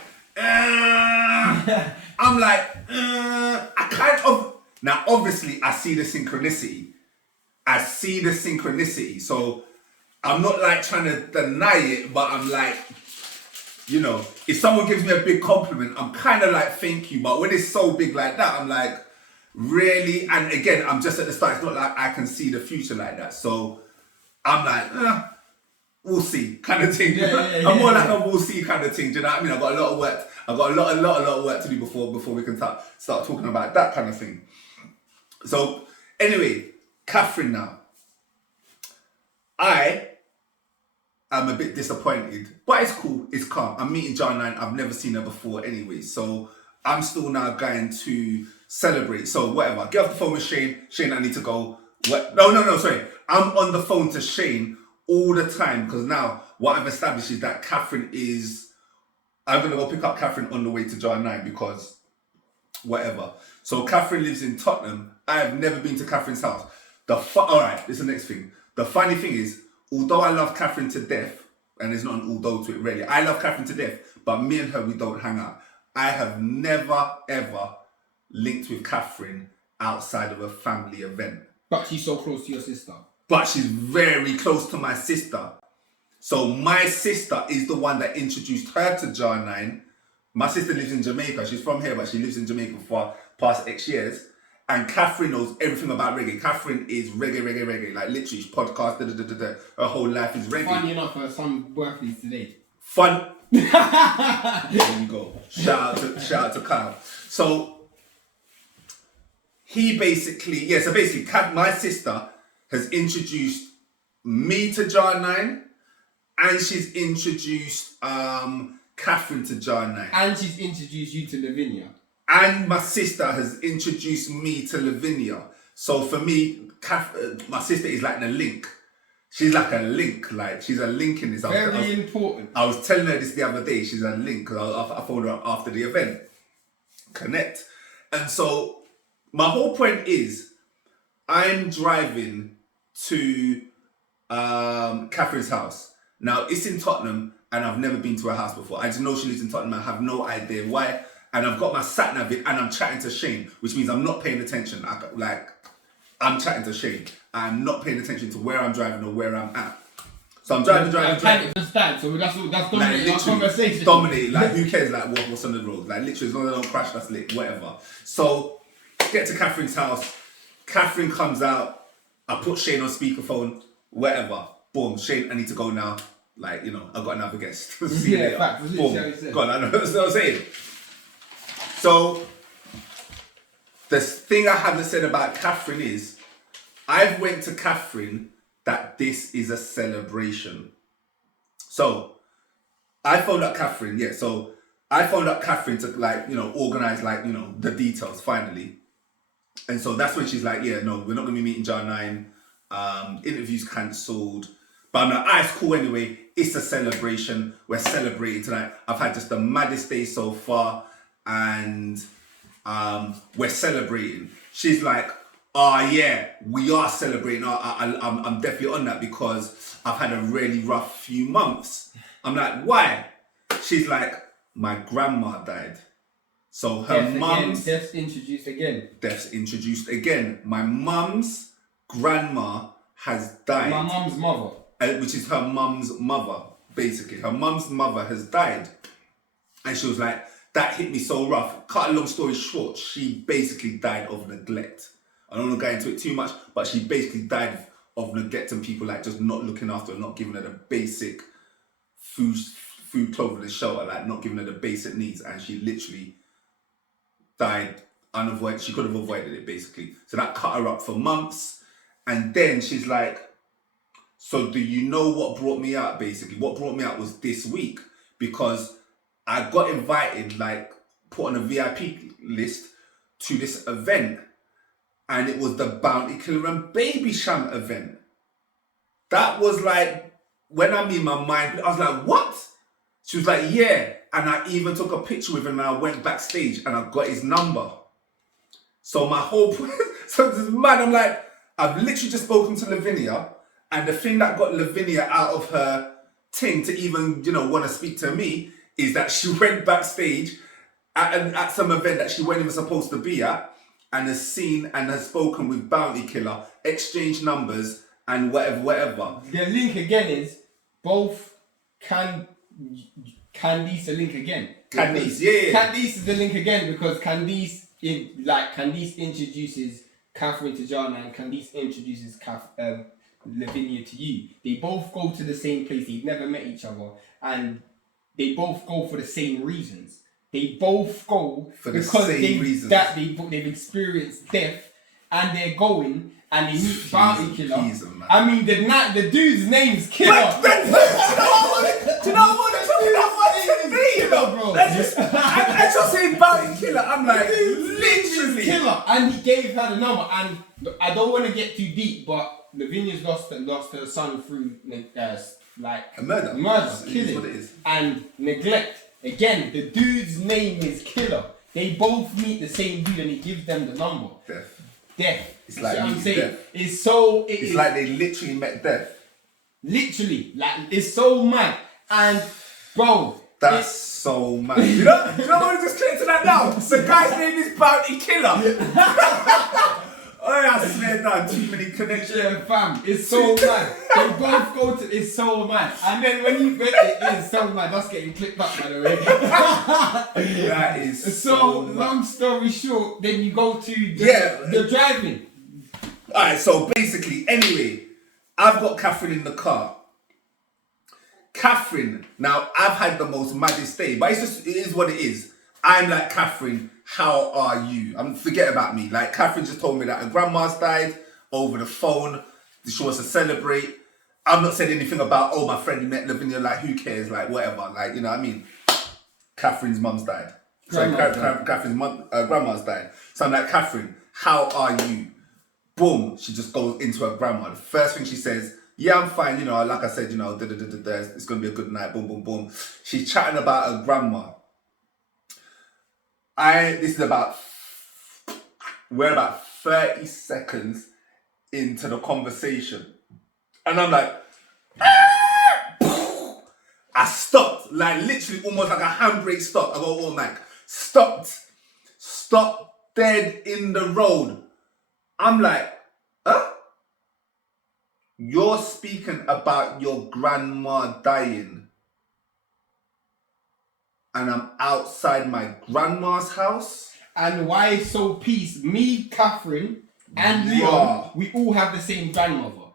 I'm like, I kind of, now obviously I see the synchronicity. So I'm not like trying to deny it, but I'm like, you know, if someone gives me a big compliment, I'm kind of like, thank you. But when it's so big like that, I'm like, really? And again, I'm just at the start. It's not like I can see the future like that. So I'm like, we'll see kind of thing. I'm more like a we'll see kind of thing. Do you know what I mean? I've got a lot of work. I've got a lot of work to do before we can start talking about that kind of thing. So anyway, Catherine now. I am a bit disappointed, but it's cool. It's calm. I'm meeting Jar 9. I've never seen her before anyway. So I'm still now going to celebrate. So whatever. Get off the phone with Shane. Shane, I need to go. No, sorry. I'm on the phone to Shane all the time because now what I've established is that Catherine is... I'm going to go pick up Catherine on the way to Jar 9 because whatever. So Catherine lives in Tottenham. I have never been to Catherine's house. Alright, this is the next thing. The funny thing is, although I love Catherine to death, and there's not an although to it really, I love Catherine to death, but me and her, we don't hang out. I have never, ever linked with Catherine outside of a family event. But she's so close to your sister. But she's very close to my sister. So my sister is the one that introduced her to Jar 9. My sister lives in Jamaica. She's from here, but she lives in Jamaica for past X years. And Catherine knows everything about reggae. Catherine is reggae. Like literally, she's podcast, her whole life is reggae. Funny enough, her son's birthday today. Fun. There you go. Shout out to Kyle. So he basically, my sister has introduced me to Jar 9, and she's introduced Catherine to Jar 9. And she's introduced you to Lavinia. And my sister has introduced me to Lavinia. So for me, my sister is like the link. She's like a link. Like she's a link in this. Very important. I was telling her this the other day. She's a link because I phoned her up after the event. Connect. And so my whole point is, I'm driving to Catherine's house. Now it's in Tottenham, and I've never been to her house before. I just know she lives in Tottenham. I have no idea why. And I've got my sat nav in, and I'm chatting to Shane, which means I'm not paying attention. I'm chatting to Shane. I'm not paying attention to where I'm driving or where I'm at. So I'm driving. Just that. So that's dominating our conversation. Dominate. Like who cares? Like what's on the road? Like literally, as long as I don't crash, that's lit. Whatever. So get to Catherine's house. Catherine comes out. I put Shane on speakerphone. Whatever. Boom. Shane, I need to go now. Like I've got another guest. See you later. Fact, Boom. Go on. I know that's what I'm saying. So the thing I haven't said about Catherine is, I've went to Catherine that this is a celebration. So I phoned up Catherine, so I phoned up Catherine to organize the details finally. And so that's when she's like, no, we're not gonna be meeting Jar 9, interviews cancelled. But I'm like, it's cool anyway, it's a celebration, we're celebrating tonight. I've had just the maddest day so far, and we're celebrating. She's like, we are celebrating. I'm definitely on that because I've had a really rough few months. I'm like, why? She's like, my grandma died. So her mum's... Death's introduced again. My mum's grandma has died. My mum's mother. Which is her mum's mother, basically. Her mum's mother has died. And she was like, that hit me so rough. Cut a long story short, she basically died of neglect. I don't want to go into it too much, but she basically died of neglect and people just not looking after her, not giving her the basic food, clothing, and shelter, not giving her the basic needs. And she literally died unavoidable. She could have avoided it, basically. So that cut her up for months. And then she's like, so do you know what brought me out, basically? What brought me out was this week, because I got invited, put on a VIP list to this event, and it was the Bounty Killer and Baby Sham event. That was when I'm in my mind, I was like, what? She was like, yeah. And I even took a picture with him and I went backstage and I got his number. So my whole point, so this is mad. I'm like, I've literally just spoken to Lavinia, and the thing that got Lavinia out of her thing to even, want to speak to me is that she went backstage at some event that she wasn't even supposed to be at, and has seen and has spoken with Bounty Killer, exchanged numbers and whatever. The link again is both Candice the link again. Candice, yeah. Candice is the link again because Candice introduces Catherine to Jar 9, Candice introduces Lavinia to you. They both go to the same place. They've never met each other, and they both go for the same reasons. They both go for the same reasons. They've experienced death, and they're going and they meet Bounty Killer. Man. I mean, the dude's name's Killer. Do you know what? Bro. I just saying Bounty Killer. I'm like, literally Killer, and he gave her the number. And I don't want to get too deep, but Lavinia's lost her son through a murder, killing, what it is, and neglect. Again, the dude's name is Killer. They both meet the same dude, and he gives them the number. Death. It's like I'm saying. Death. It's like they literally met death. Literally, it's so mad. And bro, that's so mad. You know what? Just clear to that now. The guy's name is Bounty Killer. Oh, I swear down, too many connections. Yeah, fam, it's so mad. They both go to, it's so mad. And then when you get it is so mad, that's getting clipped up by the way. That is so mad. long story short, then you go to the driving. Alright, so basically, anyway, I've got Catherine in the car. Catherine, now I've had the most maddest day, but it is what it is. I'm like, Catherine, how are you? Forget about me. Like, Catherine just told me that her grandma's died over the phone. She wants to celebrate. I've not said anything about, oh, my friend met Lavinia, like, who cares? Like, whatever. Like, you know what I mean? Catherine's mum's died. Catherine's grandma's died. So I'm like, Catherine, how are you? Boom. She just goes into her grandma. The first thing she says, yeah, I'm fine. You know, like I said, you know, it's going to be a good night. Boom, boom, boom. She's chatting about her grandma. We're about 30 seconds into the conversation. And I'm like, I stopped, like literally almost like a handbrake stop. I go, oh my, stopped dead in the road. I'm like, huh? You're speaking about your grandma dying. And I'm outside my grandma's house. And why it's so peace? Me, Catherine, and Leon, we all have the same grandmother.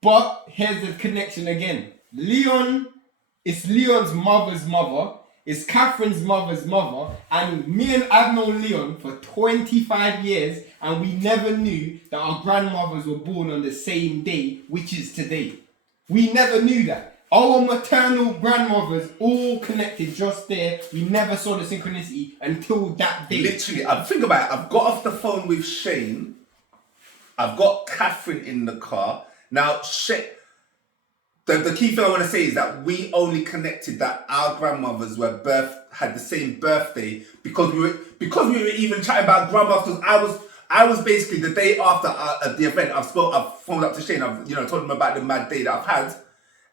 But here's the connection again. It's Leon's mother's mother. It's Catherine's mother's mother. And I've known Leon for 25 years, and we never knew that our grandmothers were born on the same day, which is today. We never knew that. Our maternal grandmothers all connected just there. We never saw the synchronicity until that day. Literally, think about it. I've got off the phone with Shane. I've got Catherine in the car. Now, the key thing I want to say is that we only connected that our grandmothers had the same birthday because we were even chatting about grandmas. Because I was basically the day after the event. I've phoned up to Shane. I've told him about the mad day that I've had.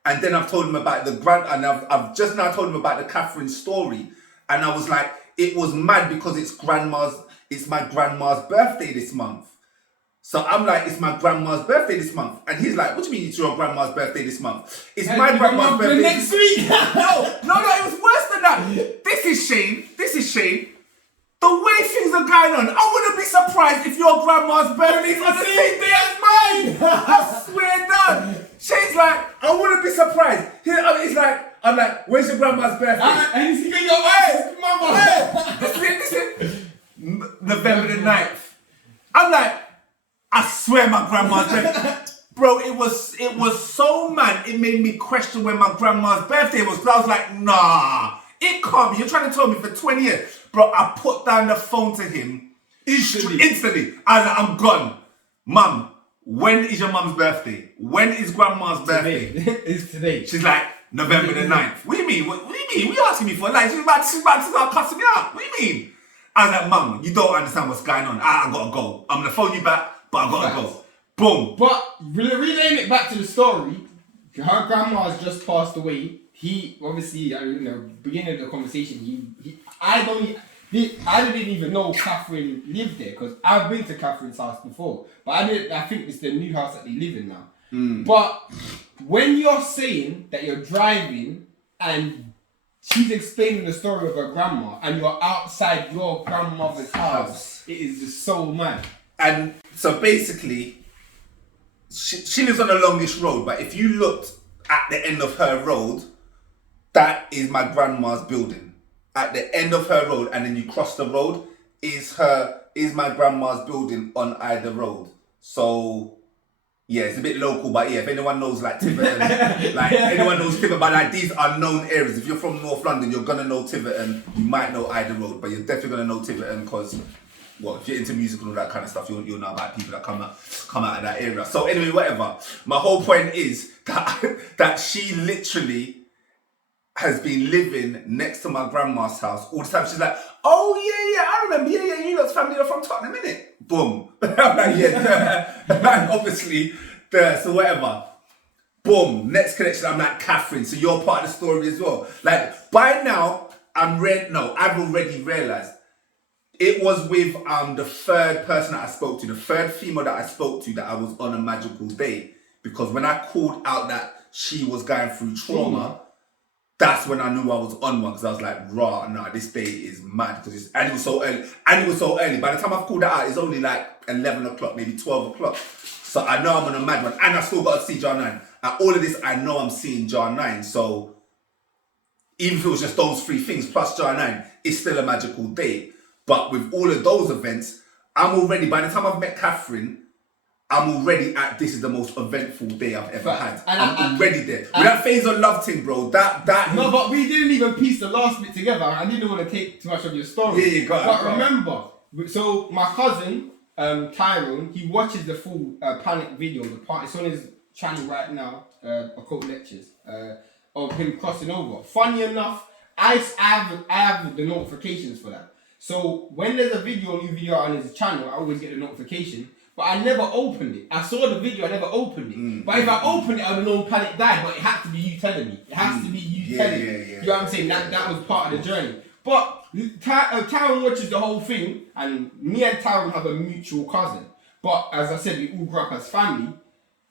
And then I've told him about I've just now told him about the Catherine story. And I was like, it was mad because it's my grandma's birthday this month. So I'm like, it's my grandma's birthday this month. And he's like, what do you mean it's your grandma's birthday this month? It's my grandma's birthday next week. No, it was worse than that. This is Shane. The way things are going on, I wouldn't be surprised if your grandma's birthday is on the same day as mine. I swear down. Shane's like, I wouldn't be surprised. I'm like, when's your grandma's birthday? And he's thinking, your eyes, mama. Listen. November the 9th. I'm like, I swear my grandma's birthday. Bro, it was so mad, it made me question when my grandma's birthday was. I was like, nah, it can't be. You're trying to tell me for 20 years. Bro, I put down the phone to him instantly. I was like, I'm gone. Mum, when is your mum's birthday? When is grandma's birthday? It's today. She's like, November the 9th. What do you mean? What do you mean? What are you asking me for? Like, she's about to start cussing me out. What do you mean? I was like, Mum, you don't understand what's going on. I gotta go. I'm gonna phone you back, but I gotta go. Boom. But relaying it back to the story, her grandma has just passed away. He obviously, beginning of the conversation, I didn't even know Catherine lived there because I've been to Catherine's house before, but I think it's the new house that they live in now. But when you're saying that you're driving and she's explaining the story of her grandma and you're outside your grandmother's house, it is just so mad. And so basically, she lives on the longest road, but if you looked at the end of her road, that is my grandma's building. At the end of her road, and then you cross the road, is my grandma's building on either road. So yeah, it's a bit local, but yeah, if anyone knows like Tiverton, but like these are known areas. If you're from North London, you're gonna know Tiverton. You might know either road, but you're definitely gonna know Tiverton because, well, if you're into music and all that kind of stuff, you'll know about people that come out of that area. So anyway, whatever. My whole point is that she literally has been living next to my grandma's house all the time. She's like, oh yeah, I remember, you lot's family are from Tottenham, innit? Boom. I'm like, yeah, and obviously, so whatever. Boom, next connection, I'm like, Catherine, so you're part of the story as well. Like, by now, I've already realised, It was with the third person that I spoke to, the third female that I spoke to, that I was on a magical day. Because when I called out that she was going through trauma, that's when I knew I was on one. Because I was like, rah, nah, this day is mad. And it was so early. And it was so early. By the time I've called that out, it's only like 11 o'clock, maybe 12 o'clock. So I know I'm on a mad one. And I still got to see Jar 9. At all of this, I know I'm seeing Jar 9. So even if it was just those three things plus Jar 9, it's still a magical day. But with all of those events, I'm already, by the time I've met Catherine, I'm already at, this is the most eventful day I've ever had. I'm already there. With that phase on love thing, bro, that... No, but we didn't even piece the last bit together. I didn't want to take too much of your story. Yeah, got it. But remember, so my cousin, Tyrone, he watches the full Panic video. It's on his channel right now, Occult Lectures, of him crossing over. Funny enough, I have the notifications for that. So when there's a new video on his channel, I always get the notification. But I never opened it. I saw the video, I never opened it. But if I opened it, I would know Panic died. But it had to be you telling me. It has to be you telling me. You know what I'm saying? That was part of the journey. But Tyrone watches the whole thing, and me and Tyrone have a mutual cousin. But as I said, we all grew up as family.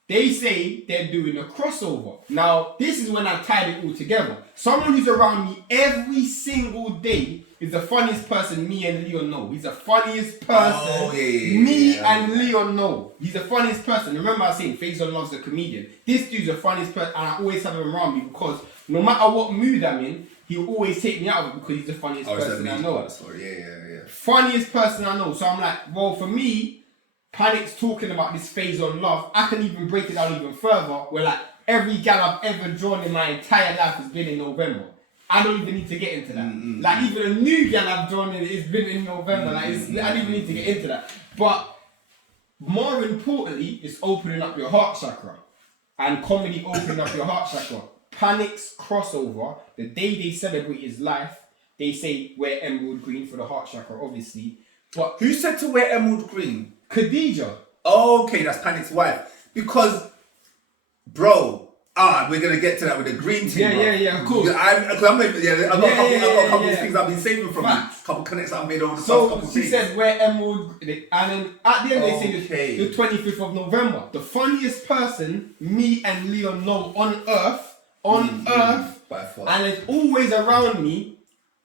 They say they're doing a crossover. Now, this is when I tied it all together. Someone who's around me every single day is the funniest person me and Leon know. He's the funniest person and Leon know. He's the funniest person. Remember I was saying Faison loves the comedian. This dude's the funniest person, and I always have him around me because no matter what mood I'm in, he'll always take me out of it because he's the funniest person I know. Funniest person I know. So I'm like, well, for me, Panic's talking about this phase on love. I can even break it down even further. Where like every gal I've ever drawn in my entire life has been in November. I don't even need to get into that. Like even a new gal I've drawn in has been in November. I don't even need to get into that. But more importantly, it's opening up your heart chakra, and comedy opening up your heart chakra. Panic's crossover, the day they celebrate his life, they say wear emerald green for the heart chakra, obviously. But who said to wear emerald green? Khadija. Oh, okay, that's Panic's wife. Because, bro, we're gonna get to that with the green team. Yeah, of course. I've got a couple of things I've been saving from you. A couple of connects I've made over the past couple of days. So she said wear emerald, and then at the end they say the 25th of November. The funniest person me and Leon know on Earth, by far. And it's always around me.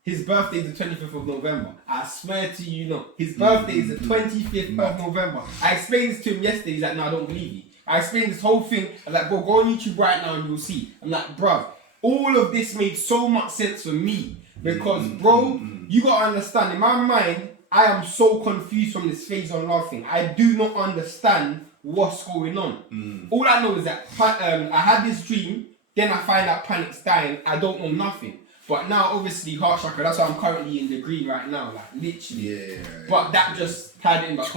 His birthday is the 25th of November. I swear to you, his birthday is the 25th of November. I explained this to him yesterday. He's like, no, I don't believe you. I explained this whole thing. I'm like, bro, go on YouTube right now and you'll see. I'm like, bruv, all of this made so much sense for me. Because, bro, you gotta understand, in my mind, I am so confused from this phase on love thing. I do not understand what's going on. All I know is that I had this dream, then I find out Panic's dying. I don't know nothing. But now, obviously, heart chakra, that's why I'm currently in the green right now, like, literally. But that just tied in, but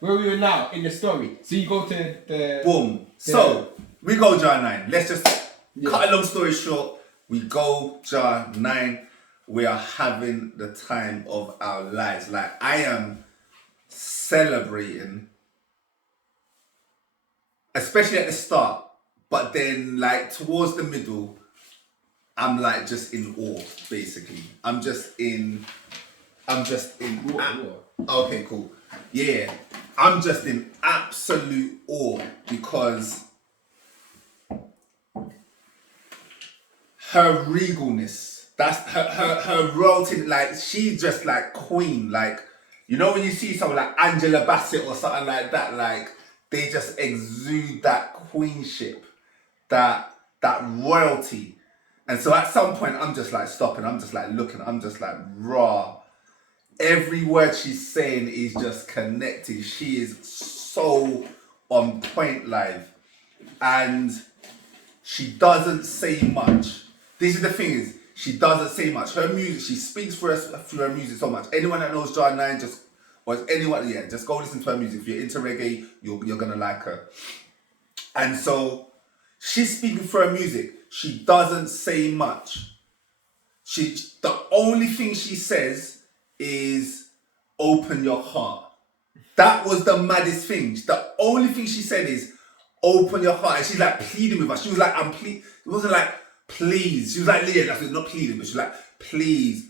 where we were now, in the story. So you go to the... Boom. So, we go Jar 9. Let's just cut a long story short. We go Jar 9. We are having the time of our lives. Like, I am celebrating, especially at the start. But then, like, towards the middle... I'm like just in awe, basically. I'm just in. Okay, cool. Yeah, I'm just in absolute awe because her regalness. That's her royalty. Like she's just like queen. Like you know when you see someone like Angela Bassett or something like that. Like they just exude that queenship, that royalty. And so at some point, I'm just like stopping. I'm just like looking. I'm just like, raw. Every word she's saying is just connected. She is so on point live. And she doesn't say much. This is the thing is, she doesn't say much. Her music, she speaks through her music so much. Anyone that knows Jar 9, just go listen to her music. If you're into reggae, you're going to like her. And so she's speaking through her music. She doesn't say much. The only thing she says is open your heart. That was the maddest thing. The only thing she said is open your heart. And she's like pleading with us. She was like, it wasn't like, please. She was like, Leah, that's not pleading, but she's like, please,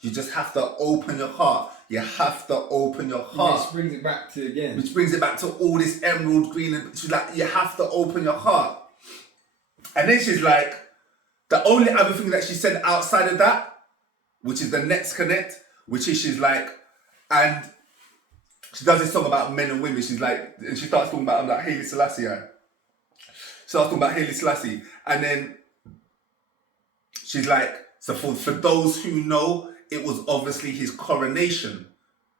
you just have to open your heart. You have to open your heart. Which brings it back to again. Which brings it back to all this emerald green. And she's like, you have to open your heart. And then she's like, the only other thing that she said outside of that, which is the next connect, which is she's like, and she does this song about men and women. She's like, and she starts talking about, I'm like, Haile Selassie. She starts talking about Haile Selassie. And then she's like, so for those who know, it was obviously his coronation.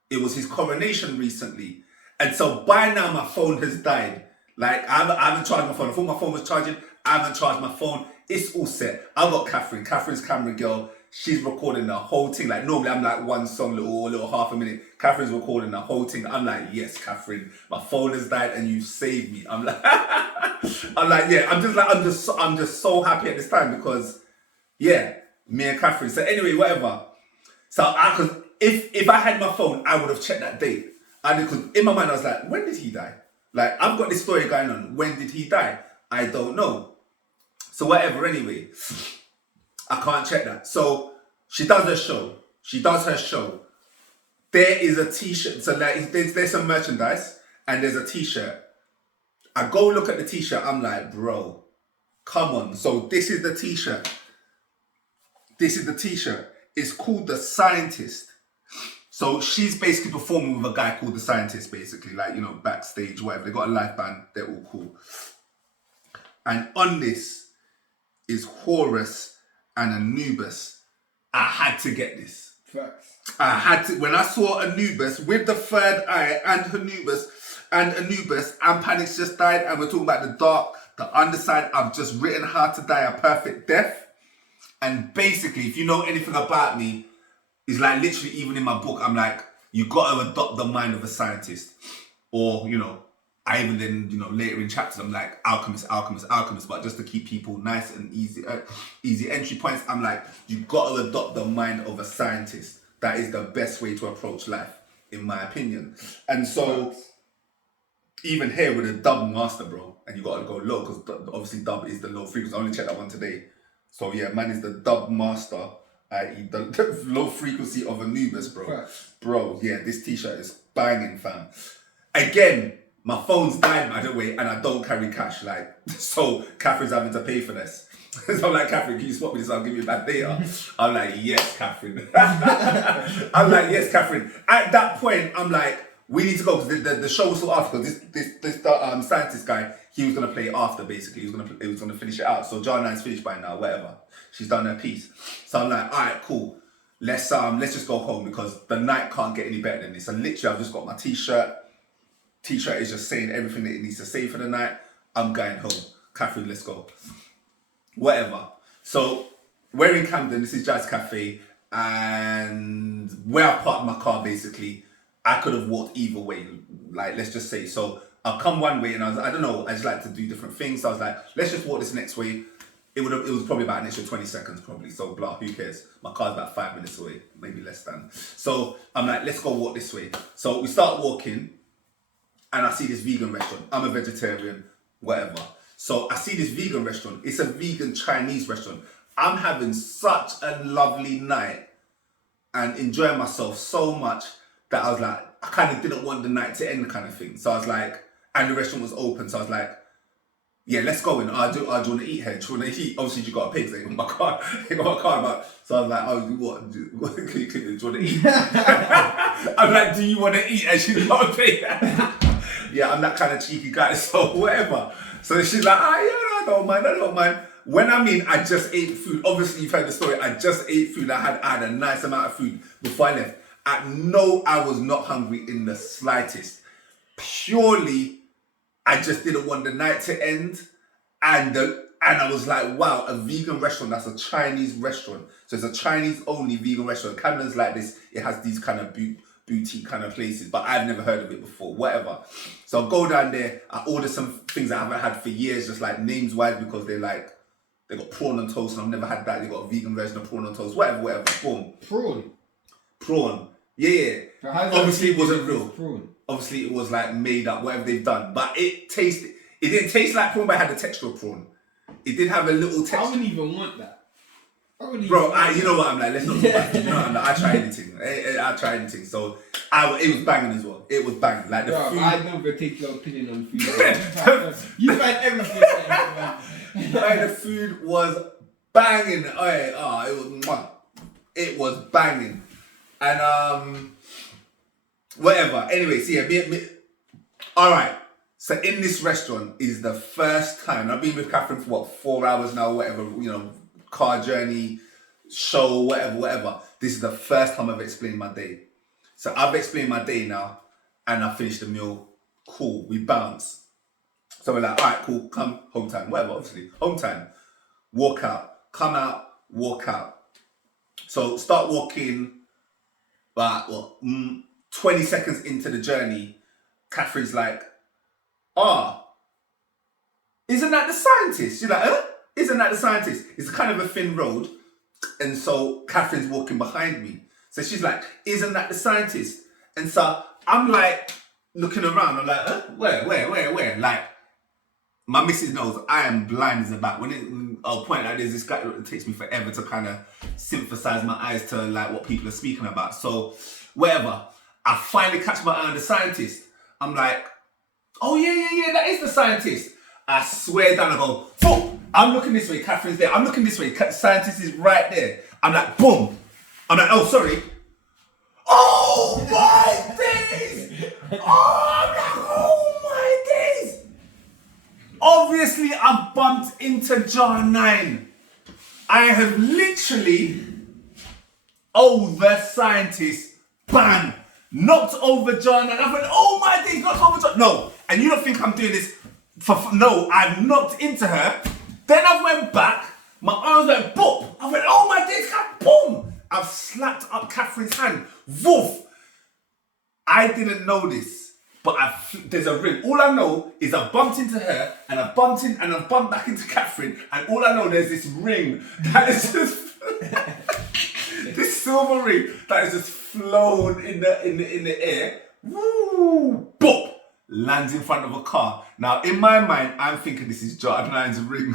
It was his coronation recently. And so by now my phone has died. Like I haven't charged my phone. I thought my phone was charging. I haven't charged my phone. It's all set. I've got Catherine. Catherine's camera girl. She's recording the whole thing. Like normally I'm like one song, little half a minute. Catherine's recording the whole thing. I'm like, yes, Catherine, my phone has died and you saved me. I'm like, yeah. I'm just so happy at this time because, yeah, me and Catherine. So anyway, whatever. So if I had my phone, I would have checked that date. And because in my mind I was like, when did he die? Like I've got this story going on. When did he die? I don't know. So whatever. Anyway. I can't check that. So she does her show. There is a t-shirt. So like there's some merchandise and there's a t-shirt. I go look at the t-shirt. I'm like, bro, come on. So this is the t-shirt. It's called The Scientist. So she's basically performing with a guy called The Scientist, basically. Like, you know, backstage, whatever. They got a live band. They're all cool. And on this is Horus and Anubis. I had to get this. Facts. I had to. When I saw Anubis with the third eye and Anubis and Panic's just died, and we're talking about the dark, the underside. I've just written How to Die a Perfect Death. And basically, if you know anything about me, it's like literally even in my book, I'm like, you got to adopt the mind of a scientist. Or, you know, I even then, you know, later in chapters, I'm like, alchemist. But just to keep people nice and easy entry points, I'm like, you got to adopt the mind of a scientist. That is the best way to approach life, in my opinion. And so, even here with a dub master, bro, and you got to go low, because obviously dub is the low frequency. I only checked that one today. So yeah, man is the dub master, i.e. the low frequency of Anubis, bro. Right. Bro, yeah, this t-shirt is banging, fam. Again, my phone's died, by the way, and I don't carry cash. Like, so Catherine's having to pay for this. So I'm like, Catherine, can you swap me this? I'll give you back data. I'm like, yes, Catherine. At that point, I'm like, we need to go because the show was still after. Because this scientist guy, he was gonna play after. Basically, he was gonna finish it out. So John 9's finished by now. Whatever, she's done her piece. So I'm like, all right, cool. Let's just go home because the night can't get any better than this. And literally, I've just got my t-shirt. T-shirt is just saying everything that it needs to say for the night. I'm going home. Catherine, let's go. Whatever. So we're in Camden. This is Jazz Cafe, and where I parked my car, basically, I could have walked either way. Like, let's just say. So I'll come one way, and I don't know. I just like to do different things. So I was like, let's just walk this next way. It was probably about an extra 20 seconds, probably. So blah, who cares? My car's about 5 minutes away, maybe less than. So I'm like, let's go walk this way. So we start walking, and I see this vegan restaurant. I'm a vegetarian, whatever. So I see this vegan restaurant. It's a vegan Chinese restaurant. I'm having such a lovely night and enjoying myself so much that I was like, I kind of didn't want the night to end kind of thing. So I was like, and the restaurant was open. So I was like, yeah, let's go in. Do you want to eat here? Do you want to eat? Obviously, you got a pig, so you got my car. So I was like, oh, what? Do you want to eat? I'm like, do you want to eat? And she's got a pig. Yeah, I'm that kind of cheeky guy, so whatever. So she's like, I don't mind. When I just ate food, obviously you've heard the story, I just ate food, I had a nice amount of food before I left. I was not hungry in the slightest. Purely, I just didn't want the night to end. And I was like, wow, a vegan restaurant, that's a Chinese restaurant. So it's a Chinese only vegan restaurant. Camden's like this, it has these kind of boutique kind of places, but I've never heard of it before, whatever. So I'll go down there, I order some things I haven't had for years, just like names wise, because they got prawn on toast, and I've never had that. They got a vegan version of prawn on toast, whatever, boom. Prawn. Yeah. Obviously it wasn't real. Prawn. Obviously it was like made up, whatever they've done. But it didn't taste like prawn, but it had the texture of prawn. It did have a little texture. I wouldn't even want that. Bro, you know what I'm like. Let's not talk about it. You know what I'm like. I try anything. I try anything. So it was banging as well. It was banging. Like the Bro, food. I never take your opinion on food. You find everything. Like, the food was banging. It was mwah. It was banging, and whatever. Anyway, so yeah, all right. So in this restaurant is the first time I've been with Catherine for 4 hours now, whatever, car journey, show, whatever. This is the first time I've explained my day. So I've explained my day now, and I finished the meal. Cool, we bounce. So we're like, all right, cool, come, home time, whatever, obviously, home time. Walk out, come out, walk out. So start walking, but 20 seconds into the journey, Catherine's like, isn't that the scientist? You're like, huh? Isn't that the scientist? It's kind of a thin road. And so Catherine's walking behind me. So she's like, isn't that the scientist? And so I'm like, looking around. I'm like, huh? Where? Like, my missus knows I am blind as a bat. I'll point out there's this guy, it takes me forever to kind of synthesize my eyes to like what people are speaking about. So whatever. I finally catch my eye on the scientist. I'm like, oh yeah, that is the scientist. I swear down, I go, fuck, I'm looking this way, Catherine's there. I'm looking this way, scientist is right there. I'm like, boom. I'm like, oh, sorry. Oh my days! Oh my days! Obviously, I bumped into jar 9. I have literally, the scientist, bam, knocked over jar 9. I went, oh my days, knocked over jar. No, and you don't think I'm doing this no, I've knocked into her. Then I went back, my arms went boop. I went, oh my days, boom. I've slapped up Catherine's hand. Woof. I didn't know this, but there's a ring. All I know is I bumped into her, and I bumped back into Catherine, and all I know there's this ring that is just this silver ring that is just flown in the air. Woo! Boop! Lands in front of a car. Now, in my mind, I'm thinking this is jar 9's ring.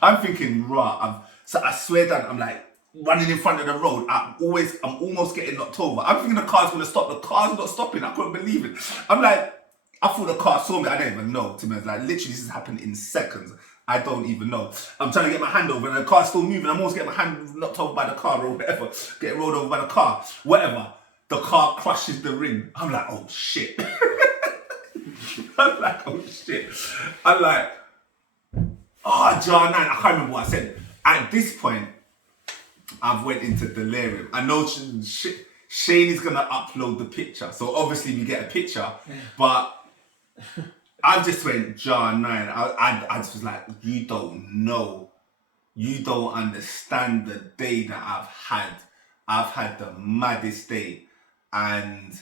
I'm thinking, so I swear down, I'm like running in front of the road. I'm almost getting knocked over. I'm thinking the car's gonna stop. The car's not stopping. I couldn't believe it. I'm like, I thought the car saw me. I don't even know. To me, like literally, this has happened in seconds. I don't even know. I'm trying to get my hand over, and the car's still moving. I'm almost getting my hand knocked over by the car or whatever. Getting rolled over by the car, whatever. The car crushes the ring. I'm like, oh shit. I'm like, oh shit. I'm like, jar 9. I can't remember what I said. At this point, I've went into delirium. I know Shane is gonna upload the picture, so obviously we get a picture. But I just went jar 9. I just was like, you don't know, you don't understand the day that I've had. I've had the maddest day, and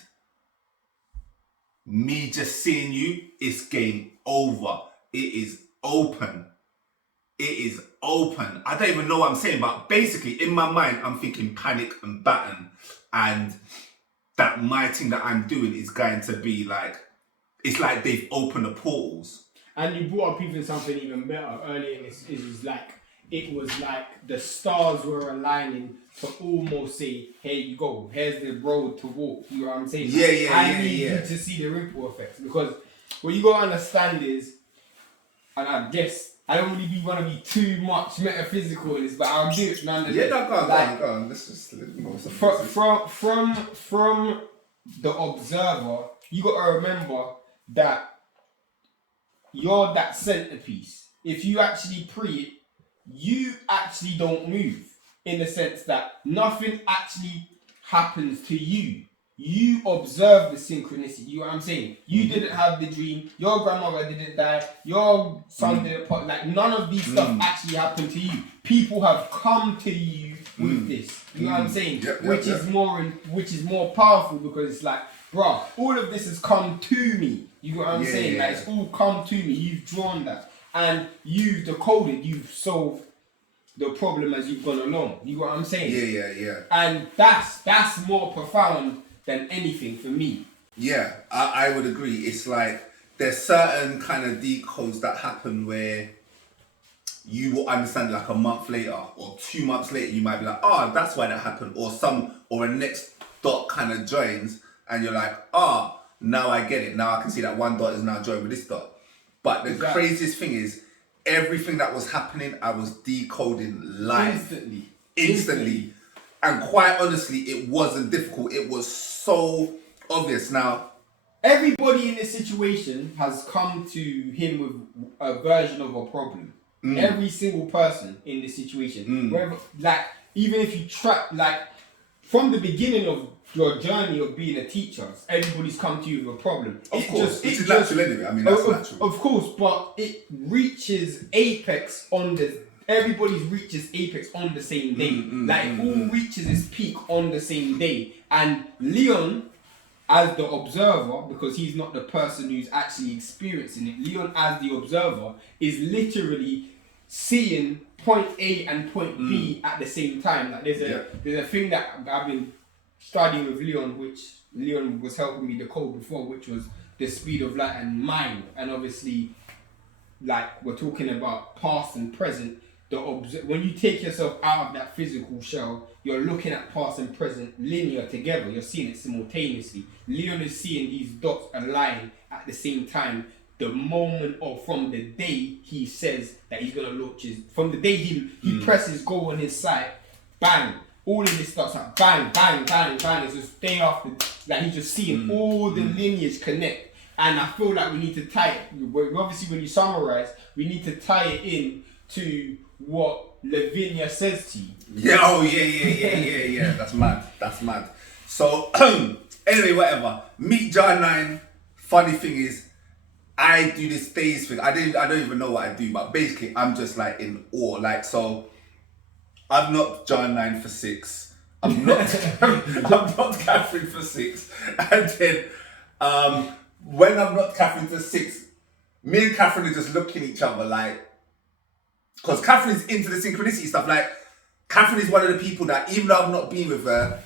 me just seeing you, it's game over. It is open. It is open. I don't even know what I'm saying, but basically in my mind, I'm thinking panic and batten, and that my thing that I'm doing is going to be like, it's like they've opened the portals. And you brought up even something even better earlier in this. It was like the stars were aligning to almost say, here you go, here's the road to walk. You know what I'm saying? I need you to see the ripple effects, because what you gotta understand is, and I guess I don't really want to be too much metaphysical in this, but I'll do it nonetheless. Yeah, no, go on. Let's just from the observer, you gotta remember that you're that centerpiece. If you actually pre, you actually don't move, in the sense that nothing actually happens to you. You observe the synchronicity. You know what I'm saying? You didn't have the dream. Your grandmother didn't die. Your son didn't put, like, none of these stuff actually happened to you. People have come to you with this. You know what I'm saying? Which is more powerful, because it's like, bruh, all of this has come to me. You know what I'm saying? Like, it's all come to me. You've drawn that. And you've decoded, you've solved the problem as you've gone along. You know what I'm saying? Yeah. And that's more profound than anything for me. Yeah, I would agree. It's like there's certain kind of decodes that happen where you will understand like a month later or 2 months later. You might be like, oh, that's why that happened, or a next dot kind of joins, and you're like, now I get it. Now I can see that one dot is now joined with this dot. But the craziest thing is, everything that was happening, I was decoding live. Instantly. And quite honestly, it wasn't difficult. It was so obvious. Now, everybody in this situation has come to him with a version of a problem. Every single person in this situation. Wherever, like, even if you track, like, from the beginning of your journey of being a teacher, everybody's come to you with a problem. Of course, it's natural anyway. I mean, that's natural. Of course, but it reaches apex on the... Everybody's reaches apex on the same day. It all reaches its peak on the same day. And Leon, as the observer, because he's not the person who's actually experiencing it, Leon as the observer is literally seeing point A and point B at the same time. Like there's a thing that I've been studying with Leon, which Leon was helping me decode before, which was the speed of light and mind. And obviously, like, we're talking about past and present. When you take yourself out of that physical shell, you're looking at past and present linear together. You're seeing it simultaneously. Leon is seeing these dots align at the same time. The moment or from the day he says that he's gonna launch his, from the day he presses go on his site, bang, all of this starts like bang, bang, bang, bang. It's just day after, like he's just seeing all the lineage connect. And I feel like we need to tie it. Obviously, when you summarize, we need to tie it in to what Lavinia says to you. Yeah. That's mad. So anyway, whatever. Meet John 9. Funny thing is, I do this days thing. I don't even know what I do, but basically I'm just like in awe. Like, so I've knocked John 9 for 6. I've knocked Catherine for 6. And then when I've knocked Catherine for 6, me and Catherine are just looking at each other like, because Catherine's into the synchronicity stuff. Like, Catherine is one of the people that, even though I've not been with her,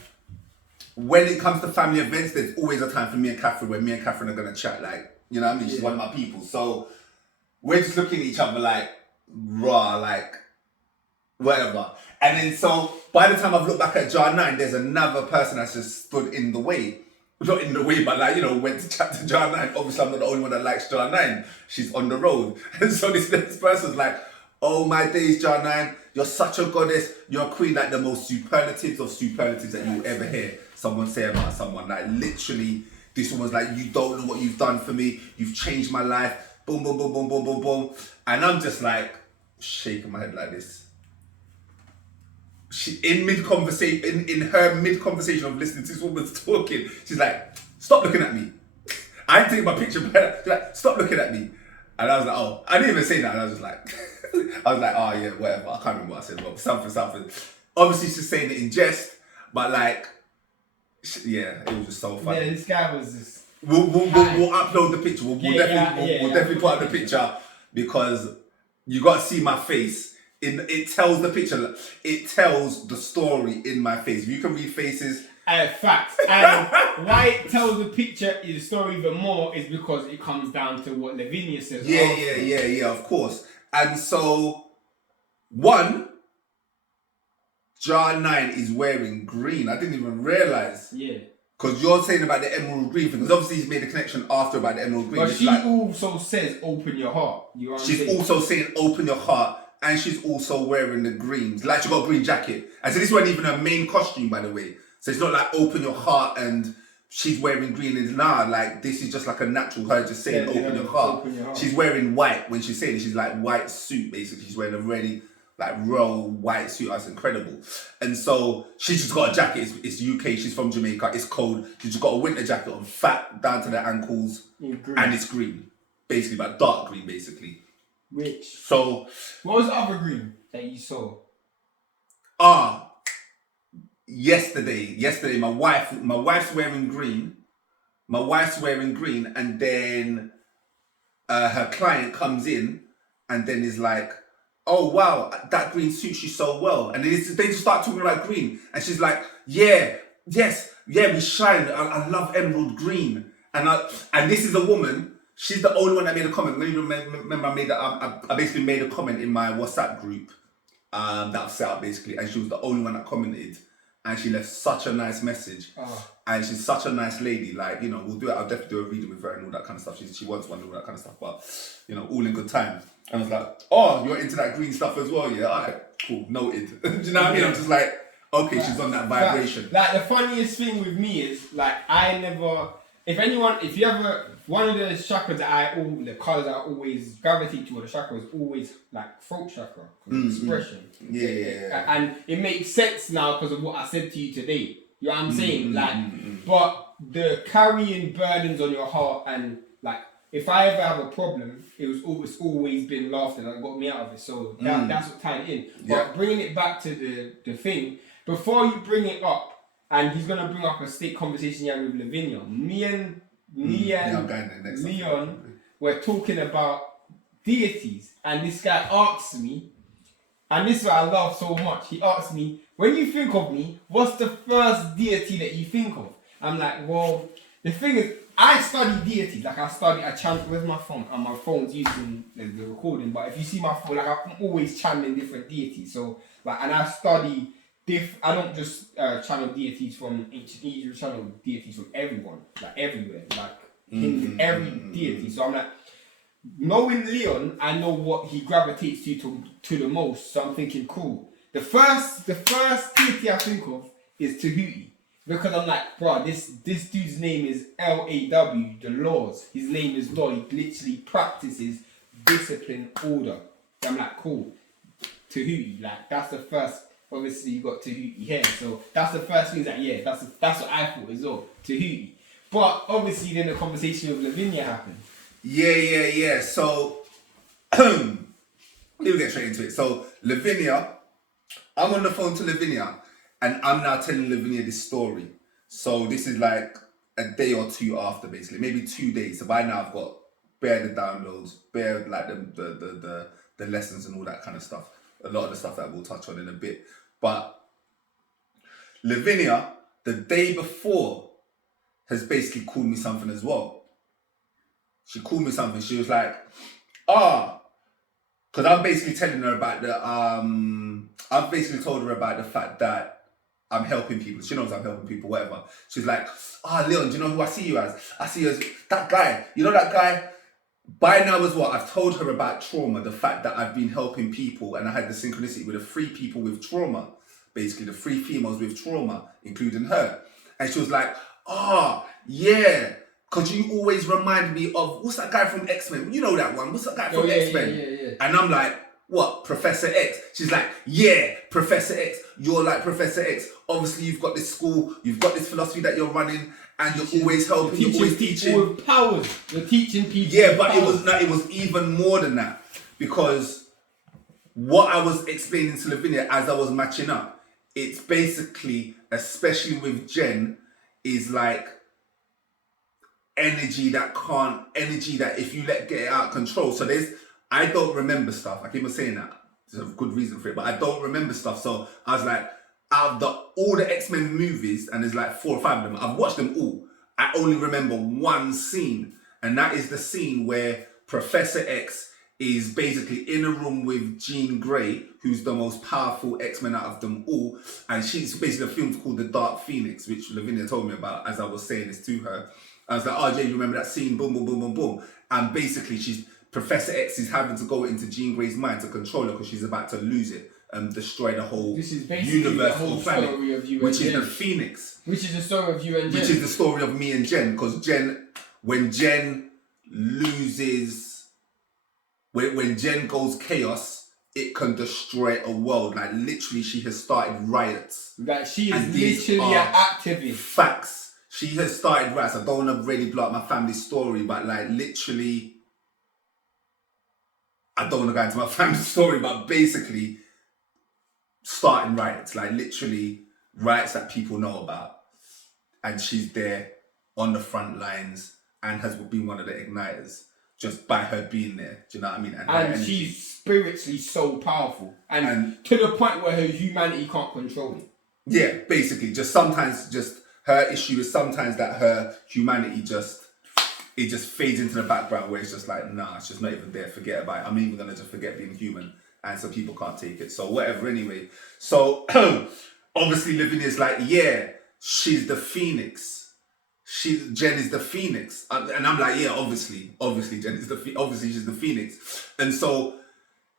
when it comes to family events, there's always a time for me and Catherine where me and Catherine are going to chat. Like, you know what I mean? She's one of my people. So we're just looking at each other like, raw, like, whatever. And then so by the time I've looked back at Jar 9, there's another person that's just stood in the way. Not in the way, but like, you know, went to chat to Jar 9. Obviously, I'm not the only one that likes Jar 9. She's on the road. And so this person's like, oh my days, Jar 9, you're such a goddess. You're a queen, like the most superlatives of superlatives that you'll ever hear someone say about someone. Like, literally, this woman's like, you don't know what you've done for me. You've changed my life. Boom, boom, boom, boom, boom, boom, boom. And I'm just like, shaking my head like this. She, in her mid-conversation of listening to this woman's talking, she's like, stop looking at me. I ain't taking my picture, but she's like, stop looking at me. And I was like, oh, I didn't even say that. And I was just like, oh yeah, whatever. I can't remember what I said, but something. Obviously, she's saying it in jest, but like, yeah, it was just so funny. Yeah, this guy was just... We'll upload the picture. We'll definitely put up the picture, because you got to see my face. It tells the picture. It tells the story in my face. If you can read faces... Facts. And why it tells the picture is the story even more is because it comes down to what Lavinia says. Yeah, of course. And so, Jar 9 is wearing green. I didn't even realise. Yeah. Because you're saying about the emerald green thing. Because obviously he's made a connection after about the emerald green. But she also says, open your heart. You know what she's also saying, open your heart. And she's also wearing the greens. Like, she got a green jacket. And so this wasn't even her main costume, by the way. So it's not like open your heart and she's wearing green. And nah, like, this is just like a natural her just saying open your heart. She's wearing white when she's saying it. She's like white suit, basically. She's wearing a really like royal white suit. That's incredible. And so she's just got a jacket. It's UK. She's from Jamaica. It's cold. She's just got a winter jacket on, fat down to the ankles. And it's green. Basically, but dark green, basically. Rich. So... what was the other green that you saw? Yesterday, my wife's wearing green. My wife's wearing green, and then her client comes in, and then is like, "Oh wow, that green suits you so well." And they just start talking about green, and she's like, "Yeah, yes, yeah, we shine. I love emerald green." And this is a woman she's the only one that made a comment. Maybe remember I made that. I basically made a comment in my WhatsApp group that I've set up basically, and she was the only one that commented, and she left such a nice message. And she's such a nice lady. Like, you know, we'll do it. I'll definitely do a reading with her and all that kind of stuff. She wants one and all that kind of stuff, but you know, all in good time. And I was like, oh, you're into that green stuff as well, yeah? Alright, cool, noted. Do you know what I mean? I'm just like, okay, she's on that vibration. Like the funniest thing with me is like if you ever one of the chakras that the colours I always gravitate to, or the chakra is always like throat chakra, expression. Yeah. And it makes sense now because of what I said to you today. You know what I'm saying? But the carrying burdens on your heart, and like if I ever have a problem, it's always been laughter that got me out of it. So that's what tied it in. But bringing it back to the thing, before you bring it up, and he's gonna bring up a state conversation here with Lavinia. Me and Leon were talking about deities, and this guy asks me, and this is what I love so much. He asks me, when you think of me, what's the first deity that you think of? I'm like, well, the thing is, I study deities. Like I chant with my phone, and my phone's using the recording. But if you see my phone, like I'm always channeling different deities. So like, and I study I don't just channel deities from ancient Egypt. I channel deities from everyone, like everywhere, like every deity. So I'm like, knowing Leon, I know what he gravitates to the most. So I'm thinking, cool. The first deity I think of is Tahuti. Because I'm like, bro, this dude's name is LAW, the laws. His name is Law. He literally practices discipline, order. So I'm like, cool. Tahuti, like that's the first. Obviously, you got Tahuti here, so that's the first thing that that's what I thought as well. Tahuti, but obviously then the conversation with Lavinia happened. Yeah. So let me get straight into it. So Lavinia, I'm on the phone to Lavinia. And I'm now telling Lavinia this story. So this is like a day or two after, basically, maybe 2 days. So by now I've got bare the downloads, bare like the lessons and all that kind of stuff. A lot of the stuff that we'll touch on in a bit. But Lavinia, the day before, has basically called me something as well. She called me something. She was like, because I'm basically telling her about I've basically told her about the fact that I'm helping people. She knows I'm helping people, whatever. She's like, Leon, do you know who I see you as? I see you as that guy. You know that guy? By now as well, I've told her about trauma, the fact that I've been helping people, and I had the synchronicity with the 3 people with trauma. Basically, the 3 females with trauma, including her. And she was like, yeah. Because you always remind me of, what's that guy from X-Men? You know that one. What's that guy from X-Men? Yeah. And I'm like, what, Professor X? She's like, yeah, Professor X. You're like Professor X. Obviously, you've got this school, you've got this philosophy that you're running, and you're always helping, you're always teaching. With powers. You're teaching people. Yeah, but it was even more than that. Because what I was explaining to Lavinia as I was matching up, it's basically, especially with Jen, is like energy that if you get it out of control. So I don't remember stuff. I keep on saying that. There's a good reason for it, but I don't remember stuff. So I was like, out of all the X-Men movies, and there's like 4 or 5 of them, I've watched them all. I only remember one scene, and that is the scene where Professor X is basically in a room with Jean Grey, who's the most powerful X-Men out of them all, and she's basically a film called The Dark Phoenix, which Lavinia told me about as I was saying this to her. I was like, Jay, you remember that scene? Boom, boom, boom, boom, boom. And basically, Professor X is having to go into Jean Grey's mind to control her because she's about to lose it and destroy the whole universe, the whole planet, story of you which and is Jen. the Phoenix. Which is the story of you and Jen. Which is the story of me and Jen, because when Jen goes chaos, it can destroy a world. Like literally, she has started riots. Like she is literally an activist. Facts. She has started riots. I don't want to really blow up my family's story, but like literally, I don't want to go into my family's story, but basically starting riots, like literally riots that people know about. And she's there on the front lines and has been one of the igniters just by her being there. Do you know what I mean? And she's spiritually so powerful. And to the point where her humanity can't control it. Yeah, basically. Just sometimes, her issue is sometimes that her humanity just it just fades into the background where it's just like, nah, it's just not even there. Forget about it. I'm even gonna just forget being human, and so people can't take it. So whatever. Anyway, so obviously living is like, yeah, she's the phoenix. Jen is the phoenix, and I'm like, yeah, obviously Jen is obviously she's the phoenix, and so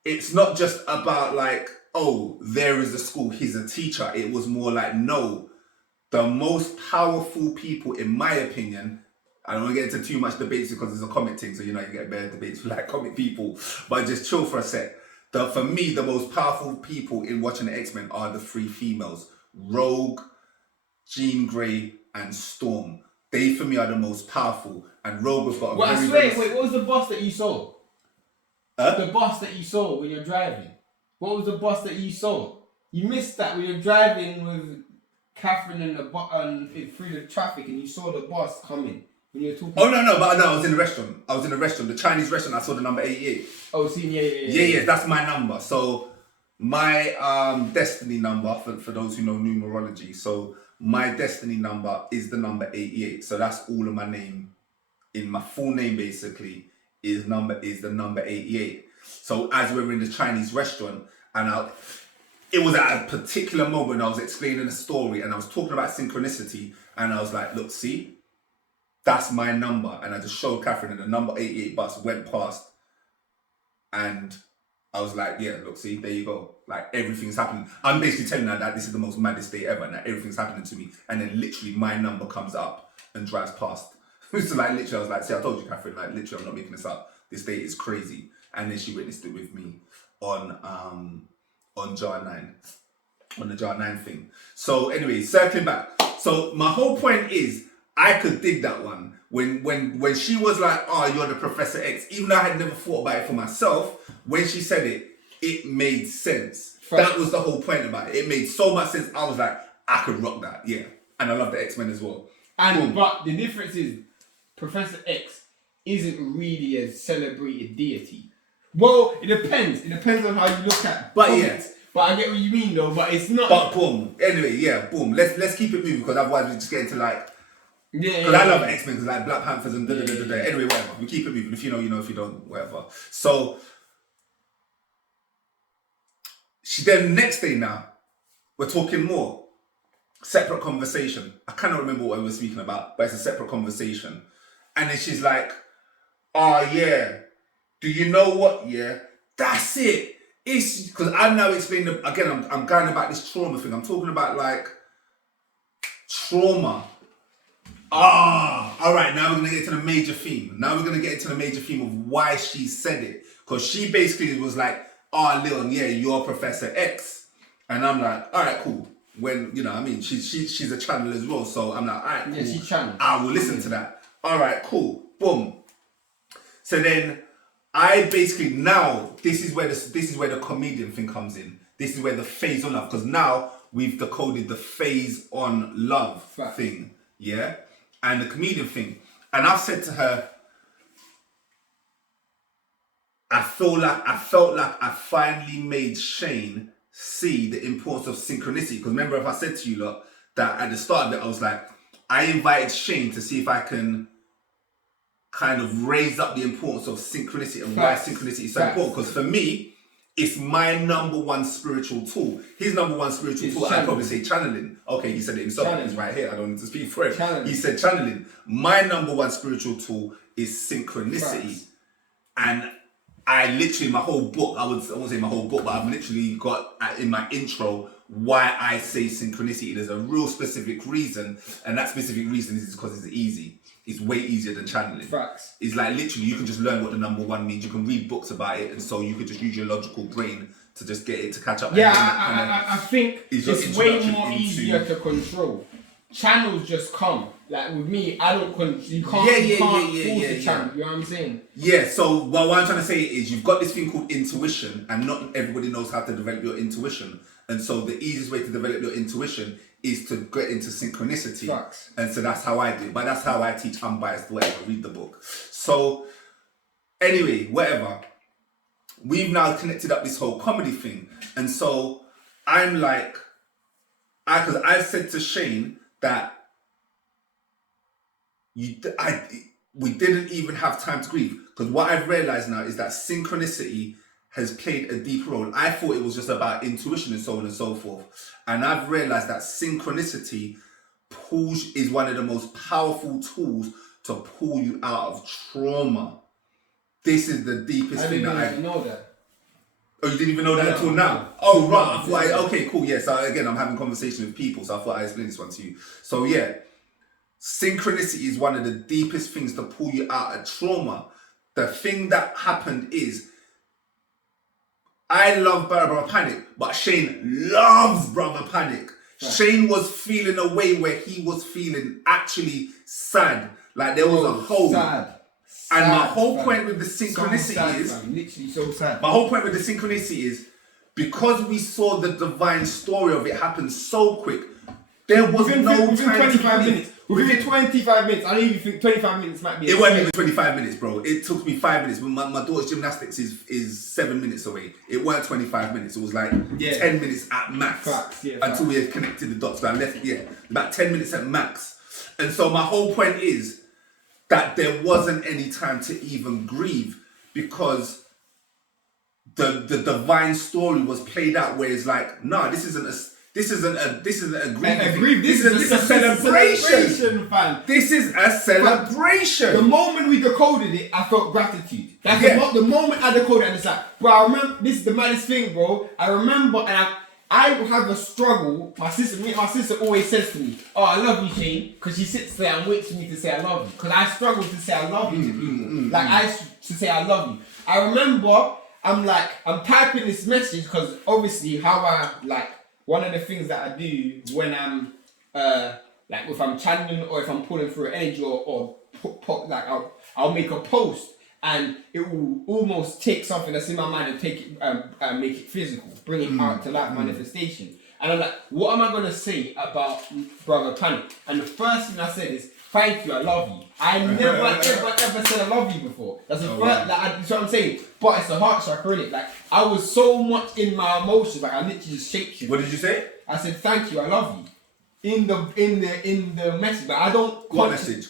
it's not just about like, oh, there is a school, he's a teacher. It was more like, no, the most powerful people, in my opinion, I don't want to get into too much debates because it's a comic thing, so you get better debates for like comic people, but just chill for a sec. For me, the most powerful people in watching the X-Men are the three females: Rogue, Jean Grey, and Storm. They, for me, are the most powerful. And Rogue has got a wait, what was the boss that you saw? Huh? The boss that you saw when you're driving. What was the boss that you saw? You missed that when you're driving with Catherine and through the traffic, and you saw the boss coming when you were talking. Oh no, but no, I was in the restaurant. The Chinese restaurant. I saw the number 88. Oh, see, yeah. That's my number. So my destiny number for those who know numerology. So my destiny number is the number 88. So that's all of my name. In my full name, basically, is the number 88. So as we were in the Chinese restaurant, and it was at a particular moment I was explaining a story, and I was talking about synchronicity, and I was like, look, see, that's my number. And I just showed Catherine, and the number 88 bus went past, and I was like, yeah, look, see, there you go. Like, everything's happening. I'm basically telling her that this is the most maddest day ever, and that everything's happening to me. And then literally my number comes up and drives past. So like, literally, I was like, see, I told you, Catherine, like, literally, I'm not making this up. This day is crazy. And then she witnessed it with me on Jar 9, on the Jar 9 thing. So anyway, circling back. So my whole point is, I could dig that one. When she was like, oh, you're the Professor X, even though I had never thought about it for myself, when she said it, it made sense. That was the whole point about it. It made so much sense. I was like, I could rock that, yeah. And I love the X-Men as well. But the difference is, Professor X isn't really a celebrated deity. Well, it depends. It depends on how you look at. But comments. yeah. But I get what you mean though. But it's not. But boom. Anyway, yeah, boom. Let's keep it moving, because otherwise we just get into like. Yeah. Because I love X-Men, because like Black Panthers and da. Anyway, whatever. We keep it moving. If you know, you know. If you don't, whatever. So she then next day now, we're talking more. Separate conversation. I cannot remember what we were speaking about, but it's a separate conversation. And then she's like, oh yeah, do you know what? Yeah, that's it. It's because I've now explained, again, I'm going about this trauma thing. I'm talking about like trauma. All right, now we're going to get to the major theme. Now we're going to get into the major theme of why she said it. Because she basically was like, oh, Leon, yeah, you're Professor X. And I'm like, all right, cool. When, you know what I mean, she's a channel as well. So I'm like, all right, cool. Yeah, she's channel. I will listen to that. All right, cool. Boom. So then I basically, now this is where the comedian thing comes in. This is where the phase on love, because now we've decoded the phase on love thing, yeah, and the comedian thing. And I've said to her, I felt like I finally made Shane see the importance of synchronicity. Because remember, if I said to you, look, that at the start of it, I was like, I invited Shane to see if I can kind of raise up the importance of synchronicity and why synchronicity is so important. Because for me, it's my number one spiritual tool. His number one spiritual tool, I'd probably say channeling. Okay, he said it himself. He's right here. I don't need to speak for him. Channeling. He said channeling. My number one spiritual tool is synchronicity. And I literally, my whole book, I won't say my whole book, but I've literally got in my intro why I say synchronicity. There's a real specific reason, and that specific reason is because it's easy. It's way easier than channeling. Facts. It's like literally you can just learn what the number one means. You can read books about it, and so you could just use your logical brain to just get it to catch up. Yeah, I think it's way more easier to control. Channels just come. Like with me, I don't you can't force the channel. You know what I'm saying? Yeah. So what I'm trying to say is you've got this thing called intuition, and not everybody knows how to develop your intuition. And so the easiest way to develop your intuition is to get into synchronicity. Facts. And so that's how I do. But that's how I teach unbiased, whatever, read the book. So anyway, whatever. We've now connected up this whole comedy thing. And so I'm like, because I said to Shane that we didn't even have time to grieve. Because what I've realized now is that synchronicity has played a deeper role. I thought it was just about intuition and so on and so forth. And I've realized that synchronicity is one of the most powerful tools to pull you out of trauma. This is the deepest thing that I didn't know that. Oh, you didn't even know that until now? No. Oh, right. I thought okay, cool. Yeah, so again, I'm having conversations with people, so I thought I'd explain this one to you. So yeah, synchronicity is one of the deepest things to pull you out of trauma. The thing that happened is, I love Brother Panic, but Shane loves Brother Panic. Right. Shane was feeling a way where he was feeling actually sad. Like there was a hole. Sad. And my whole point with the synchronicity is... literally so sad. My whole point with the synchronicity is, because we saw the divine story of it happen so quick, there was no time within 25 to minutes. Within 25 minutes. I don't even think 25 minutes might be... It wasn't even 25 minutes, bro. It took me 5 minutes. My daughter's gymnastics is 7 minutes away. It weren't 25 minutes. It was like 10 minutes at max. Facts, until we had connected the dots. So I left, about 10 minutes at max. And so my whole point is that there wasn't any time to even grieve, because the divine story was played out where it's like, nah, this isn't a grieving. This is a celebration, fam. This is a celebration. The moment we decoded it, I felt gratitude. Like the moment I decoded it, and it's like, bro, I remember, this is the maddest thing, bro. I remember, and I have a struggle. My sister always says to me, "Oh, I love you, Shane," because she sits there and waits for me to say I love you. Because I struggle to say I love you to people. To say I love you. I remember I'm typing this message because obviously one of the things that I do when I'm if I'm channeling or if I'm pulling through energy I'll make a post. And it will almost take something that's in my mind and take it, make it physical, bring it out to life, manifestation. And I'm like, what am I gonna say about Brother Panic? And the first thing I said is, "Thank you, I love you." I never ever said I love you before. That's the first. That's what I'm saying. But it's a heart chakra, really. Like I was so much in my emotions, like I literally just shaped you. What did you say? I said, "Thank you, I love you." In the message, but I don't. What message?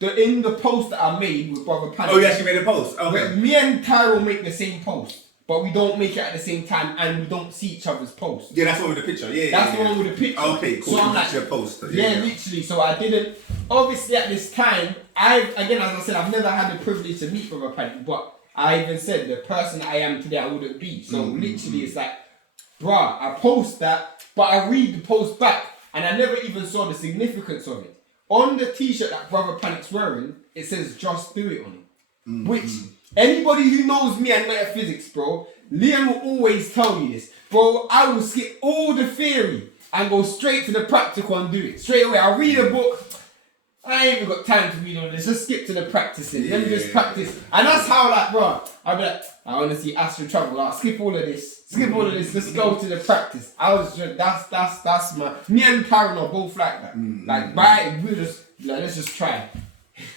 In the post that I made with Brother Panic. Oh, you actually made a post? Okay. Me and Tyrell make the same post, but we don't make it at the same time and we don't see each other's posts. Yeah, that's the one with the picture. That's the one with the picture. Okay, cool. So I'm like, your post. Literally. So I didn't, obviously at this time, as I said, I've never had the privilege to meet Brother Panic, but I even said the person I am today I wouldn't be. So literally it's like, bruh, I post that, but I read the post back and I never even saw the significance of it. On the t-shirt that Brother Panic's wearing, it says "Just Do It" on it. Which, anybody who knows me and metaphysics, bro, Liam will always tell you this. Bro, I will skip all the theory and go straight to the practical and do it. Straight away, I'll read a book. I ain't even got time to read all this. Just skip to the practicing. Let me just practice. And that's how, bro, I'll be like, I want to see astral travel. I'll skip all of this. Let's go to the practice. I was just, that's my, me and Karen are both like that. Let's just try.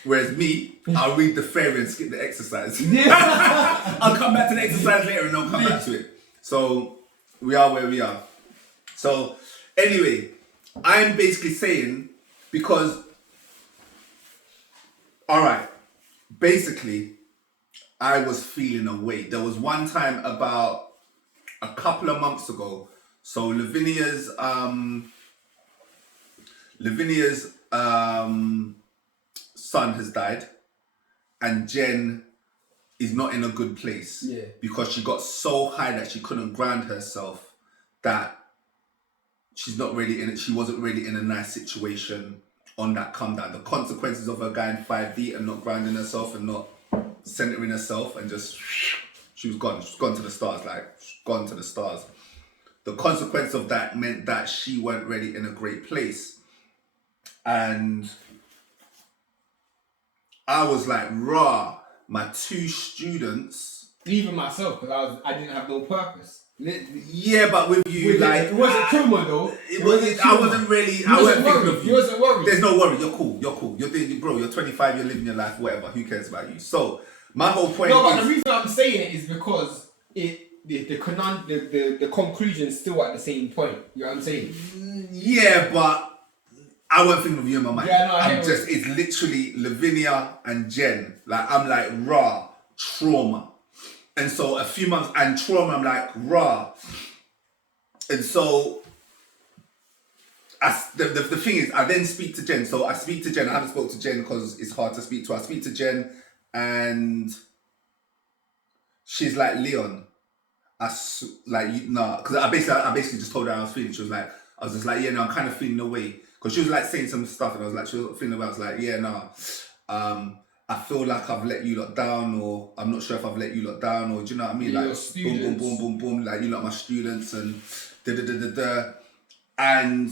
Whereas me, I'll read the theory and skip the exercise. I'll come back to the exercise later and I'll come back to it. So, we are where we are. So, anyway, I'm basically saying, because, alright, basically, I was feeling a weight. There was one time about a couple of months ago. So Lavinia's son has died, and Jen is not in a good place because she got so high that she couldn't ground herself, that she wasn't really in a nice situation on that come down. The consequences of her going 5D and not grounding herself and not centering herself, and just she was gone to the stars, gone to the stars. The consequence of that meant that she weren't really in a great place. And I was like, raw, my two students. Even myself, because I didn't have no purpose. Yeah, but with you, it wasn't trauma though. I wasn't really. I wasn't thinking of you. You wasn't worried. There's no worry. You're cool. You're doing, bro. You're 25. You're living your life. Whatever. Who cares about you? So my whole point. No, but the reason I'm saying it is because the conclusion's still at the same point. You know what I'm saying? Yeah, but I wasn't thinking of you in my mind. Yeah, no, I I'm hear just, it's literally Lavinia and Jen. Like, I'm like, raw, trauma. And so a few months, and trauma, I'm like, raw. And so, the thing is, I then speak to Jen. So I speak to Jen. I haven't spoke to Jen because it's hard to speak to her. I speak to Jen, and she's like, Leon, because I basically just told her how I was feeling. She was like, I was just like, yeah, no, I'm kind of feeling away. Because she was like saying some stuff, and I was like, she was feeling away. I was like, yeah, no, I feel like I've let you lot down, or I'm not sure if I've let you lot down, or do you know what I mean? You're Like, boom, boom, boom, boom, boom, like you lot my students, and da da da da da. And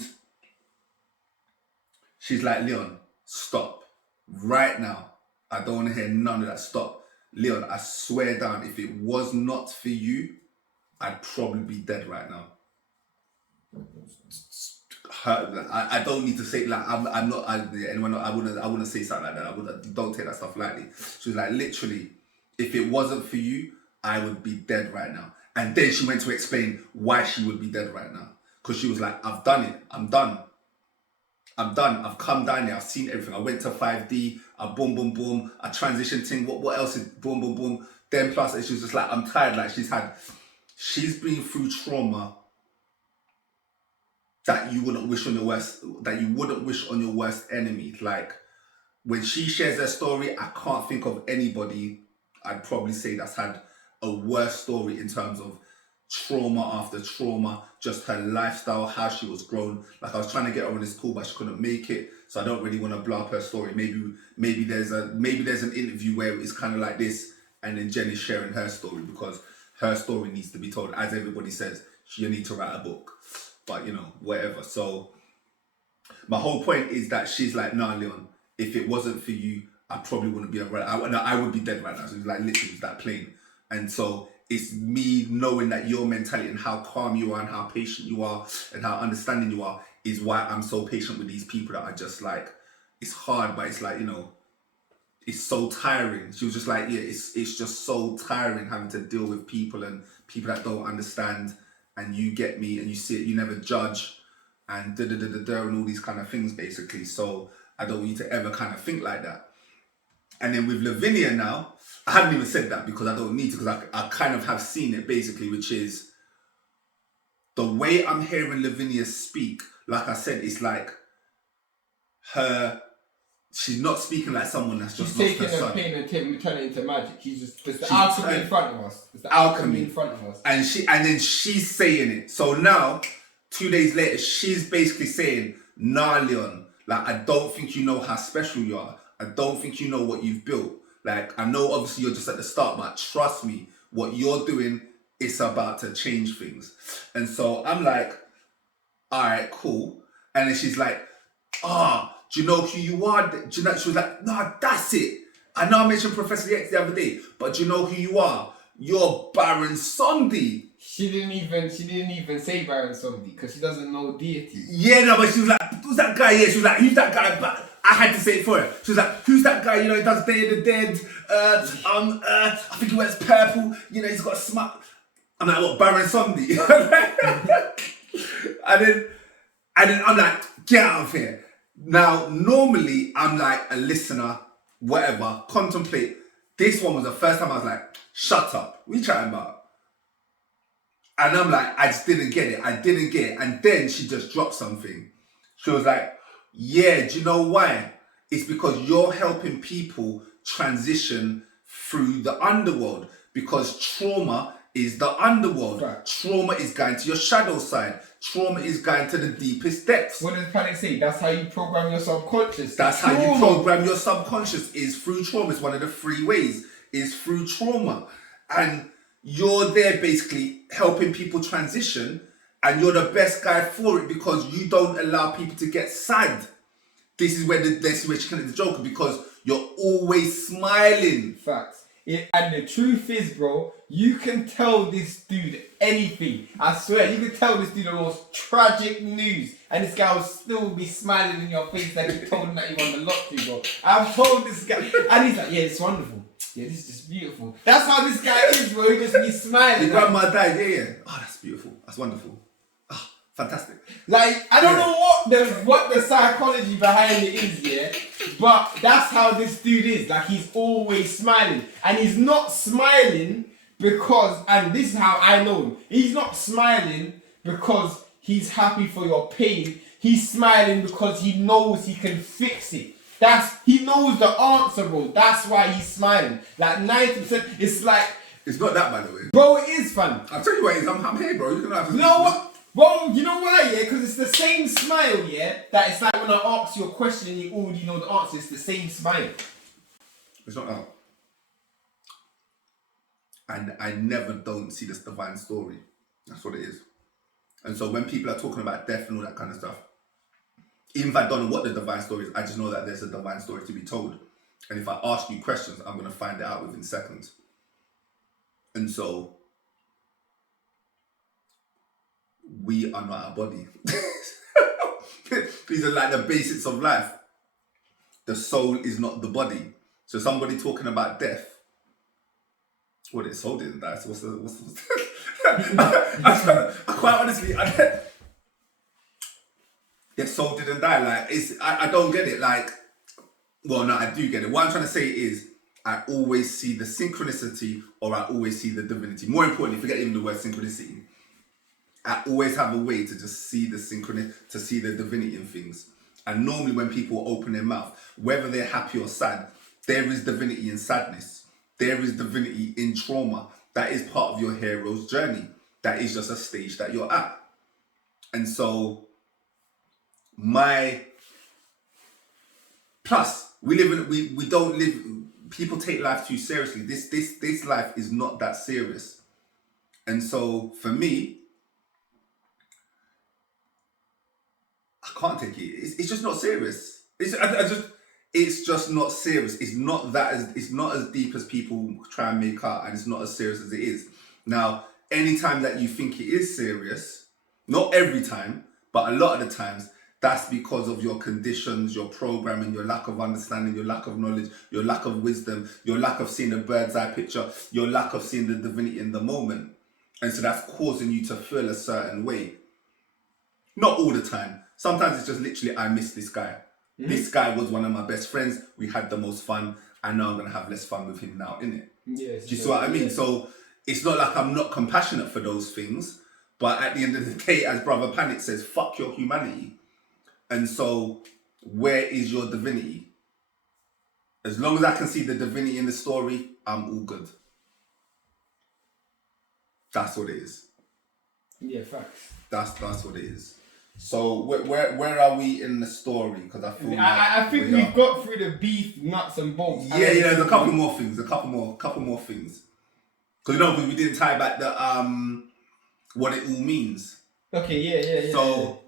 she's like, Leon, stop right now. I don't want to hear none of that. Stop, Leon. I swear down, if it was not for you, I'd probably be dead right now. I don't need to say like I'm not anyone. I wouldn't say something like that. I would don't take that stuff lightly. She was like, literally, if it wasn't for you, I would be dead right now. And then she went to explain why she would be dead right now, because she was like, I've done it. I'm done. I've come down here. I've seen everything. I went to 5D. I boom boom boom. I transitioned thing. What else is boom boom boom? Then plus, she was just like, I'm tired. Like she's been through trauma that you wouldn't wish on your worst enemy. Like, when she shares her story, I can't think of anybody I'd probably say that's had a worse story in terms of trauma after trauma, just her lifestyle, how she was grown. Like, I was trying to get her on this call, but she couldn't make it, so I don't really want to blow up her story. Maybe there's an interview where it's kind of like this, and then Jen is sharing her story, because her story needs to be told. As everybody says, you need to write a book. But, you know, whatever. So my whole point is that she's like, nah, Leon, if it wasn't for you, I probably wouldn't be around. I would be dead right now. So it's like, literally, it's that plain. And so it's me knowing that your mentality and how calm you are and how patient you are and how understanding you are is why I'm so patient with these people that are just like, it's hard, but it's like, you know, it's so tiring. She was just like, yeah, it's just so tiring having to deal with people and people that don't understand, and you get me and you see it, you never judge, and and all these kind of things basically. So I don't want you to ever kind of think like that. And then with Lavinia now, I haven't even said that because I don't need to, because I kind of have seen it basically, which is the way I'm hearing Lavinia speak. Like I said, it's like she's not speaking like someone that's just lost her son. She's taking her pain and turning it into magic. It's the alchemy in front of us. It's the alchemy in front of us. And then she's saying it. So now, 2 days later, she's basically saying, nah, Leon, like, I don't think you know how special you are. I don't think you know what you've built. Like, I know obviously you're just at the start, but trust me, what you're doing is about to change things. And so I'm like, all right, cool. And then she's like, do you know who you are? Do you know? She was like, no, that's it. I know I mentioned Professor X the other day, but do you know who you are? You're Baron Sondi. She didn't even say Baron Sondi because she doesn't know deity. Yeah, no, but she was like, who's that guy? Yeah, she was like, who's that guy? But I had to say it for her. She was like, who's that guy? You know, he does Day of the Dead. I think he wears purple. You know, he's got a smart. I'm like, what, Baron Sondi? and then I'm like, get out of here. Now, normally, I'm like a listener, whatever, contemplate. This one was the first time I was like, shut up. What are you chatting about? And I'm like, I just didn't get it. And then she just dropped something. She was like, yeah, do you know why? It's because you're helping people transition through the underworld. Because trauma is the underworld. Right. Trauma is going to your shadow side. Trauma is going to the deepest depths. What does Planet say? That's how you program your subconscious. That's how you program your subconscious, is through trauma. It's one of the 3 ways, is through trauma. And you're there basically helping people transition, and you're the best guy for it because you don't allow people to get sad. This is where she connects the Joker, because you're always smiling. Facts. And the truth is, bro, you can tell this dude anything. I swear, you can tell this dude the most tragic news, and this guy will still be smiling in your face like you told him that you won the lottery, bro. I've told this guy, and he's like, yeah, it's wonderful. Yeah, this is just beautiful. That's how this guy is, bro. He just be smiling. Your grandma died, yeah. Oh, that's beautiful. That's wonderful. Oh, Fantastic. Like, I don't know what the psychology behind it is, yeah, but that's how this dude is. Like, he's always smiling, and he's not smiling because, and this is how I know him. He's not smiling because he's happy for your pain. He's smiling because he knows he can fix it. He knows the answer, bro. That's why he's smiling. Like 90%, it's like. It's not that, by the way. Bro, it is fun. I'll tell you what it is. I'm here, bro. You have to. You know what? Bro, you know why, yeah? Because it's the same smile, yeah? That it's like when I ask you a question and you already know the answer, it's the same smile. It's not that. And I never don't see this divine story. That's what it is. And so when people are talking about death and all that kind of stuff, even if I don't know what the divine story is, I just know that there's a divine story to be told. And if I ask you questions, I'm going to find it out within seconds. And so, we are not our body. These are like the basics of life. The soul is not the body. So somebody talking about death, well, the soul didn't die. So what's the I quite honestly, their soul didn't die. Like, I don't get it. Like, well, no, I do get it. What I'm trying to say is, I always see the synchronicity, or I always see the divinity. More importantly, forget even the word synchronicity. I always have a way to just see the to see the divinity in things. And normally when people open their mouth, whether they're happy or sad, there is divinity in sadness. There is divinity in trauma. That is part of your hero's journey. That is just a stage that you're at. And so, plus, we don't live, people take life too seriously. This life is not that serious. And so, for me, I can't take it. It's just not serious. It's just not serious. It's not as deep as people try and make out, and it's not as serious as it is. Now, anytime that you think it is serious, not every time, but a lot of the times, that's because of your conditions, your programming, your lack of understanding, your lack of knowledge, your lack of wisdom, your lack of seeing a bird's eye picture, your lack of seeing the divinity in the moment. And so that's causing you to feel a certain way. Not all the time. Sometimes it's just literally, I miss this guy. Mm-hmm. This guy was one of my best friends. We had the most fun. I know I'm going to have less fun with him now, innit? Yes. Do you see what I mean? So it's not like I'm not compassionate for those things. But at the end of the day, as Brother Panic says, fuck your humanity. And so, where is your divinity? As long as I can see the divinity in the story, I'm all good. That's what it is. Yeah, facts. That's what it is. So where are we in the story? Because I think we've got through the beef, nuts and bolts. Yeah, there's a couple more things. Because we didn't tie back the what it all means. Okay, yeah. So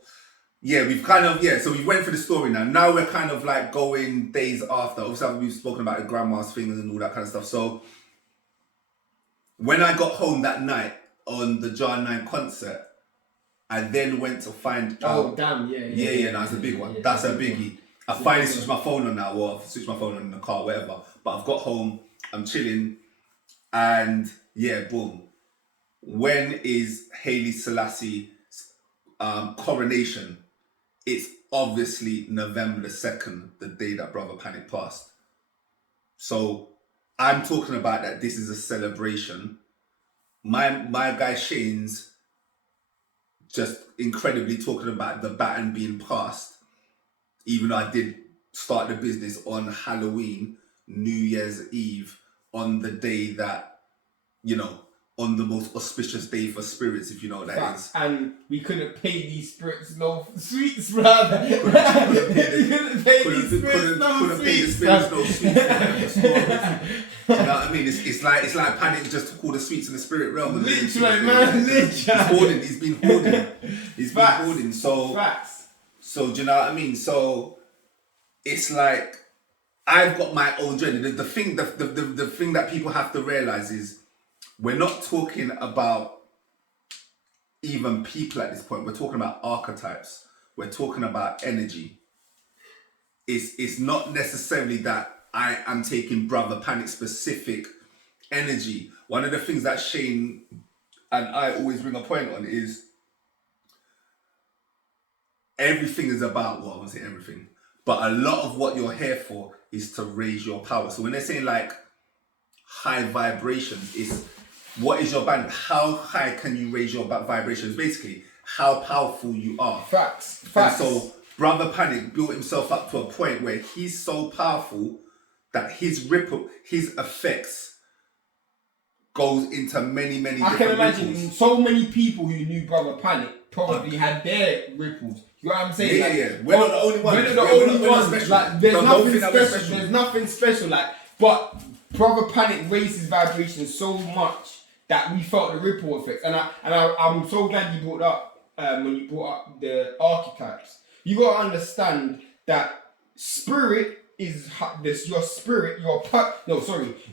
we've kind of so we went through the story now. Now we're kind of like going days after. Obviously, we've spoken about the grandma's things and all that kind of stuff. So when I got home that night on the Jar 9 concert, I then went to find out. Oh, damn, yeah. No, it's a big one. Yeah, That's a biggie. I finally switched my phone on now, or I've switched my phone on in the car, whatever. But I've got home, I'm chilling, and boom. When is Haile Selassie's coronation? It's obviously November the 2nd, the day that Brother Panic passed. So I'm talking about that this is a celebration. My guy Shane's just incredibly talking about the baton being passed, even though I did start the business on Halloween, New Year's Eve, on the day that, on the most auspicious day for spirits, if you know what that is. And we couldn't pay these spirits no sweets, brother. Couldn't pay these spirits no sweets. Do you know what I mean? It's like Panic just took all the sweets in the spirit realm. Literally, man. Literally. He's been hoarding. Been hoarding. So, facts. So do you know what I mean? So it's like I've got my own journey. The thing that people have to realize is we're not talking about even people at this point. We're talking about archetypes. We're talking about energy. It's not necessarily that I am taking Brother Panic specific energy. One of the things that Shane and I always bring a point on is everything is about, well, I won't say everything, but a lot of what you're here for is to raise your power. So when they're saying like high vibrations, is what is your band? How high can you raise your vibrations? Basically, how powerful you are. Facts. And so Brother Panic built himself up to a point where he's so powerful that his effects goes into many I can imagine ripples. so many people who knew Brother Panic probably had their ripples. You know what I'm saying? Yeah. We're not the only ones. We're not the only ones. Special. Like, there's Don't nothing think that we're special. special. There's nothing special. Like, but Brother Panic raised his vibration so much that we felt the ripple effects. And I'm so glad you brought up when you brought up the archetypes. You got to understand that spirit is your spirit,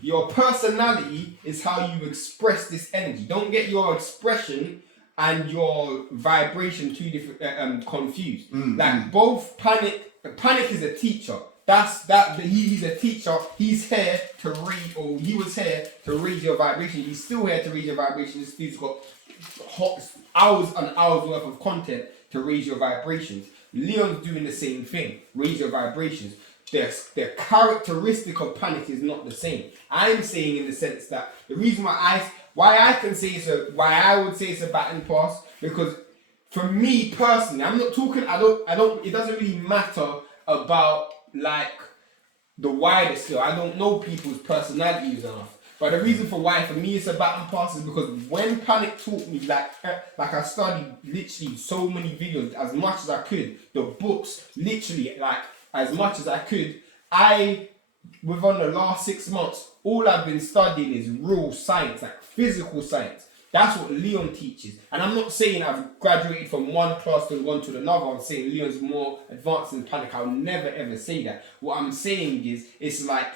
your personality is how you express this energy. Don't get your expression and your vibration too different, confused. Like both panic is a teacher. He's a teacher. He's here to raise, or he was here to raise your vibration. He's still here to raise your vibration. This dude's got hours and hours worth of content to raise your vibrations. Leon's doing the same thing, raise your vibrations. The characteristic of panic is not the same. I'm saying in the sense that the reason why I would say it's a baton pass, because for me personally, I'm not talking, it doesn't really matter about like the wider scale. I don't know people's personalities enough. But the reason for why for me it's a baton pass is because when Panic taught me, like I studied literally so many videos as much as I could, the books literally like as much as I could. Within the last 6 months, all I've been studying is real science, like physical science. That's what Leon teaches. And I'm not saying I've graduated from one class to gone to another. I'm saying Leon's more advanced than Panic. I'll never ever say that. What I'm saying is, it's like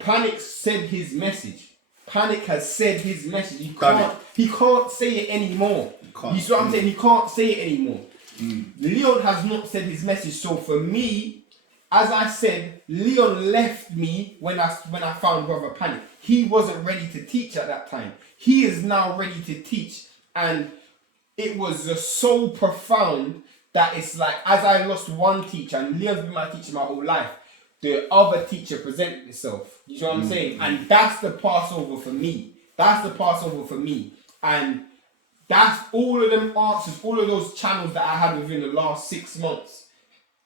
Panic said his message. Panic has said his message. He can't say it anymore. You see what I'm saying? He can't say it anymore. Leon has not said his message. So for me, as I said, Leon left me when I found Brother Panic. He wasn't ready to teach at that time. He is now ready to teach, and it was just so profound that it's like, as I lost one teacher, and Leon's been my teacher my whole life, the other teacher presented itself. You know what I'm saying? And that's the Passover for me. And that's all of them answers, all of those channels that I had within the last 6 months.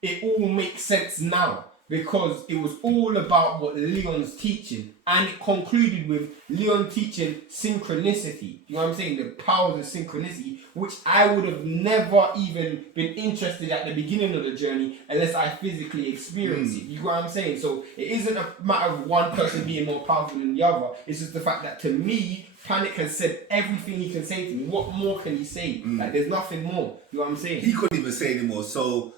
It all makes sense now because it was all about what Leon's teaching, and it concluded with Leon teaching synchronicity. You know what I'm saying? The powers of synchronicity, which I would have never even been interested at the beginning of the journey unless I physically experienced it. You know what I'm saying? So it isn't a matter of one person being more powerful than the other. It's just the fact that to me, Panic has said everything he can say to me. What more can he say? Like, there's nothing more. You know what I'm saying? He couldn't even say anymore. So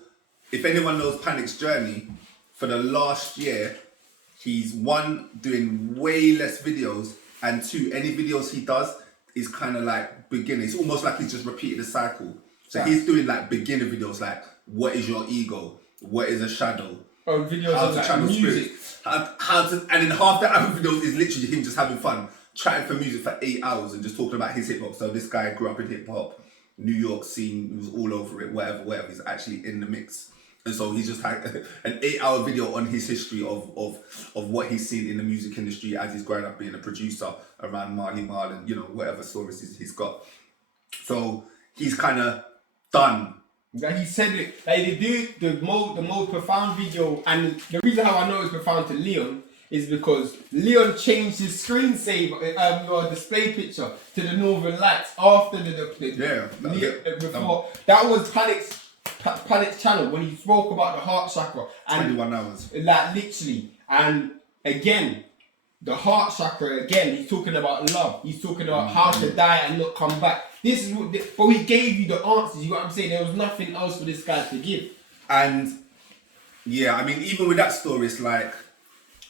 if anyone knows Panic's journey, for the last year, he's one, doing way less videos, and two, any videos he does is kind of like beginner. It's almost like he's just repeated the cycle. So he's doing like beginner videos, like what is your ego? What is a shadow? Oh, videos how of to like channel music. spirit. And then half the other videos is literally him just having fun, chatting for music for 8 hours and just talking about his hip hop. So this guy grew up in hip hop, New York scene, he was all over it, whatever. He's actually in the mix. And so he's just had an 8-hour video on his history of what he's seen in the music industry as he's growing up being a producer around Marley Marl and, you know, whatever stories he's got. So he's kind of done. Like he said it, like they do the most profound video, and the reason how I know it's profound to Leon is because Leon changed his screensaver, your display picture to the Northern Lights after before. That was Panic's channel when he spoke about the heart chakra. And 21 hours. Like literally. And again, the heart chakra, again, he's talking about love. He's talking about how to die and not come back. This is what, but he gave you the answers. You know what I'm saying? There was nothing else for this guy to give. And yeah, I mean, even with that story, it's like,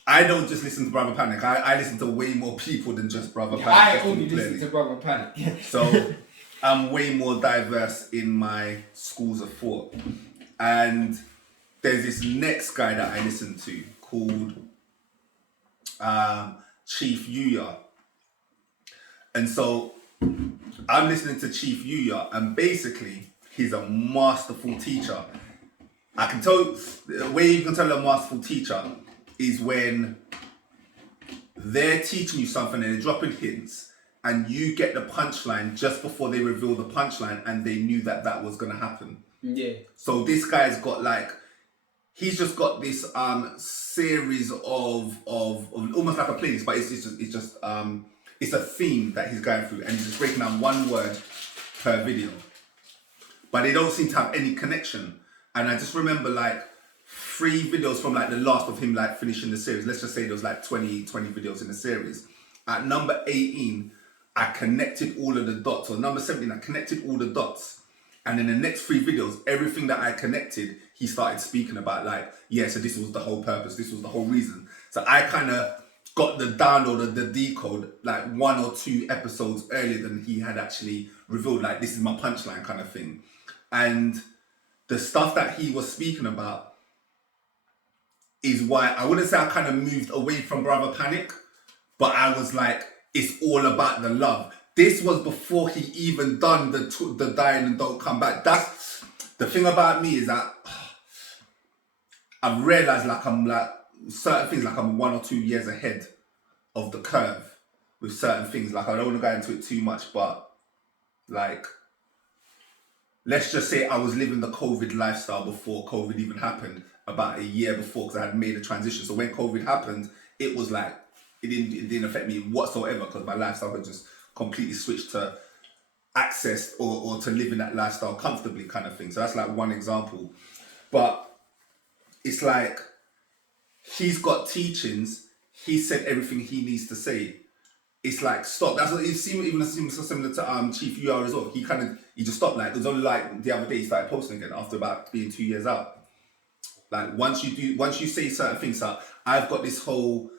I don't just listen to Brother Panic. I listen to way more people than just Brother Panic. I only listen to Brother Panic. So I'm way more diverse in my schools of thought. And there's this next guy that I listen to called Chief Yuya. And so I'm listening to Chief Yuya, and basically he's a masterful teacher. I can tell, the way you can tell a masterful teacher is when they're teaching you something and they're dropping hints and you get the punchline just before they reveal the punchline and they knew that that was going to happen. Yeah. So this guy's got like, he's just got this series of almost like a playlist, but it's a theme that he's going through and he's just breaking down one word per video. But they don't seem to have any connection. And I just remember like 3 videos from like the last of him like finishing the series. Let's just say there was like 20 videos in the series. At number 18, I connected all of the dots. Or number 17, I connected all the dots. And in the next 3 videos, everything that I connected, he started speaking about like, yeah, so this was the whole purpose. This was the whole reason. So I kind of got the download, the decode, like 1 or 2 episodes earlier than he had actually revealed, like, this is my punchline kind of thing. And the stuff that he was speaking about is why I wouldn't say I kind of moved away from Brother Panic, but I was like, it's all about the love. This was before he even done the dying and don't come back. That's the thing about me, is that I've realized like I'm like certain things, like I'm 1 or 2 years ahead of the curve with certain things. Like I don't want to go into it too much, but like, let's just say I was living the COVID lifestyle before COVID even happened, about a year before, because I had made a transition. So when COVID happened, it was like, it didn't affect me whatsoever, because my lifestyle had just completely switched to access or to living that lifestyle comfortably kind of thing. So that's like one example. But it's like, he's got teachings, he said everything he needs to say. It's like, stop. That's what it seems so similar to Chief UR as well. He just stopped. Like, it was only like the other day he started posting again after about being 2 years out. Like once you say certain things, so I've got this whole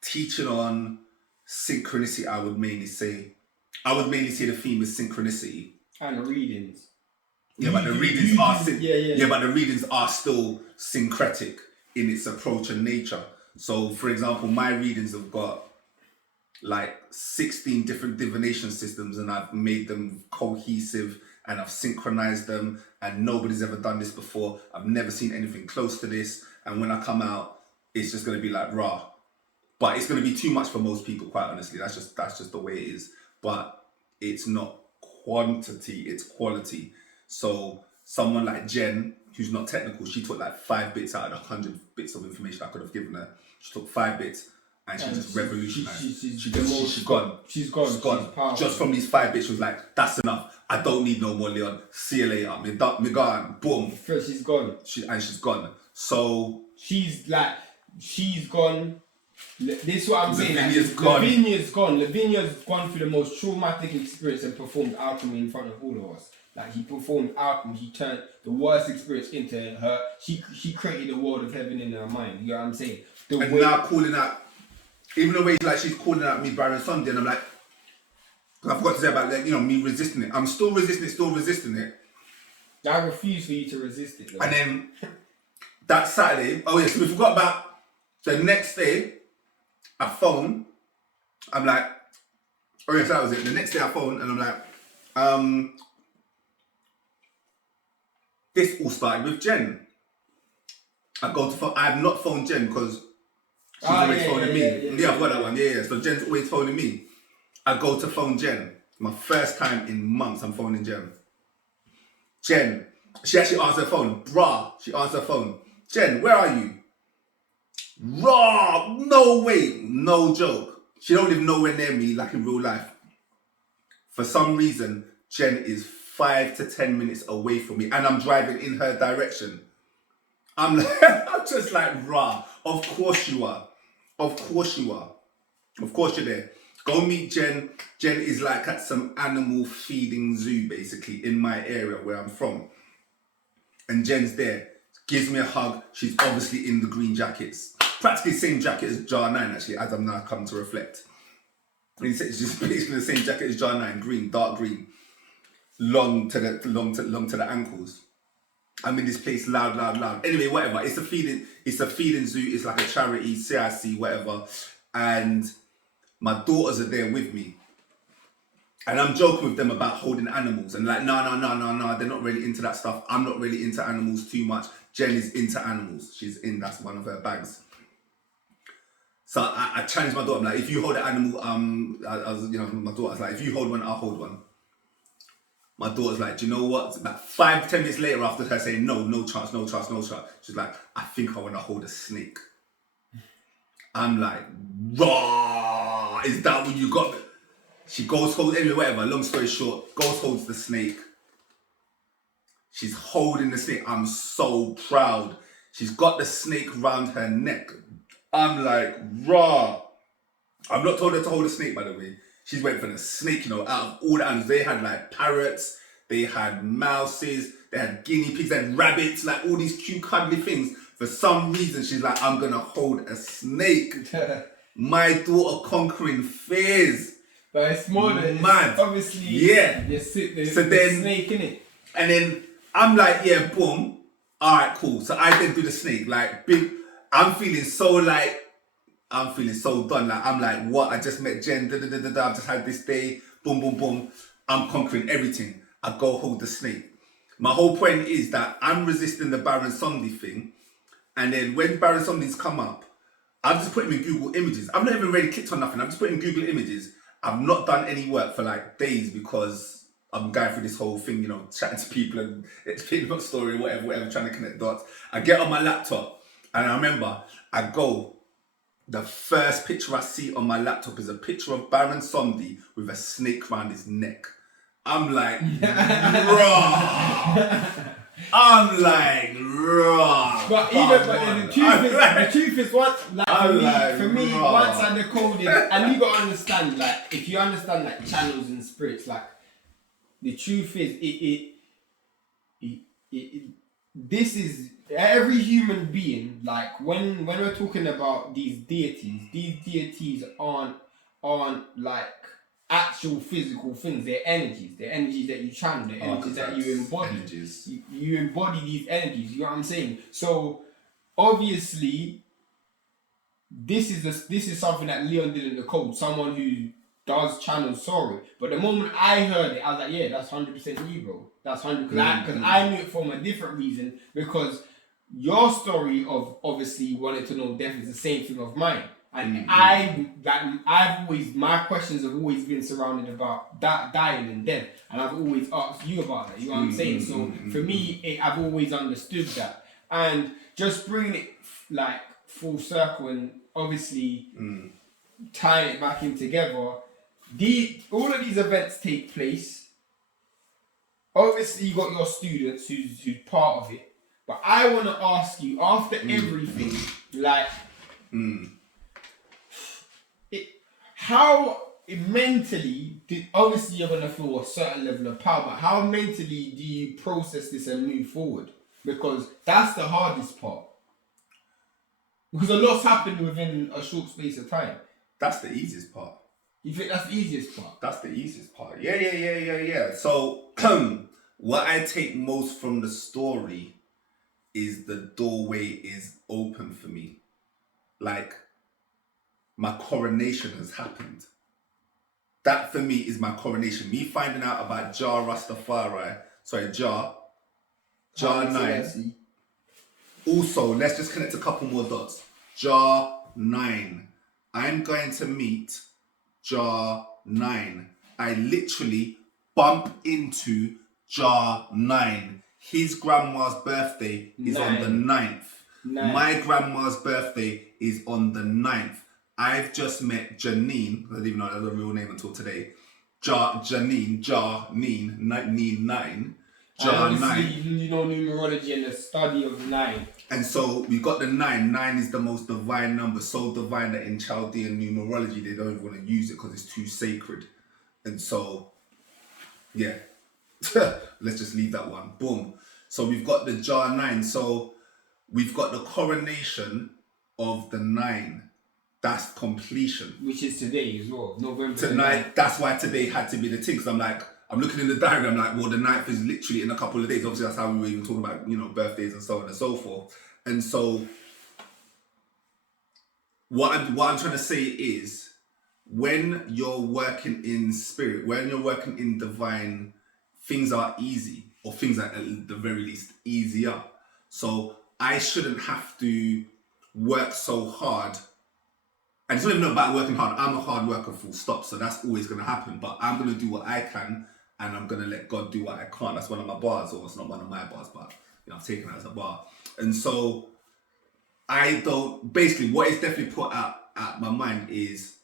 teaching on synchronicity. I would mainly say the theme is synchronicity. And the readings. Yeah, but the readings but the readings are still syncretic in its approach and nature. So, for example, my readings have got like 16 different divination systems, and I've made them cohesive and I've synchronized them, and nobody's ever done this before. I've never seen anything close to this, and when I come out, it's just going to be like raw. But it's going to be too much for most people, quite honestly. That's just the way it is. But it's not quantity, it's quality. So someone like Jen, who's not technical, she took like 5 bits out of the 100 bits of information I could have given her. She took 5 bits and she just revolutionized. She's gone. She's gone. Just from these 5 bits, she was like, that's enough. I don't need no more, Leon. See you later. Me gone. Boom. She's gone. She's gone. So she's gone. This is what I'm saying. Lavinia's gone. Lavinia's gone through the most traumatic experience and performed alchemy in front of all of us. Like, he performed alchemy. He turned the worst experience into her. She created a world of heaven in her mind. You know what I'm saying? Now calling out, even the way she's calling out me Baron Sunday, and I'm like, I forgot to say about like, me resisting it. I'm still resisting it. I refuse for you to resist it, though. And then that Saturday, so we forgot about the next day. I phone. I'm like, so that was it. The next day I phone and I'm like, this all started with Jen. I go to phone. I have not phoned Jen because she's always phoning me. Yeah, I've got that one. Yeah. So Jen's always phoning me. I go to phone Jen. My first time in months I'm phoning Jen. Jen, she actually answered her phone. She answered her phone. Jen, where are you? Raw, no way, no joke. She don't live nowhere near me like in real life. For some reason, Jen is 5 to 10 minutes away from me and I'm driving in her direction. I'm just like, raw. Of course you are. Of course you are. Of course you're there. Go meet Jen. Jen is like at some animal feeding zoo basically in my area where I'm from. And Jen's there. Gives me a hug. She's obviously in the green jackets. Practically the same jacket as Jar 9 actually, as I'm now come to reflect. It's just basically the same jacket as Jar 9, green, dark green. Long to the ankles. I'm in this place loud. Anyway, whatever. It's a feeding zoo, it's like a charity, CIC, whatever. And my daughters are there with me. And I'm joking with them about holding animals and like, no, they're not really into that stuff. I'm not really into animals too much. Jen is into animals. That's one of her bags. So I challenged my daughter. I'm like, if you hold an animal, I was, my daughter was like, if you hold one, I'll hold one. My daughter's like, do you know what? About 5-10 minutes later, after her saying no chance, she's like, I think I want to hold a snake. I'm like, raw, is that what you got? She goes, holds, anyway, whatever, long story short, goes, holds the snake. She's holding the snake. I'm so proud. She's got the snake round her neck. I'm like, raw. I've not told her to hold a snake, by the way. She's went for the snake, out of all the animals. They had like parrots, they had mouses, they had guinea pigs, they had rabbits, like all these cute, cuddly things. For some reason, she's like, I'm gonna hold a snake. My daughter conquering fears. But it's more than mad. Obviously, yeah. There's so then, snake in it. And then I'm like, yeah, boom. All right, cool. So I then do the snake, like big. I'm feeling so done. Like I'm like, what? I just met Jen. I've just had this day. Boom, boom, boom. I'm conquering everything. I go hold the snake. My whole point is that I'm resisting the Baron Sondi thing, and then when Baron Sondi's come up, I've just put him in Google Images. I've not even really clicked on nothing. I've just put him in Google Images. I've not done any work for like days because I'm going through this whole thing, chatting to people and explaining my story, whatever, trying to connect dots. I get on my laptop and I remember the first picture I see on my laptop is a picture of Baron Sondi with a snake around his neck. I'm like, raw. I'm like, raw. But the truth is what, like for me, once I decoded, and you gotta understand, like, if you understand like channels and spirits, like, the truth is, this is every human being. Like when we're talking about these deities aren't like actual physical things. They're energies that you channel, they're energies that you embody. You embody these energies, you know what I'm saying? So obviously this is something that Leon did in the code, someone who does channel sorry. But the moment I heard it, I was like, yeah, that's 100% you, bro. That's 100%, because I knew it from a different reason, because your story of obviously wanting to know death is the same thing of mine. And my questions have always been surrounded about that dying and death, and I've always asked you about that. You know what I'm saying? So for me, I've always understood that, and just bringing it like full circle and obviously tying it back in together. All of these events take place. Obviously, you got your students who's part of it, but I want to ask you after everything, like. How mentally, obviously you're going to feel a certain level of power, but how mentally do you process this and move forward? Because that's the hardest part. Because a lot's happened within a short space of time. That's the easiest part. You think that's the easiest part? That's the easiest part. Yeah. So, what I take most from the story is the doorway is open for me. Like, my coronation has happened. That for me is my coronation. Me finding out about Jah Rastafari, Jah 9. Also, let's just connect a couple more dots. Jah 9. I'm going to meet Jah 9. I literally bump into Jah 9. His grandma's birthday is on the 9th. My grandma's birthday is on the 9th. I've just met Janine. I didn't even know that was a real name until today. Neen 9. Jah 9. You know numerology and the study of 9. And so we got the 9. 9 is the most divine number. So divine that in Chaldean numerology, they don't even want to use it because it's too sacred. And so, yeah. Let's just leave that one. Boom. So we've got the Jah 9. So we've got the coronation of the 9. That's completion. Which is today as well, November. Tonight, that's why today had to be the thing. Because I'm looking in the diary, I'm like, well, the 9th is literally in a couple of days. Obviously, that's how we were even talking about, birthdays and so on and so forth. And so, what I'm trying to say is, when you're working in spirit, when you're working in divine, things are easy, or things are at the very least easier. So I shouldn't have to work so hard. And it's not even about working hard. I'm a hard worker, full stop. So that's always going to happen. But I'm going to do what I can, and I'm going to let God do what I can't. That's one of my bars, or it's not one of my bars, but I've taken it as a bar. And so I don't. Basically, what is definitely put out at my mind is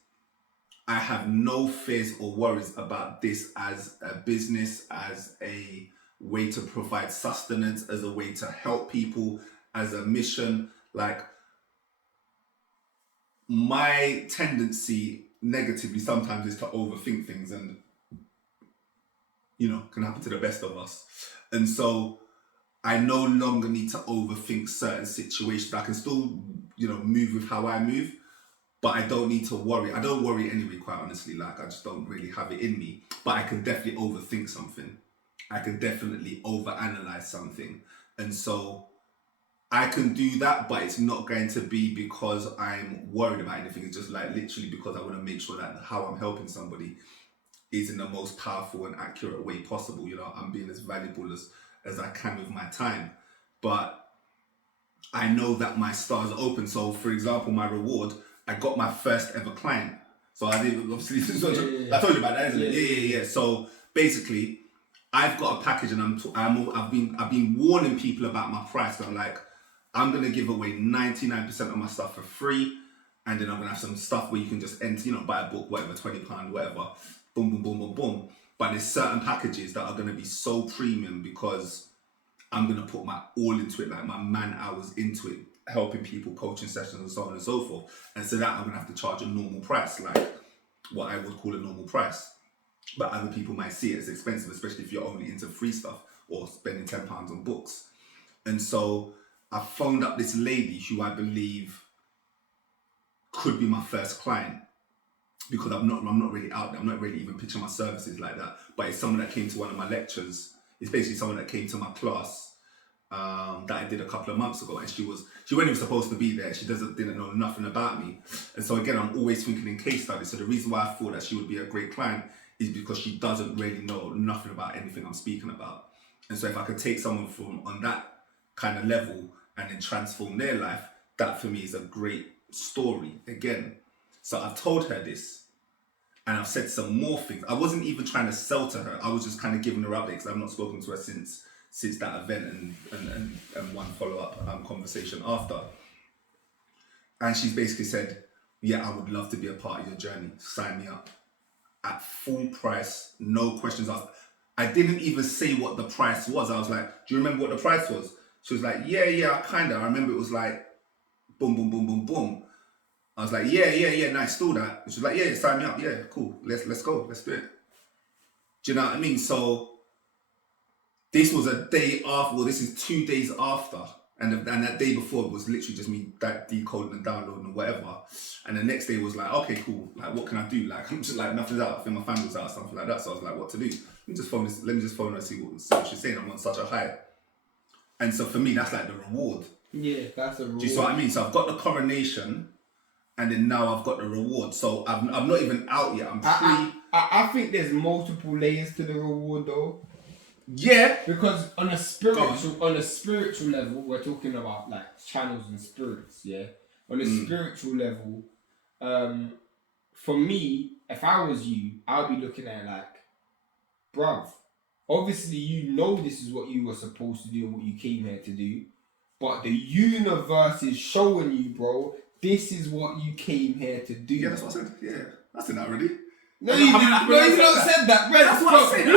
I have no fears or worries about this as a business, as a way to provide sustenance, as a way to help people, as a mission. Like, my tendency negatively sometimes is to overthink things, and can happen to the best of us. And so I no longer need to overthink certain situations. I can still, move with how I move, but I don't need to worry. I don't worry anyway, quite honestly. Like, I just don't really have it in me. But I can definitely overthink something. I can definitely overanalyze something. And so I can do that, but it's not going to be because I'm worried about anything. It's just like literally because I want to make sure that how I'm helping somebody is in the most powerful and accurate way possible. I'm being as valuable as I can with my time. But I know that my stars are open. So, for example, my reward, I got my first ever client. So I did, obviously, I told you about that, isn't it? Yeah. So basically, I've got a package, and I've been warning people about my price. So I'm like, I'm gonna give away 99% of my stuff for free, and then I'm gonna have some stuff where you can just enter, buy a book, whatever, £20, whatever, boom, boom, boom, boom, boom. But there's certain packages that are gonna be so premium because I'm gonna put my all into it, like my man hours into it, helping people, coaching sessions, and so on and so forth. And so that I'm gonna have to charge a normal price, like what I would call a normal price. But other people might see it as expensive, especially if you're only into free stuff or spending £10 on books. And so I phoned up this lady who I believe could be my first client, because I'm not really out there. I'm not really even pitching my services like that. But it's someone that came to one of my lectures. It's basically someone that came to my class that I did a couple of months ago, and she wasn't even supposed to be there. She didn't know nothing about me. And so again, I'm always thinking in case studies. So the reason why I thought that she would be a great client is because she doesn't really know nothing about anything I'm speaking about. And so if I could take someone from on that kind of level and then transform their life, that for me is a great story again. So I've told her this, and I've said some more things. I wasn't even trying to sell to her. I was just kind of giving her updates. I've not spoken to her since that event and one follow-up conversation after. And she's basically said, yeah, I would love to be a part of your journey. Sign me up. At full price, no questions asked. I didn't even say what the price was. I was like, do you remember what the price was? She was like, yeah, kind of. I remember it was like, boom, boom, boom, boom, boom. I was like, yeah, nice, still that. And she was like, yeah, sign me up. Yeah, cool. Let's go. Let's do it. Do you know what I mean? So this was a day after, well, this is 2 days after. And that day before was literally just me decoding and downloading or whatever. And the next day was like, okay, cool. Like, what can I do? Like, I'm just like, nothing's out. I think my family's out or something like that. So I was like, what to do? Let me just phone her and see what she's saying. I'm on such a high. And so for me, that's like the reward. Yeah, that's a reward. Do you see what I mean? So I've got the coronation, and then now I've got the reward. So I'm not even out yet. I'm pre. I think there's multiple layers to the reward though. Yeah. Because on a spiritual level, we're talking about like channels and spirits, yeah? On a spiritual level, for me, if I was you, I would be looking at it like, bruv, obviously you know this is what you were supposed to do and what you came here to do, but the universe is showing you, bro, this is what you came here to do. Yeah, that's what I said. Yeah, I said that already. No, you not said that, bro. That's what I said.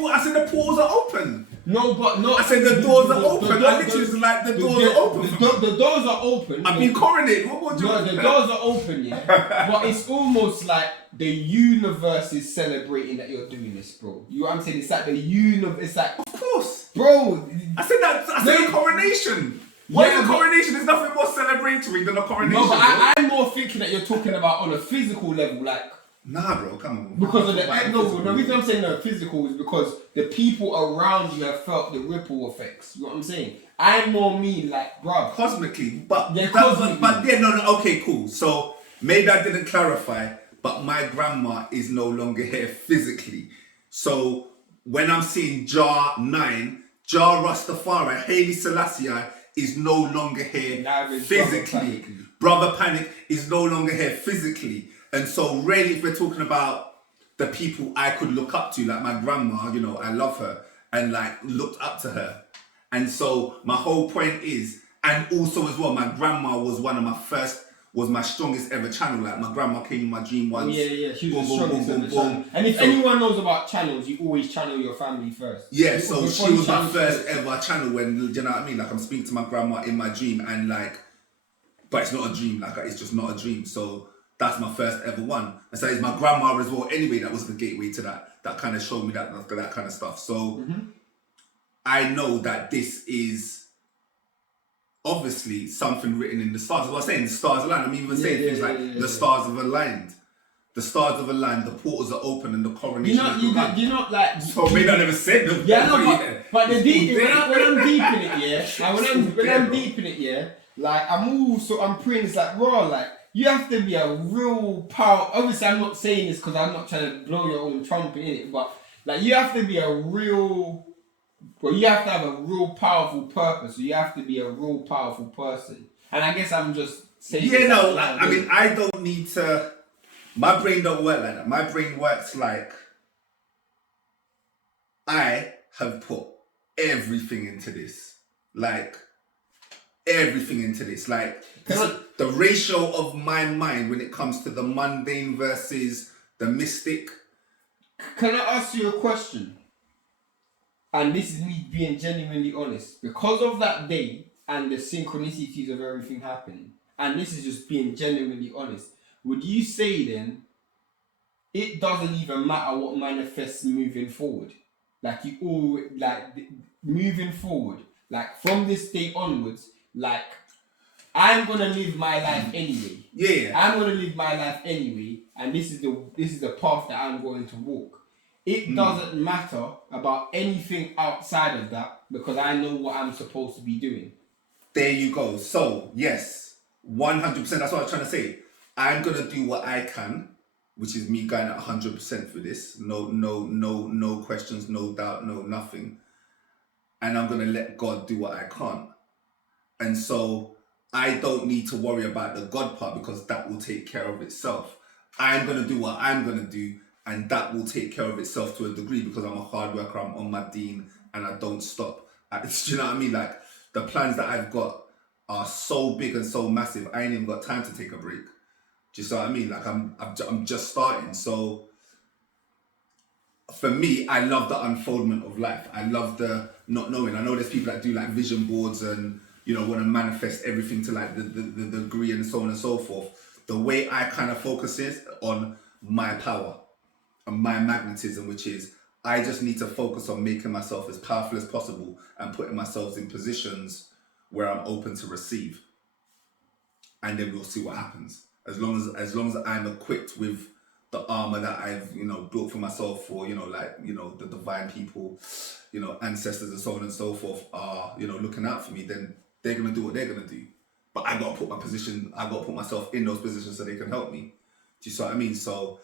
I said the doors are open. No, but no. I said the doors are open. I literally was like, the doors are open. The doors are open. I've been coronated. What more do you want? The doors are open, yeah. But it's almost like the universe is celebrating that you're doing this, bro. You know what I'm saying? It's like the universe. It's like, of course, bro. I said that. I said the coronation. What is a coronation? There's nothing more celebratory than a coronation. No, but I'm more thinking that you're talking about on a physical level, like. Nah, bro, come on. Because of the reason I'm saying no physical is because the people around you have felt the ripple effects. You know what I'm saying? I more mean like, bruv. Cosmically, but yeah, no, okay, cool. So maybe I didn't clarify, but my grandma is no longer here physically. So when I'm seeing Jar 9, Jar Rastafari, Haile Selassie is no longer here Now it's physically. Brother Panic is no longer here physically. And so really, if we're talking about the people I could look up to, like my grandma, you know, I love her and like looked up to her. And so my whole point is, and also as well, my grandma was was my strongest ever channel. Like my grandma came in my dream once. Yeah, she was the strongest ever channel. And if anyone knows about channels, you always channel your family first. Yeah, so she was my first ever channel when, you know what I mean? Like I'm speaking to my grandma in my dream and like, but it's not a dream, like it's just not a dream. So that's my first ever one. And so it's my grandma as well. Anyway, that was the gateway to that kind of showed me that kind of stuff. So I know that this is obviously something written in the stars. I was saying the stars aligned. I'm even saying things like the stars have aligned. The stars have aligned, the portals are open, and the coronation is begun. You're not like... So maybe I never said them. Yeah, no, but the deep, when I'm deep in it, yeah, like when I'm deep in it, yeah, like I'm praying, it's like, raw, like, you have to be a real power. Obviously, I'm not saying this because I'm not trying to blow your own trumpet in it, but like, you have to be a real... Well, you have to have a real powerful purpose. So you have to be a real powerful person. And I guess I'm just saying... Yeah, no, like, I mean, I don't need to... My brain don't work like that. My brain works like I have put everything into this. Like, everything into this. Like, the ratio of my mind when it comes to the mundane versus the mystic. Can I ask you a question? And this is me being genuinely honest. Because of that day and the synchronicities of everything happening, and this is just being genuinely honest, would you say then it doesn't even matter what manifests moving forward? Like you all moving forward, like from this day onwards, like I'm gonna live my life anyway. Yeah. I'm gonna live my life anyway, and this is the path that I'm going to walk. It doesn't matter about anything outside of that because I know what I'm supposed to be doing. There you go. So yes, 100%. That's what I was trying to say. I'm gonna do what I can, which is me going at 100% for this. No questions, no doubt, no nothing. And I'm gonna let God do what I can't. And so I don't need to worry about the God part because that will take care of itself. I'm gonna do what I'm gonna do, and that will take care of itself to a degree because I'm a hard worker, I'm on my deen, and I don't stop. Do you know what I mean? Like the plans that I've got are so big and so massive. I ain't even got time to take a break. Do you see what I mean? Like I'm just starting. So for me, I love the unfoldment of life. I love the not knowing. I know there's people that do like vision boards and want to manifest everything to like the degree and so on and so forth. The way I kind of focus is on my power and my magnetism, which is I just need to focus on making myself as powerful as possible and putting myself in positions where I'm open to receive. And then we'll see what happens. As long as I'm equipped with the armor that I've built for myself, for the divine people, ancestors and so on and so forth are looking out for me, then they're gonna do what they're gonna do. But I gotta put myself in those positions so they can help me. Do you see what I mean? So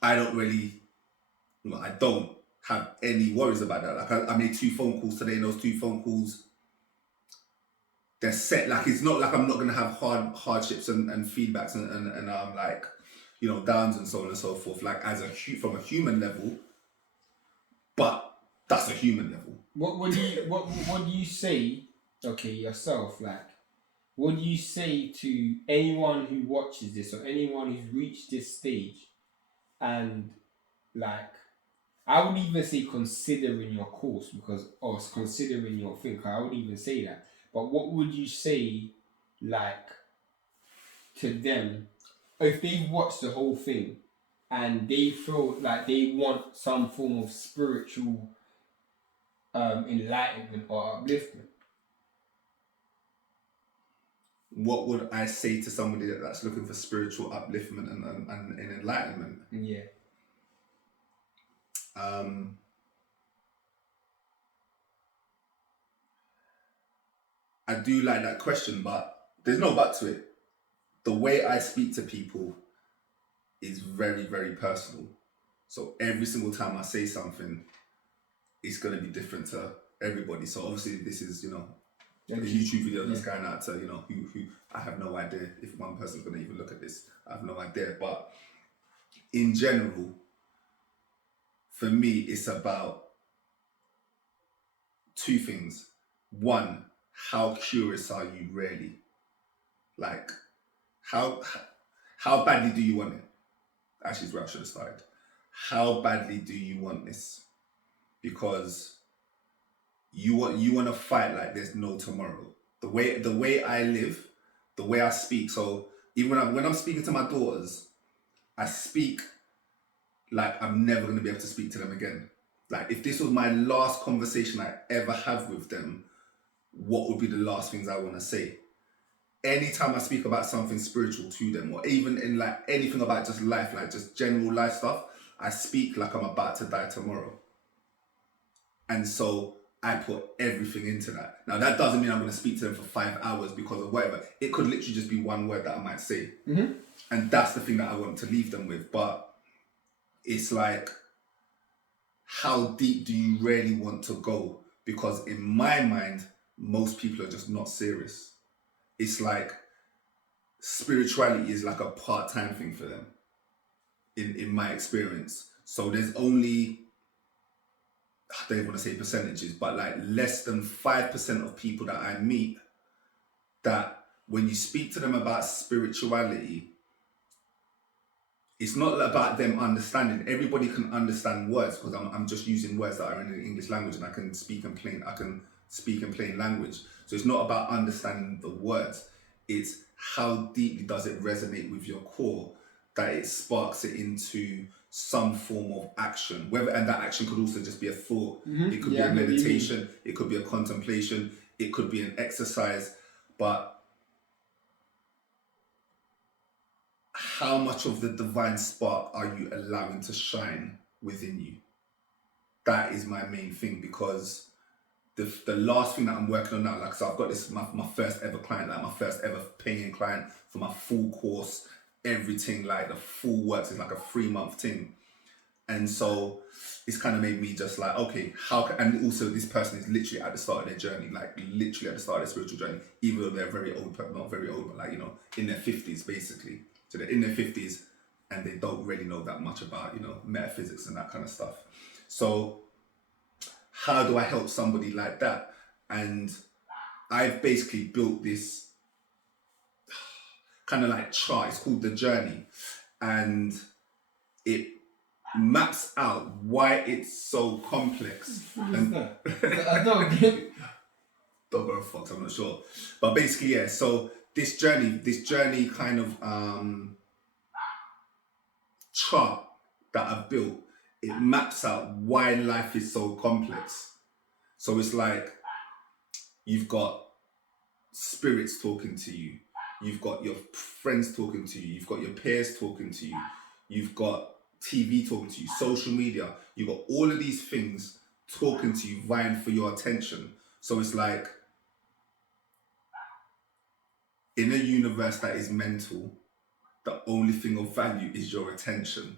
I don't have any worries about that. Like I made 2 phone calls today, and those 2 phone calls, they're set. Like it's not like I'm not gonna have hardships and feedbacks and like downs and so on and so forth. Like from a human level, but that's a human level. What do you say? Okay, yourself. Like, what do you say to anyone who watches this or anyone who's reached this stage, and like, I would even say considering your course or considering your thing. I would even say that. But what would you say, like, to them if they watch the whole thing and they feel like they want some form of spiritual enlightenment or upliftment? What would I say to somebody that's looking for spiritual upliftment and enlightenment? Yeah. I do like that question, but there's no but to it. The way I speak to people is very, very personal. So every single time I say something, it's going to be different to everybody. So obviously this is, a YouTube video that's going out to, who I have no idea if one person's going to even look at this. I have no idea. But in general, for me, it's about two things. One, how curious are you really? Like, how badly do you want it? Actually, is where I should have started. How badly do you want this? Because you want to fight like there's no tomorrow. The way I live, the way I speak. So even when I'm speaking to my daughters, I speak like I'm never going to be able to speak to them again. Like if this was my last conversation I ever have with them, what would be the last things I want to say? Anytime I speak about something spiritual to them, or even in like anything about just life, like just general life stuff, I speak like I'm about to die tomorrow. And so I put everything into that. Now that doesn't mean I'm going to speak to them for 5 hours because of whatever. It could literally just be one word that I might say. Mm-hmm. And that's the thing that I want to leave them with. But it's like, how deep do you really want to go? Because in my mind, most people are just not serious. It's like spirituality is like a part-time thing for them, in my experience. So there's only, I don't even want to say percentages, but like less than 5% of people that I meet that when you speak to them about spirituality, it's not about them understanding. Everybody can understand words because I'm just using words that are in the English language and I can speak in plain language. So it's not about understanding the words. It's how deeply does it resonate with your core that it sparks it into some form of action. And that action could also just be a thought. Mm-hmm. It could be a meditation. It could be a contemplation. It could be an exercise. But how much of the divine spark are you allowing to shine within you? That is my main thing, because the last thing that I'm working on now, like, so I've got this, my first ever client, like my first ever paying client for my full course, everything, like the full works is like a 3-month thing. And so it's kind of made me just like, okay, and also this person is literally at the start of their journey, like literally at the start of their spiritual journey, even though they're very old, not very old, but like, in their 50s basically. So they're in their 50s and they don't really know that much about, metaphysics and that kind of stuff. So how do I help somebody like that? And I've basically built this kind of like chart. It's called The Journey. And it maps out why it's so complex. I don't get it. Don't go fucked, I'm not sure. But basically, yeah, so this journey kind of chart that I've built, it maps out why life is so complex. So it's like you've got spirits talking to you, you've got your friends talking to you, you've got your peers talking to you, you've got TV talking to you, social media, you've got all of these things talking to you, vying for your attention. So it's like, in a universe that is mental, the only thing of value is your attention.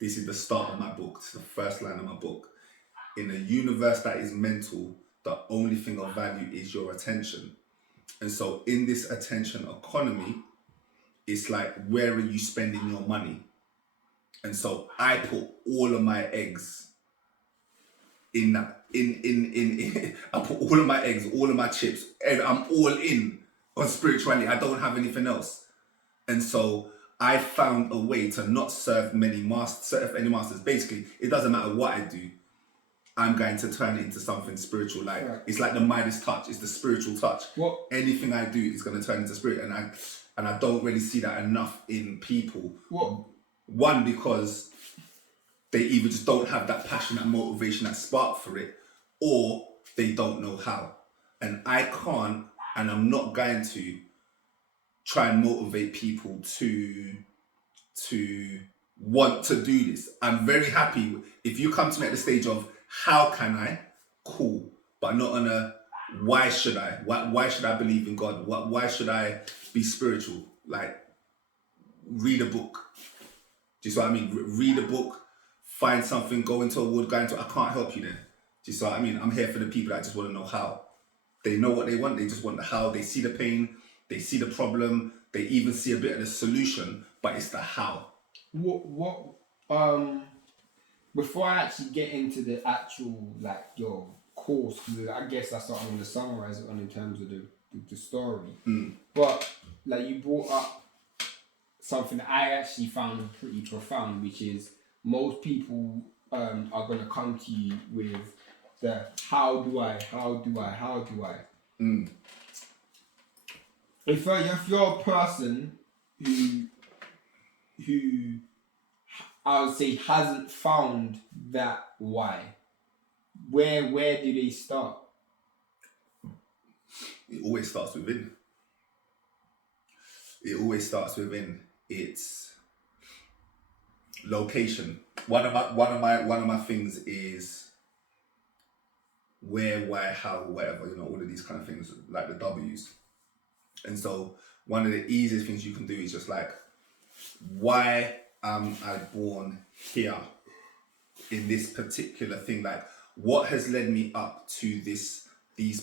This is the start of my book. It's the first line of my book. In a universe that is mental, the only thing of value is your attention. And so in this attention economy, it's like, where are you spending your money? And so I put all of my eggs in that, I put all of my eggs, all of my chips, I'm all in on spirituality. I don't have anything else. And so I found a way to not serve any masters. Basically, it doesn't matter what I do, I'm going to turn it into something spiritual. Like, right. It's like the Midas touch. It's the spiritual touch. What? Anything I do is going to turn into spirit. And I don't really see that enough in people. What? One, because they either just don't have that passion, that motivation, that spark for it, or they don't know how. And I can't, and I'm not going to try and motivate people to want to do this. I'm very happy if you come to me at the stage of how can I, cool, but not on a why should I? Why should I believe in God? Why should I be spiritual? Like, read a book. Do you see what I mean? Read a book, find something, go into a wood, go into. I can't help you there. Do you see what I mean? I'm here for the people that just want to know how. They know what they want. They just want the how. They see the pain. They see the problem. They even see a bit of the solution, but it's the how. Before I actually get into the actual, like, your course, because I guess that's what I'm going to summarize it on in terms of the story. But, like, you brought up something that I actually found pretty profound, which is most people are going to come to you with the how do I. If you're a person who I would say hasn't found that why, where do they start? It always starts within. It always starts within. It's location. One of my things is where, why, how, whatever, all of these kind of things, like the W's. And so one of the easiest things you can do is just like, why am I born here in this particular thing? Like, what has led me up to these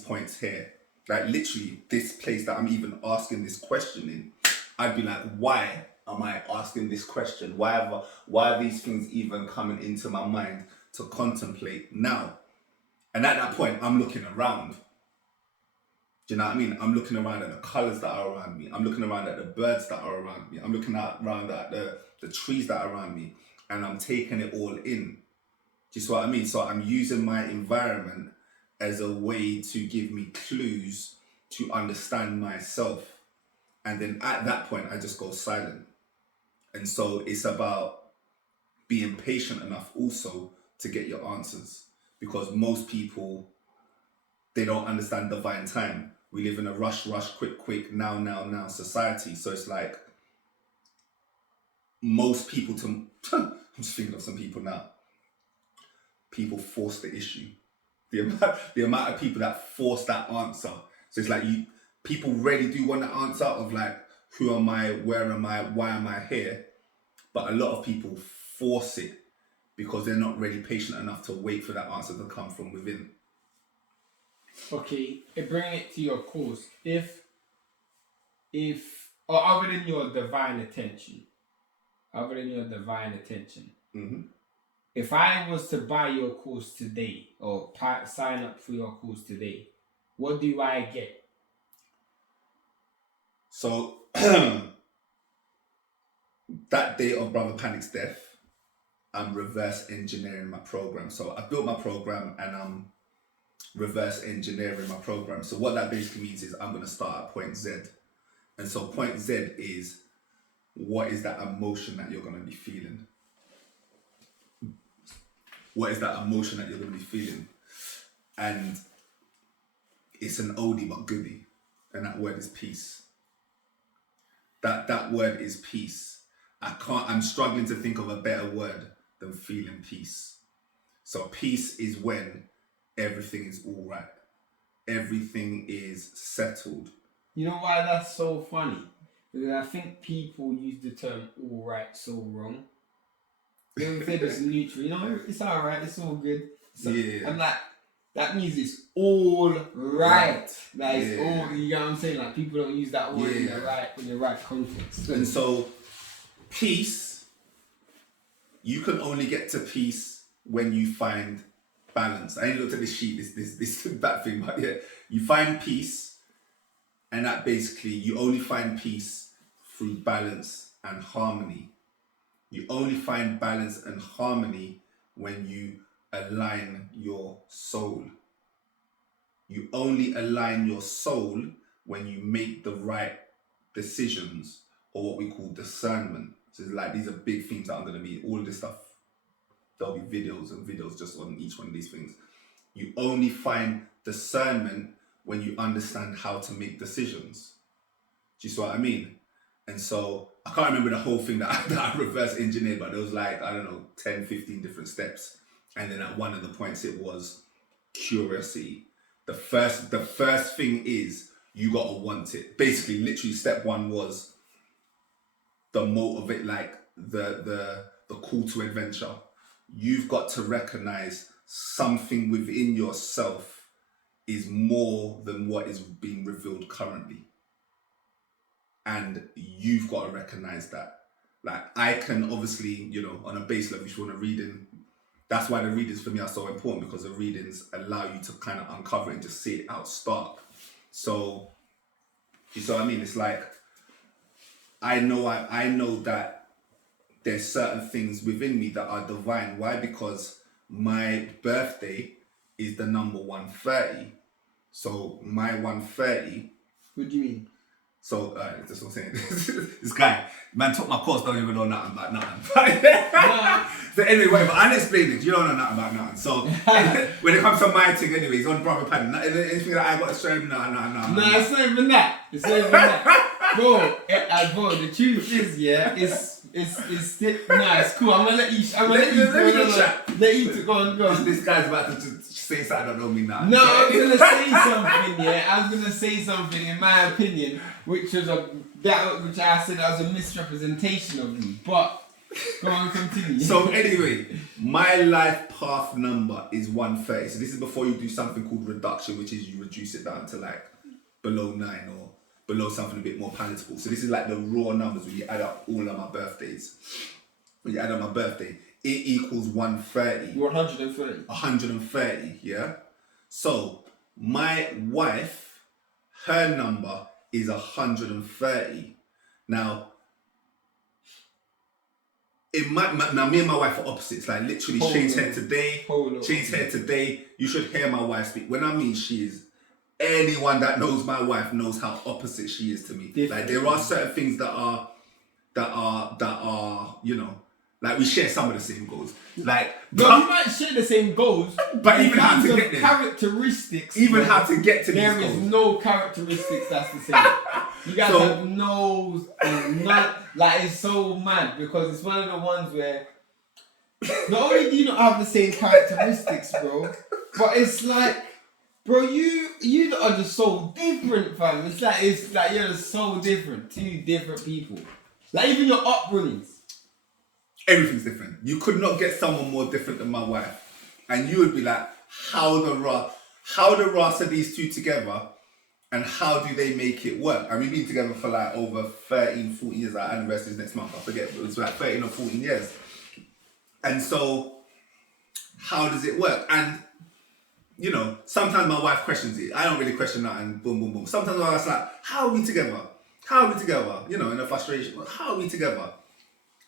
points here? Like, literally, this place that I'm even asking this question in, I'd be like, why am I asking this question? Why are these things even coming into my mind to contemplate now? And at that point, I'm looking around. Do you know what I mean? I'm looking around at the colours that are around me. I'm looking around at the birds that are around me. I'm looking around at the trees that are around me. And I'm taking it all in. Do you see what I mean? So I'm using my environment as a way to give me clues to understand myself. And then at that point, I just go silent. And so it's about being patient enough also to get your answers. Because most people, they don't understand divine time. We live in a rush, quick, now society. So it's like most people I'm just thinking of some people now. People force the issue. The amount of people that force that answer. So it's like people really do want the answer of like, who am I, where am I, why am I here? But a lot of people force it because they're not really patient enough to wait for that answer to come from within. Okay, bringing it to your course, if or other than your divine attention, Mm-hmm. if I was to buy your course today or sign up for your course today, what do I get? So that day of Brother Panic's death, I'm reverse engineering my program. So I built my program and I'm reverse engineering my program. So what that basically means is I'm going to start at point Z. And so point Z is, what is that emotion that you're going to be feeling? What is that emotion that you're going to be feeling? And it's an oldie but goodie. And that word is peace. That word is peace. I'm struggling to think of a better word than feeling peace. So peace is when everything is all right. Everything is settled. You know why that's so funny? Because I think people use the term all right so wrong. They would say it's neutral, it's all right, it's all good. So, Yeah. I'm like, that means it's all right. Like, it's all, you know what I'm saying? Like, people don't use that word in the right context. And so, peace, you can only get to peace when you find balance. I ain't looked at this sheet, this that thing, but yeah, you find peace, and that basically, you only find peace through balance and harmony. You only find balance and harmony when you align your soul. You only align your soul when you make the right decisions, or what we call discernment. So it's like, these are big themes that I'm going to be, all of this stuff, there'll be videos and videos just on each one of these things. You only find discernment when you understand how to make decisions. Do you see what I mean? And so I can't remember the whole thing that I reverse engineered, but there was like, I don't know, 10, 15 different steps. And then at one of the points it was curiosity. The first thing is, you gotta want it. Basically, literally step one was the motivate, like the call to adventure. You've got to recognize something within yourself is more than what is being revealed currently. And you've got to recognize that. Like, I can obviously, on a base level, if you want to read in, that's why the readings for me are so important, because the readings allow you to kind of uncover it and just see it out stark. So, you see what I mean? It's like, I know that there's certain things within me that are divine. Why? Because my birthday is the number 130. So my 130. What do you mean? So that's what I'm saying. This guy, man, took my course, don't even know nothing about nothing. So anyway, whatever, I'll explain it. You don't know nothing about nothing. So when it comes to my thing, anyway, it's on brother pan. Anything that I got to show him, no. No, it's not even that. It's not even that. Bro, the truth is, yeah, it's cool. I'm gonna let you. Let you go on. This guy's about to say something that don't mean nothing. No, I was gonna say something. Yeah, I was gonna say something in my opinion, which I said that was a misrepresentation of me. But go on, continue. So anyway, my life path number is 130. So this is before you do something called reduction, which is you reduce it down to like below 9 or below something a bit more palatable. So this is like the raw numbers when you add up all of my birthdays. When you add up my birthday, it equals 130. 130. 130, yeah? So my wife, her number is 130. Now, now me and my wife are opposites. Like literally, Shane's here today. Shane's here today. You should hear my wife speak. When I mean she is, anyone that knows my wife knows how opposite she is to me. Definitely. Like there are certain things that are, like we share some of the same goals. Like we might share the same goals, but even how to get there, characteristics, how to get to there these is goals. no characteristics that's the same. You guys have no, like it's so mad because it's one of the ones where not only do you not have the same characteristics, bro, but it's like, bro, you are just so different, fam. It's like you're just so different. Two different people. Like even your upbringings. Everything's different. You could not get someone more different than my wife. And you would be like, how the Ras are these two together and how do they make it work? And we've been together for like over 13, 14 years. Our anniversary is next month. I forget. It was like 13 or 14 years. And so, how does it work? And, sometimes my wife questions it. I don't really question that and boom, boom, boom. Sometimes my wife's like, how are we together? How are we together? In a frustration. How are we together?